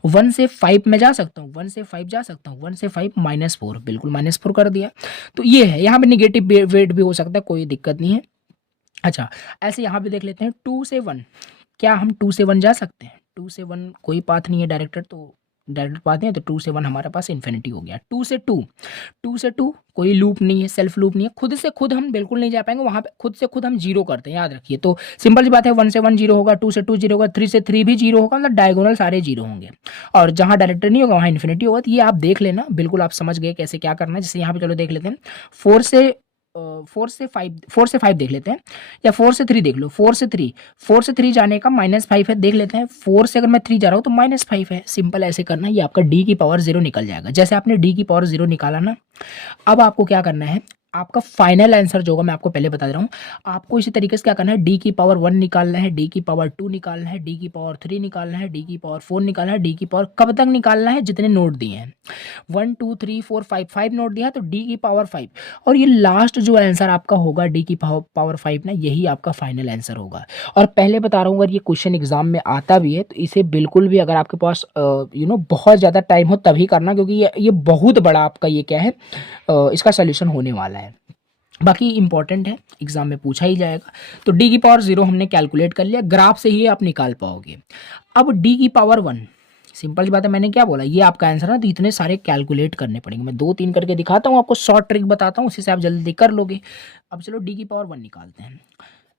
1 से 5 में जा सकता हूँ, 1 से 5 जा सकता हूँ, 1 से 5 -4 बिल्कुल -4 कर दिया। तो ये है, यहाँ पे निगेटिव वेट भी हो सकता है, कोई दिक्कत नहीं है। अच्छा ऐसे यहाँ पे देख लेते हैं 2 से 1, क्या हम 2 से 1 जा सकते हैं, 2 से 1 कोई पाथ नहीं है डायरेक्टेड, तो डायरेक्ट पाथ नहीं है, तो 2 से 1 हमारे पास इन्फिनिटी हो गया। 2 से 2, 2 से 2 कोई लूप नहीं है, सेल्फ लूप नहीं है, खुद से खुद हम बिल्कुल नहीं जा पाएंगे वहाँ पे, खुद से खुद हम 0 करते हैं, याद रखिए। तो सिंपल सी बात है, 1 से 1 0 होगा, 2 से 2 0 होगा, 3 से 3 भी 0 होगा, मतलब डायगोनल सारे 0 होंगे, और जहाँ डायरेक्टेड नहीं होगा वहाँ इन्फिनिटी होगा। तो ये आप देख लेना, बिल्कुल आप समझ गए कैसे क्या करना है। जैसे यहाँ पे चलो देख लेते हैं, 4 से फोर से फाइव देख लेते हैं, या फोर से थ्री देख लो, फोर से थ्री जाने का -5 है, देख लेते हैं। फोर से अगर मैं थ्री जा रहा हूँ तो -5 है, सिंपल ऐसे करना, ये आपका डी की पावर जीरो निकल जाएगा। जैसे आपने डी की पावर जीरो निकाला ना, अब आपको क्या करना है, आपका फाइनल आंसर जो होगा मैं आपको पहले बता दे रहा हूँ, आपको इसी तरीके से क्या करना है, डी की पावर 1 निकालना है, डी की पावर 2 निकालना है, डी की पावर 3 निकालना है, डी की पावर 4 निकालना है, डी की पावर कब तक निकालना है, जितने नोट दिए हैं, 1 2 3 4 5, 5 नोट दिया है तो डी की पावर 5, और ये लास्ट जो आंसर आपका होगा डी की पावर 5 ना, यही आपका फाइनल आंसर होगा। और पहले बता रहा हूँ, अगर ये क्वेश्चन एग्जाम में आता भी है तो इसे बिल्कुल भी, अगर आपके पास बहुत ज़्यादा टाइम हो तभी करना, क्योंकि ये बहुत बड़ा आपका ये क्या है, इसका सोल्यूशन होने वाला है। बाकी इंपॉर्टेंट है, एग्जाम में पूछा ही जाएगा। तो डी की पावर जीरो हमने कैलकुलेट कर लिया, ग्राफ से ही आप निकाल पाओगे। अब डी की पावर 1, सिंपल सी बात है, मैंने क्या बोला, ये आपका आंसर है, तो इतने सारे कैलकुलेट करने पड़ेंगे। मैं 2 3 करके दिखाता हूँ आपको, शॉर्ट ट्रिक बताता हूँ, उसी से आप जल्दी कर लोगे। अब चलो डी की पावर 1 निकालते हैं,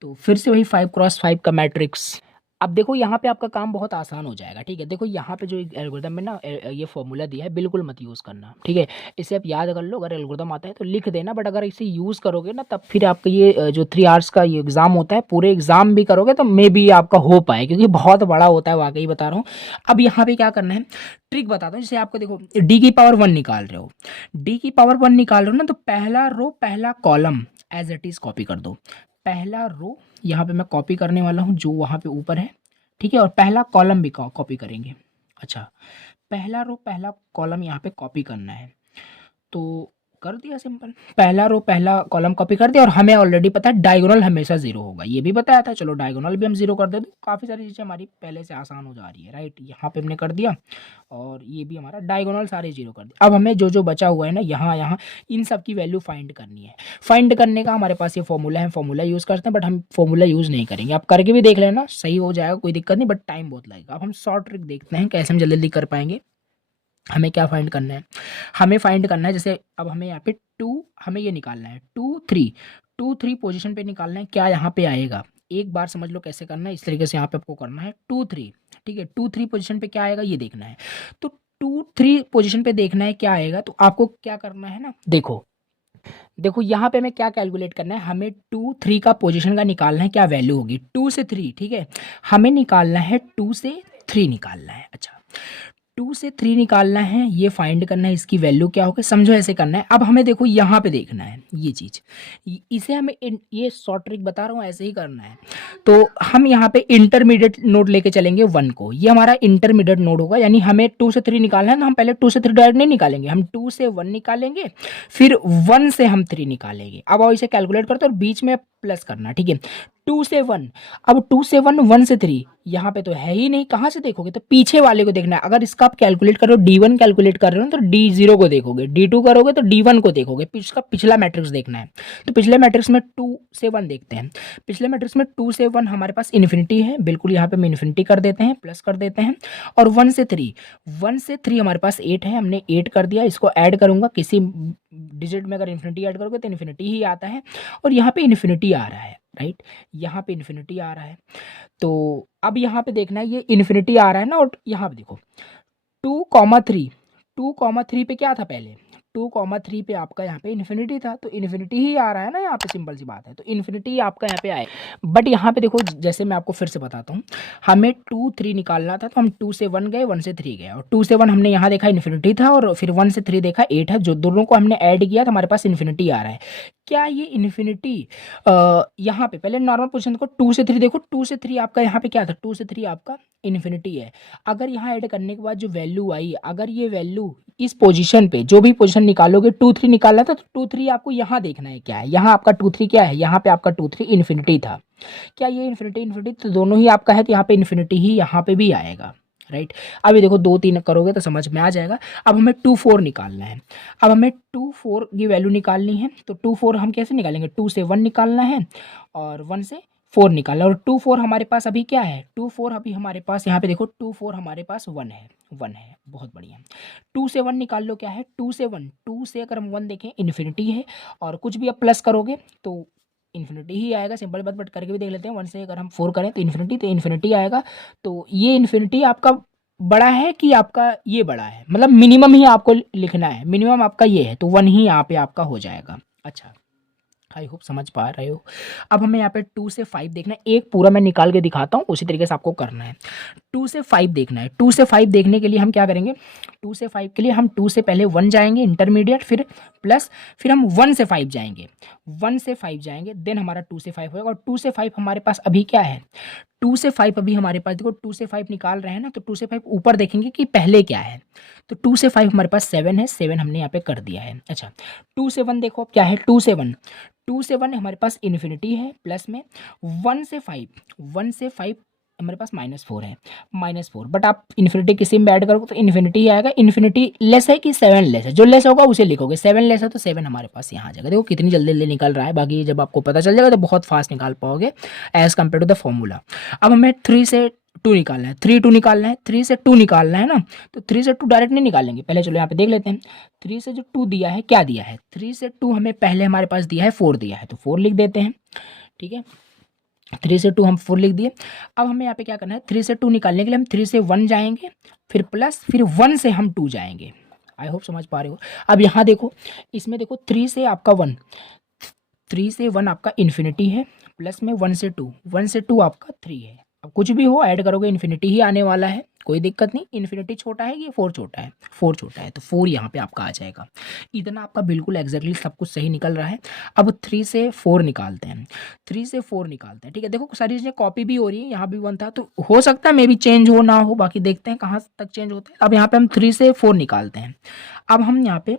तो फिर से वही 5x5 का मैट्रिक्स। अब देखो यहाँ पे आपका काम बहुत आसान हो जाएगा, ठीक है। देखो यहाँ पे जो एल्गोरिदम में ना ये फॉर्मूला दिया है, बिल्कुल मत यूज़ करना, ठीक है। इसे आप याद कर लो, अगर एल्गोरिदम आता है तो लिख देना, बट अगर इसे यूज़ करोगे ना, तब फिर आपका ये जो 3 आवर्स का ये एग्ज़ाम होता है, पूरे एग्ज़ाम भी करोगे तो मे बी आपका हो पाए, क्योंकि बहुत बड़ा होता है, वाकई बता रहा हूँ। अब यहाँ पे क्या करना है, ट्रिक बताता हूँ। जैसे आपको देखो डी की पावर 1 निकाल रहे हो, डी की पावर 1 निकाल रहे हो ना, तो पहला रो पहला column as it is copy कर दो। पहला रो यहाँ पे मैं कॉपी करने वाला हूँ, जो वहाँ पे ऊपर है, ठीक है, और पहला कॉलम भी कॉपी करेंगे। अच्छा, पहला रो पहला कॉलम यहाँ पे कॉपी करना है, तो कर दिया सिंपल, पहला रो पहला कॉलम कॉपी कर दिया। और हमें ऑलरेडी पता है डायगोनल हमेशा जीरो होगा, ये भी बताया था। चलो डायगोनल भी हम जीरो कर देते, काफ़ी सारी चीज़ें हमारी पहले से आसान हो जा रही है, राइट। यहाँ पे हमने कर दिया, और ये भी हमारा डायगोनल सारे जीरो कर दिया। अब हमें जो जो बचा हुआ है ना, यहाँ यहाँ इन सब की वैल्यू फाइंड करनी है। फाइंड करने का हमारे पास ये फॉर्मूला है, फॉर्मूला यूज़ करते हैं, बट हम फॉर्मूला यूज़ नहीं करेंगे। आप करके भी देख लेना, सही हो जाएगा, कोई दिक्कत नहीं, बट टाइम बहुत लगेगा। अब हम शॉर्ट ट्रिक देखते हैं कैसे हम जल्दी जल्दी कर पाएंगे। हमें क्या फाइंड करना है, हमें फाइंड करना है, जैसे अब हमें यहाँ पे 2, हमें ये निकालना है 2 3 पोजीशन पे निकालना है। क्या यहाँ पे आएगा, एक बार समझ लो कैसे करना है, इस तरीके से यहाँ पे आपको करना है 2 3, ठीक है। 2 3 पोजीशन पे क्या आएगा ये देखना है, तो 2 3 पोजीशन पे देखना है क्या आएगा। तो आपको क्या करना है ना, देखो देखो यहाँ पे हमें क्या कैलकुलेट करना है, हमें 2 3 का पोजीशन का निकालना है, क्या वैल्यू होगी 2 से 3, ठीक है। हमें निकालना है 2 से 3 निकालना है। अच्छा, 2 से 3 निकालना है, ये फाइंड करना है, इसकी वैल्यू क्या होगी, समझो ऐसे करना है। अब हमें देखो यहाँ पे देखना है ये चीज़, इसे हमें ये शॉर्ट ट्रिक बता रहा हूँ, ऐसे ही करना है। तो हम यहाँ पे इंटरमीडिएट नोड लेके चलेंगे 1 को, ये हमारा इंटरमीडिएट नोड होगा, यानी हमें 2 से 3 निकालना है ना, हम पहले 2 से 3 डायरेक्ट नहीं निकालेंगे, हम 2 से 1 निकालेंगे, फिर 1 से हम 3 निकालेंगे। अब और इसे कैलकुलेट करते हैं, और बीच में प्लस करना, ठीक है। 2 से 1, अब 2 से 1, 1 से 3, यहाँ पे तो है ही नहीं, कहाँ से देखोगे, तो पीछे वाले को देखना है। अगर इसका आप कैलकुलेट करो, D1 कैलकुलेट कर रहे हो तो D0 को देखोगे, D2 करोगे तो D1 को देखोगे, इसका पिछला मैट्रिक्स देखना है। तो पिछले मैट्रिक्स में 2 से 1 देखते हैं, पिछले मैट्रिक्स में 2 से 1 हमारे पास इन्फिनिटी है, बिल्कुल यहाँ पे हम इन्फिनिटी कर देते हैं, प्लस कर देते हैं। और 1 से 3 हमारे पास 8 है, हमने 8 कर दिया, इसको ऐड करूंगा, किसी डिजिट में अगर इन्फिनिटी ऐड करोगे तो इन्फिनिटी ही आता है, और यहाँ पे इन्फिनिटी आ रहा है, राइट, यहाँ पे इन्फिनिटी आ रहा है। तो अब यहाँ पे देखना है, ये इन्फिनिटी आ रहा है ना, और यहाँ पे देखो 2,3 पे क्या था पहले, 2,3 पे आपका यहाँ पे इन्फिनिटी था, तो इन्फिनिटी ही आ रहा है ना यहाँ पे, सिंपल सी बात है, तो इन्फिनिटी आपका यहाँ पे आए। बट यहाँ पे देखो, जैसे मैं आपको फिर से बताता हूँ, हमें 2 3 निकालना था, तो हम 2 से 1 गए, 1 से 3 गए, और 2 से 1 हमने यहाँ देखा इन्फिनिटी था, और फिर 1 से 3 देखा 8 है, जो दोनों को हमने ऐड किया तो हमारे पास इन्फिनिटी आ रहा है। क्या ये इन्फिनिटी यहाँ पे पहले नॉर्मल पोजीशन को 2 से 3 देखो, 2 से 3 आपका यहाँ पे क्या था, 2 से 3 आपका इन्फिनिटी है। अगर यहाँ ऐड करने के बाद जो वैल्यू आई, अगर ये वैल्यू इस पोजीशन पे जो भी पोजीशन निकालोगे, 2 3 निकालना था, तो 2 3 आपको यहाँ देखना है क्या है, यहाँ आपका 2 3 क्या है, यहाँ पे आपका 2 3 इन्फिनिटी था। क्या ये इन्फिनिटी तो दोनों ही आपका है, तो यहाँ पे इन्फिनिटी ही यहाँ पे भी आएगा, राइट। अभी देखो 2 3 करोगे तो समझ में आ जाएगा। अब हमें 2 4 निकालना है, अब हमें 2 4 की वैल्यू निकालनी है, तो 2 4 हम कैसे निकालेंगे, 2 से 1 निकालना है, और 1 से 4 निकालना है, और 2 4 हमारे पास अभी क्या है, 2 4 अभी हमारे पास यहाँ पे देखो 2 4 हमारे पास 1 है, 1 है, बहुत बढ़िया। 2 से 1 निकाल लो, क्या है 2 से 1, 2 से अगर हम 1 देखें इन्फिनिटी है, और कुछ भी अब प्लस करोगे तो इन्फिनिटी ही आएगा, सिंपल बात, बट करके भी देख लेते हैं। 1 से अगर हम 4 करें तो इन्फिनिटी आएगा। तो ये इन्फिनिटी आपका बड़ा है कि आपका ये बड़ा है, मतलब मिनिमम ही आपको लिखना है, मिनिमम आपका ये है, तो 1 ही यहाँ पे आपका हो जाएगा। अच्छा, आई होप समझ पा रहे हो। अब हमें यहाँ पे 2 से 5 देखना है, एक पूरा मैं निकाल के दिखाता हूँ, उसी तरीके से आपको करना है। 2 से 5 देखना है। 2 से 5 देखने के लिए हम क्या करेंगे, 2 से 5 के लिए हम 2 से पहले 1 जाएंगे इंटरमीडिएट, फिर प्लस, फिर हम 1 से 5 जाएंगे, 1 से 5 जाएंगे, देन हमारा 2 से 5 होगा। और 2 से 5 हमारे पास अभी क्या है, 2 से 5 अभी हमारे पास, देखो 2 से 5 निकाल रहे हैं ना, तो 2 से 5 ऊपर देखेंगे कि पहले क्या है, तो 2 से 5 हमारे पास 7 है, 7 हमने यहाँ पे कर दिया है। अच्छा 2 से 1 देखो अब क्या है, 2 से 1, 2 से 1 हमारे पास इन्फिनिटी है प्लस में, 1 से 5, 1 से 5 हमारे पास -4 है, -4, बट आप इन्फिनिटी किसी में ऐड करोगे तो इन्फिनिटी ही आएगा। इन्फिनिटी लेस है कि 7 लेस है, जो लेस होगा उसे लिखोगे, 7 लेस है तो 7 हमारे पास यहाँ आ जाएगा। देखो कितनी जल्दी जल्दी निकल रहा है, बाकी जब आपको पता चल जाएगा तो बहुत फास्ट निकाल पाओगे as compare to the formula. अब हमें 3 से 2 निकालना है, 3 2 निकालना है, 3 से 2 निकालना है ना, तो 3 से 2 डायरेक्ट नहीं निकालेंगे, पहले चलो यहाँ पे देख लेते हैं। 3 से जो 2 दिया है, क्या दिया है, 3 से 2 हमें पहले हमारे पास दिया है 4 दिया है, तो 4 लिख देते हैं, ठीक है। 3 से 2 हम 4 लिख दिए। अब हमें यहाँ पे क्या करना है, 3 से 2 निकालने के लिए हम 3 से 1 जाएंगे, फिर प्लस, फिर 1 से हम 2 जाएंगे। आई होप समझ पा रहे हो। अब यहाँ देखो, इसमें देखो 3 से आपका 1, 3 से 1 आपका इन्फिनिटी है, प्लस में 1 से 2, 1 से 2 आपका 3 है। अब कुछ भी हो ऐड करोगे इन्फिनिटी ही आने वाला है, कोई दिक्कत नहीं। इन्फिनिटी छोटा है कि 4 छोटा है, 4 छोटा है, तो 4 यहाँ पे आपका आ जाएगा। इतना आपका बिल्कुल एग्जैक्टली सब कुछ सही निकल रहा है। अब 3 से 4 निकालते हैं, 3 से 4 निकालते हैं, ठीक है। देखो सारी चीज़ें कॉपी भी हो रही है, यहाँ भी 1 था, तो हो सकता है मे भी चेंज हो ना हो, बाकी देखते हैं कहाँ तक चेंज होता है। अब यहाँ पे हम 3 से 4 निकालते हैं। अब हम यहाँ पे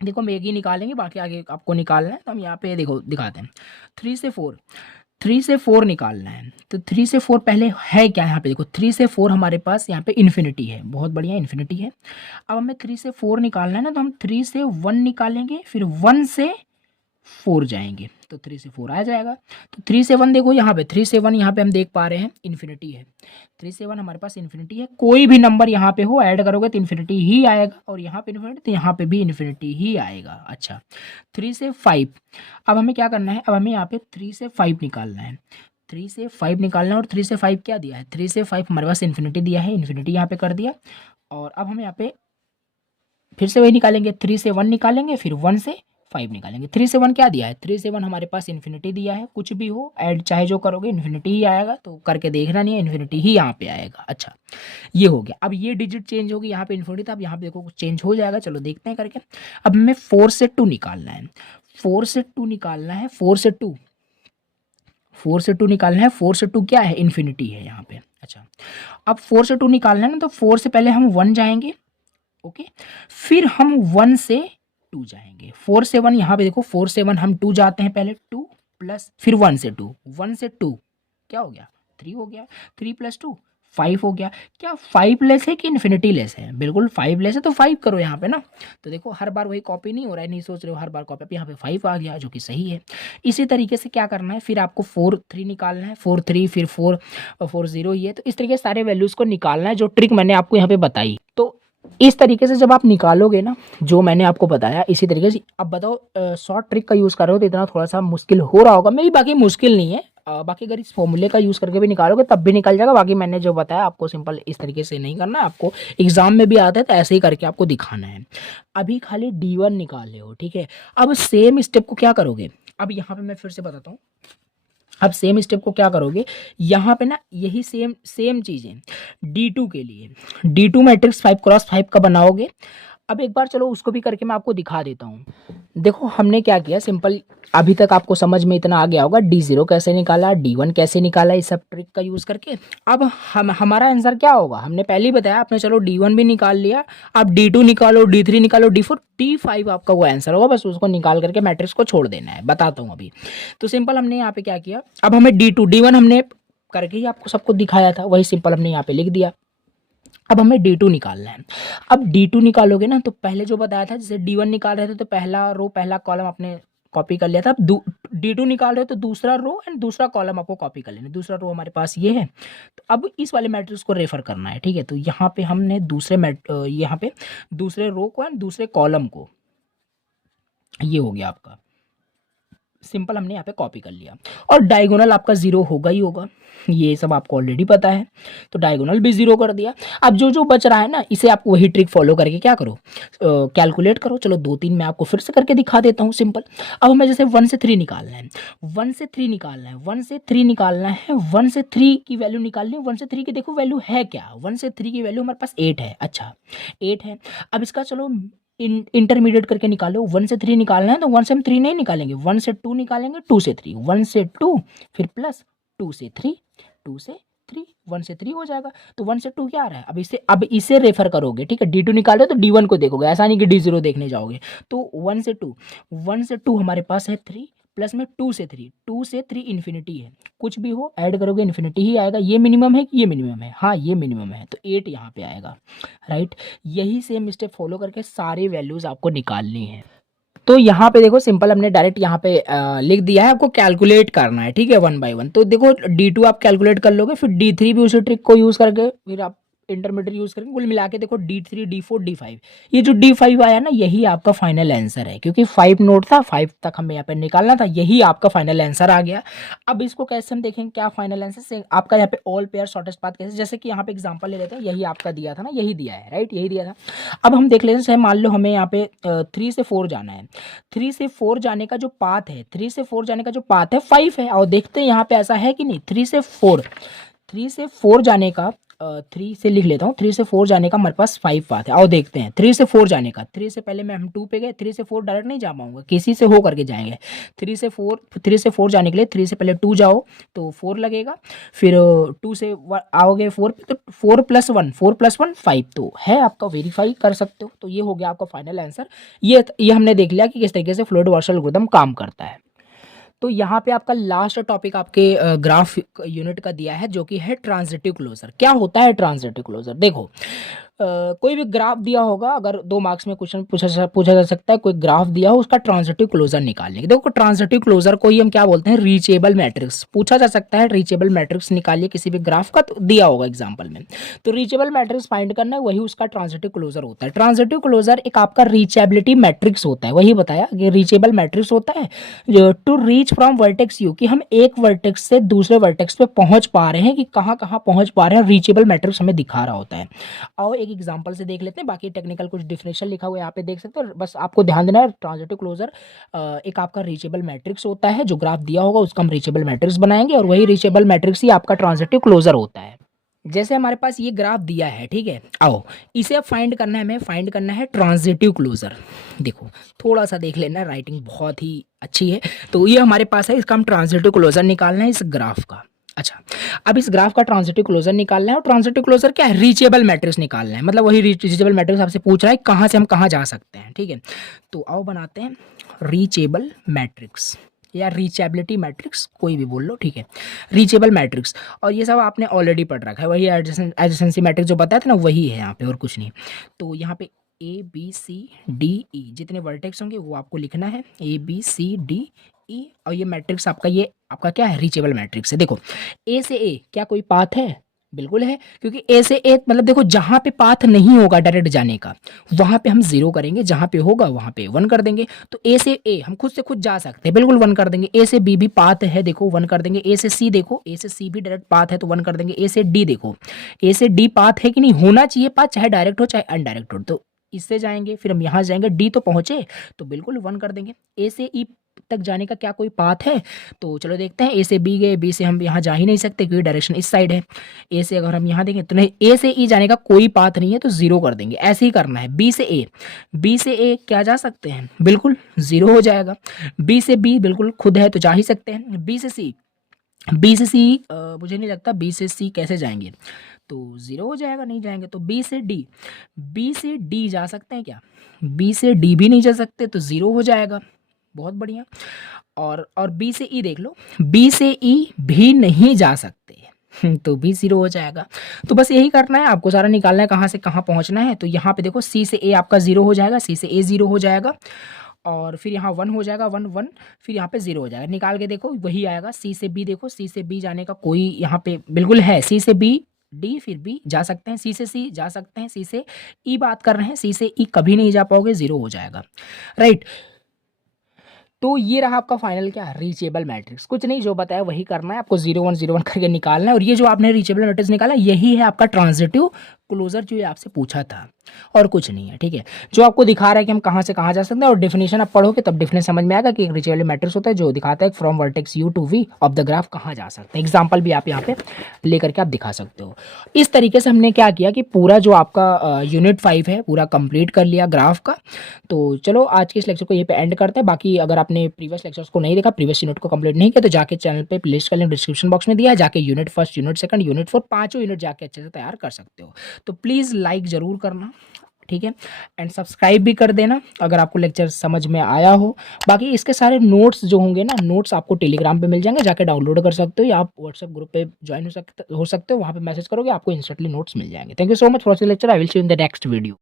देखो मैगी निकालेंगे, बाकी आगे आपको निकालना है, तो हम यहाँ पे देखो दिखाते हैं। 3 से 4, 3 से 4 निकालना है, तो 3 से 4 पहले है क्या, यहाँ पे देखो 3 से 4 हमारे पास यहाँ पे इन्फिनिटी है, बहुत बढ़िया इन्फिनिटी है। अब हमें 3 से 4 निकालना है ना, तो हम 3 से 1 निकालेंगे, फिर 1 से 4 जाएंगे, तो 3 से 4 आ जाएगा। तो 3 से 1 देखो यहाँ पे, 3 से 1 यहाँ पे हम देख पा रहे हैं इन्फिनिटी है, 3 से 1 हमारे पास इन्फिनिटी है। कोई भी नंबर यहाँ पे हो ऐड करोगे तो इन्फिनिटी ही आएगा, और यहाँ पे इन्फिनिटी तो यहाँ पे भी इन्फिनिटी ही आएगा। अच्छा 3 से 5, अब हमें क्या करना है, अब हमें यहाँ पे 3 से 5 निकालना है, 3 से 5 निकालना है, और 3 से 5 क्या दिया है, 3 से 5 हमारे पास इन्फिनिटी दिया है, इन्फिनिटी यहाँ पे कर दिया। और अब हम यहाँ पे फिर से वही निकालेंगे, 3 से 1 निकालेंगे, फिर 1 से 5 निकालेंगे। 3 से 1 क्या दिया है, 3 से 1 हमारे पास इन्फिनिटी दिया है, कुछ भी हो ऐड चाहे जो करोगे इन्फिनिटी ही आएगा, तो करके देखना नहीं है, इन्फिनिटी ही यहाँ पे आएगा। अच्छा ये हो गया। अब ये डिजिट चेंज होगी, यहाँ पे इन्फिनिटी था, अब यहाँ पे देखो कुछ चेंज हो जाएगा, चलो देखते हैं करके। अब हमें 4 से 2 निकालना है, 4 से 2 निकालना है, 4 से 2, 4 से 2 निकालना है, 4 से 2 क्या है, इन्फिनिटी है यहाँ पे। अच्छा अब 4 से 2 निकालना है ना, तो 4 से पहले हम 1 जाएंगे, ओके, फिर हम 1 से 2 जाएंगे। 4 से 1 यहाँ पे देखो, 4 से 1 हम 2 जाते हैं पहले, 2 प्लस फिर 1 से 2, 1 से 2 क्या हो गया, 3 हो गया, 3 प्लस 2 5 हो गया। क्या 5 लेस है कि इन्फिनिटी लेस है, बिल्कुल 5 लेस है, तो 5 करो यहाँ पे ना। तो देखो हर बार वही कॉपी नहीं हो रहा है, नहीं सोच रहे हो हर बार कॉपी, यहाँ पे 5 आ गया जो कि सही है। इसी तरीके से क्या करना है, फिर आपको 4 3 निकालना है, 4 3 फिर 4 4 0 ये, तो इस तरीके से सारे वैल्यूज़ को निकालना है, जो ट्रिक मैंने आपको यहाँ पे बताई। तो इस तरीके से जब आप निकालोगे ना, जो मैंने आपको बताया इसी तरीके से। अब बताओ शॉर्ट ट्रिक का यूज़ कर रहे हो तो इतना थोड़ा सा मुश्किल हो रहा होगा, मे भी, बाकी मुश्किल नहीं है। बाकी अगर इस फॉर्मूले का यूज़ करके भी निकालोगे तब भी निकल जाएगा। बाकी मैंने जो बताया आपको सिंपल इस तरीके से नहीं करना है, आपको एग्जाम में भी आता है तो ऐसे ही करके आपको दिखाना है। अभी खाली D1 निकाले हो, ठीक है। अब सेम स्टेप को क्या करोगे, अब यहाँ पे मैं फिर से बताता हूँ। अब सेम स्टेप को क्या करोगे, यहाँ पे ना यही सेम चीज़ें D2 के लिए, D2 मैट्रिक्स 5x5 का बनाओगे। अब एक बार चलो उसको भी करके मैं आपको दिखा देता हूँ। देखो हमने क्या किया, सिंपल अभी तक आपको समझ में इतना आ गया होगा, D0 कैसे निकाला, D1 कैसे निकाला, इस सब ट्रिक का यूज़ करके। अब हमारा आंसर क्या होगा, हमने पहले ही बताया, आपने चलो D1 भी निकाल लिया, अब D2 निकालो, D3 निकालो, D4 D5 आपका वो आंसर होगा, बस उसको निकाल करके मैट्रिक्स को छोड़ देना है। बताता हूँ अभी। तो सिंपल हमने यहाँ पे क्या किया, अब हमें D2 D1 हमने करके ही आपको सबको दिखाया था, वही सिंपल हमने यहाँ पे लिख दिया। अब हमें D2 निकालना है। अब D2 निकालोगे ना, तो पहले जो बताया था, जैसे D1 निकाल रहे थे तो पहला रो पहला कॉलम आपने कॉपी कर लिया था। अब D2 निकाल रहे हो तो दूसरा रो एंड दूसरा कॉलम आपको कॉपी कर लेना। दूसरा रो हमारे पास ये है, तो अब इस वाले मैट्रिक्स को रेफर करना है, ठीक है। तो यहाँ पे हमने यहाँ पे दूसरे रो को एंड दूसरे कॉलम को, ये हो गया आपका सिंपल हमने यहाँ पे कॉपी कर लिया। और डायगोनल आपका 0 होगा ही होगा, ये सब आपको ऑलरेडी पता है, तो डायगोनल भी 0 कर दिया। अब जो जो बच रहा है ना, इसे आप वही ट्रिक फॉलो करके क्या करो, कैलकुलेट करो। चलो 2-3 मैं आपको फिर से करके दिखा देता हूँ सिंपल। अब हमें जैसे 1 से 3 निकालना है, 1 से 3 निकालना है, 1 से 3 निकालना है, 1 से 3 की वैल्यू निकालनी है। 1 से 3 की देखो वैल्यू है क्या, 1 से 3 की वैल्यू हमारे पास 8 है। अच्छा 8 है। अब इसका चलो इंटरमीडिएट करके निकालो। 1 से 3 निकालना है तो 1 से हम 3 नहीं निकालेंगे, 1 से 2 निकालेंगे, 2 से 3, 1 से 2 फिर प्लस 2 से 3, 2 से 3, 1 से 3 हो जाएगा। तो 1 से 2 क्या आ रहा है, अब इसे रेफर करोगे, ठीक है। D2 निकालो तो D1 को देखोगे, ऐसा नहीं कि D0 देखने जाओगे। तो 1 से 2 हमारे पास है 3, प्लस में 2 से 3, 2 से 3 इन्फिनिटी है, कुछ भी हो ऐड करोगे इन्फिनिटी ही आएगा। ये मिनिमम है कि ये मिनिमम है, हाँ ये मिनिमम है, तो 8 यहाँ पे आएगा, राइट। यही सेम स्टेप फॉलो करके सारे वैल्यूज आपको निकालनी है। तो यहाँ पे देखो सिंपल हमने डायरेक्ट यहाँ पे लिख दिया है, आपको कैलकुलेट करना है, ठीक है, 1 बाय 1। तो देखो D2 आप कैलकुलेट कर लोगे, फिर D3 भी उसी ट्रिक को यूज़ करके फिर आप इंटरमीडिएट यूज़ करेंगे। कुल मिला के देखो D3, D4, D5, ये जो D5 आया ना, यही आपका फाइनल आंसर है, क्योंकि 5 नोट था, 5 तक हमें यहाँ पे निकालना था, यही आपका फाइनल आंसर आ गया। अब इसको कैसे हम देखेंगे, क्या फाइनल आंसर से आपका यहाँ पे ऑल पेयर शॉर्टेस्ट पाथ कैसे, जैसे कि यहाँ पे एग्जाम्पल ले लेते हैं, यही आपका दिया था ना, यही दिया है, राइट, यही दिया था। अब हम देख लेते हैं, मान लो हमें यहाँ पे 3 से 4 जाना है, 3 से 4 जाने का जो पाथ है, 3 से 4 जाने का जो पाथ है 5 है। और देखते हैं यहाँ पे ऐसा है कि नहीं, 3 से 4 जाने का 3 से लिख लेता हूँ, 3 से 4 जाने का हमारे पास 5 पाथ है। आओ देखते हैं 3 से 4 जाने का, 3 से पहले मैं हम 2 पे गए, 3 से 4 डायरेक्ट नहीं जा पाऊंगा, किसी से हो करके जाएंगे। 3 से 4 जाने के लिए 3 से पहले 2 जाओ तो 4 लगेगा, फिर 2 से आओगे 4 पे, तो 4 + 1, 4 + 1 5, तो है आपका, वेरीफाई कर सकते हो। तो ये हो गया आपका फाइनल आंसर। ये हमने देख लिया कि किस तरीके से फ्लूइड वाशर एल्गोरिथम काम करता है। तो यहाँ पे आपका लास्ट टॉपिक आपके ग्राफ यूनिट का दिया है, जो कि है ट्रांजिटिव क्लोजर। क्या होता है ट्रांजिटिव क्लोजर, देखो कोई भी ग्राफ दिया होगा, अगर 2 मार्क्स में क्वेश्चन पूछा जा सकता है, कोई ग्राफ दिया हो उसका ट्रांजिटिव क्लोजर निकालने के। देखो ट्रांजिटिव क्लोजर को ही हम क्या बोलते हैं, रीचेबल मैट्रिक्स पूछा जा सकता है। रीचेबल मैट्रिक्स निकालिए किसी भी ग्राफ का, तो दिया होगा एग्जाम्पल में, तो रीचेबल मैट्रिक्स फाइंड करना है, वही उसका ट्रांजिटिव क्लोजर होता है। ट्रांजिटिव क्लोजर एक आपका रीचेबिलिटी मैट्रिक्स होता है, वही बताया कि रीचेबल मैट्रिक्स होता है to reach from vertex U, कि हम एक वर्टेक्स से दूसरे वर्टेक्स पे पहुंच पा रहे हैं, कि कहाँ कहाँ पहुंच पा रहे हैं, रीचेबल मैट्रिक्स हमें दिखा रहा होता है। आओ एक एग्जांपल से देख लेते हैं, बाकी टेक्निकल कुछ डिफिनेशन लिखा हुआ है यहाँ पे देख सकते हो, बस आपको ध्यान देना है। ट्रांजिटिव क्लोजर एक आपका रीचेबल मैट्रिक्स होता है, जो ग्राफ दिया होगा उसका हम रीचेबल मैट्रिक्स बनाएंगे, और वही रीचेबल मैट्रिक्स ही आपका ट्रांजिटिव क्लोजर होता है। जैसे हमारे पास ये ग्राफ दिया है, ठीक है, आओ इसे अब फाइंड करना है, हमें फाइंड करना है ट्रांजिटिव क्लोजर। देखो थोड़ा सा देख लेना, राइटिंग बहुत ही अच्छी है। तो ये हमारे पास है, इसका हम ट्रांजिटिव क्लोजर निकालना है इस ग्राफ का। अच्छा, अब इस ग्राफ का ट्रांजिटिव क्लोजर निकालना है, और ट्रांजिटिव क्लोजर क्या है, रीचेबल मैट्रिक्स निकालना है, मतलब वही रीचेबल मैट्रिक्स आपसे पूछ रहा है कहाँ से हम कहाँ जा सकते हैं, ठीक है। तो आओ बनाते हैं रीचेबल मैट्रिक्स, या रीचेबिलिटी मैट्रिक्स, कोई भी बोल लो, ठीक है, रीचेबल मैट्रिक्स। और ये सब आपने ऑलरेडी पढ़ रखा है, वही एडजेसेंसी मैट्रिक्स जो बताया था ना, वही है यहाँ पे, और कुछ नहीं। तो यहाँ पे ABCDE जितने वर्टेक्स होंगे वो आपको लिखना है, ABCDE, और ये मैट्रिक्स आपका, ये आपका क्या है, रीचेबल मैट्रिक्स है। देखो A से A क्या कोई पाथ है, बिल्कुल है, क्योंकि A से A मतलब देखो जहां पे पाथ नहीं होगा डायरेक्ट जाने का, वहां पे हम 0 करेंगे, जहां पे होगा वहां पे 1 कर देंगे। तो A से A हम खुद से खुद जा सकते हैं, बिल्कुल 1 कर देंगे। A से B भी पाथ है, देखो 1 कर देंगे। A से C देखो, A से C भी डायरेक्ट पाथ है तो 1 कर देंगे। A से D देखो, A से D पाथ है कि नहीं, होना चाहिए पाथ, चाहे डायरेक्ट हो चाहे अनडायरेक्ट हो, तो इससे जाएंगे, फिर हम यहाँ जाएंगे, D तो पहुंचे तो बिल्कुल 1 कर देंगे। A से E तक जाने का क्या कोई पाथ है, तो चलो देखते हैं। A से B गए, B से हम यहाँ जा ही नहीं सकते क्योंकि डायरेक्शन इस साइड है। A से अगर हम यहाँ देखें तो नहीं, A से E जाने का कोई पाथ नहीं है तो 0 कर देंगे। ऐसे ही करना है। B से A, B से A क्या जा सकते हैं, बिल्कुल 0 हो जाएगा। B से B बिल्कुल खुद है तो जा ही सकते हैं। B से C, B से C मुझे नहीं लगता B से C कैसे जाएंगे, तो 0 हो जाएगा, नहीं जाएंगे। तो B से D, B से D जा सकते हैं क्या, B से D भी नहीं जा सकते तो 0 हो जाएगा, बहुत बढ़िया। और B से E देख लो, B से E भी नहीं जा सकते तो भी 0 हो जाएगा। तो बस यही करना है, आपको सारा निकालना है कहाँ से कहाँ पहुँचना है। तो यहाँ पे देखो C से A आपका 0 हो जाएगा, C से A 0 हो जाएगा, और फिर यहाँ 1 हो जाएगा, 1 1, फिर यहाँ पे 0 हो जाएगा। निकाल के देखो वही आएगा। C से B देखो, C से B जाने का कोई यहाँ पे बिल्कुल है, C से B D फिर B जा सकते हैं, C से C जा सकते हैं, C से E बात कर रहे हैं, C से E कभी नहीं जा पाओगे, 0 हो जाएगा, राइट। तो ये रहा आपका फाइनल क्या, रीचेबल मैट्रिक्स। कुछ नहीं, जो बताया वही करना है आपको, 0 1 0 1 करके निकालना है। और ये जो आपने रीचेबल मैट्रिक्स निकाला, यही है आपका ट्रांजिटिव क्लोजर जो ये आपसे पूछा था, और कुछ नहीं है। ठीक है, जो आपको दिखा रहा है कि हम कहाँ से कहाँ जा सकते हैं, और डेफिनेशन आप पढ़ोगे तब डेफिनेशन समझ में आएगा कि एक रीचेबल मैट्रिक्स होता है जो दिखाता है from vertex U to V of the graph कहाँ जा सकते हैं। एग्जाम्पल भी आप यहाँ पे लेकर के आप दिखा सकते हो। इस तरीके से हमने क्या किया कि पूरा जो आपका यूनिट 5 है पूरा कंप्लीट कर लिया ग्राफ का। तो चलो आज के इस लेक्चर को यहीं पे एंड करते हैं। बाकी अगर आपने प्रीवियस लेक्चर्स को नहीं देखा, प्रीवियस यूनिट को कंप्लीट नहीं किया, तो जाके चैनल पे प्लेलिस्ट का लिंक डिस्क्रिप्शन बॉक्स में दिया है, जाके unit first, unit second, unit 4 पांचों यूनिट जाके अच्छे से तैयार कर सकते हो। तो प्लीज़ लाइक ज़रूर करना, ठीक है, एंड सब्सक्राइब भी कर देना अगर आपको लेक्चर समझ में आया हो। बाकी इसके सारे नोट्स जो होंगे ना, नोट्स आपको टेलीग्राम पे मिल जाएंगे, जाके डाउनलोड कर सकते हो, या आप व्हाट्सएप ग्रुप पे ज्वाइन हो सकते हो, वहाँ पे मैसेज करोगे आपको इंस्टेंटली नोट्स मिल जाएंगे। Thank you so much for this lecture, I will see you in the next video.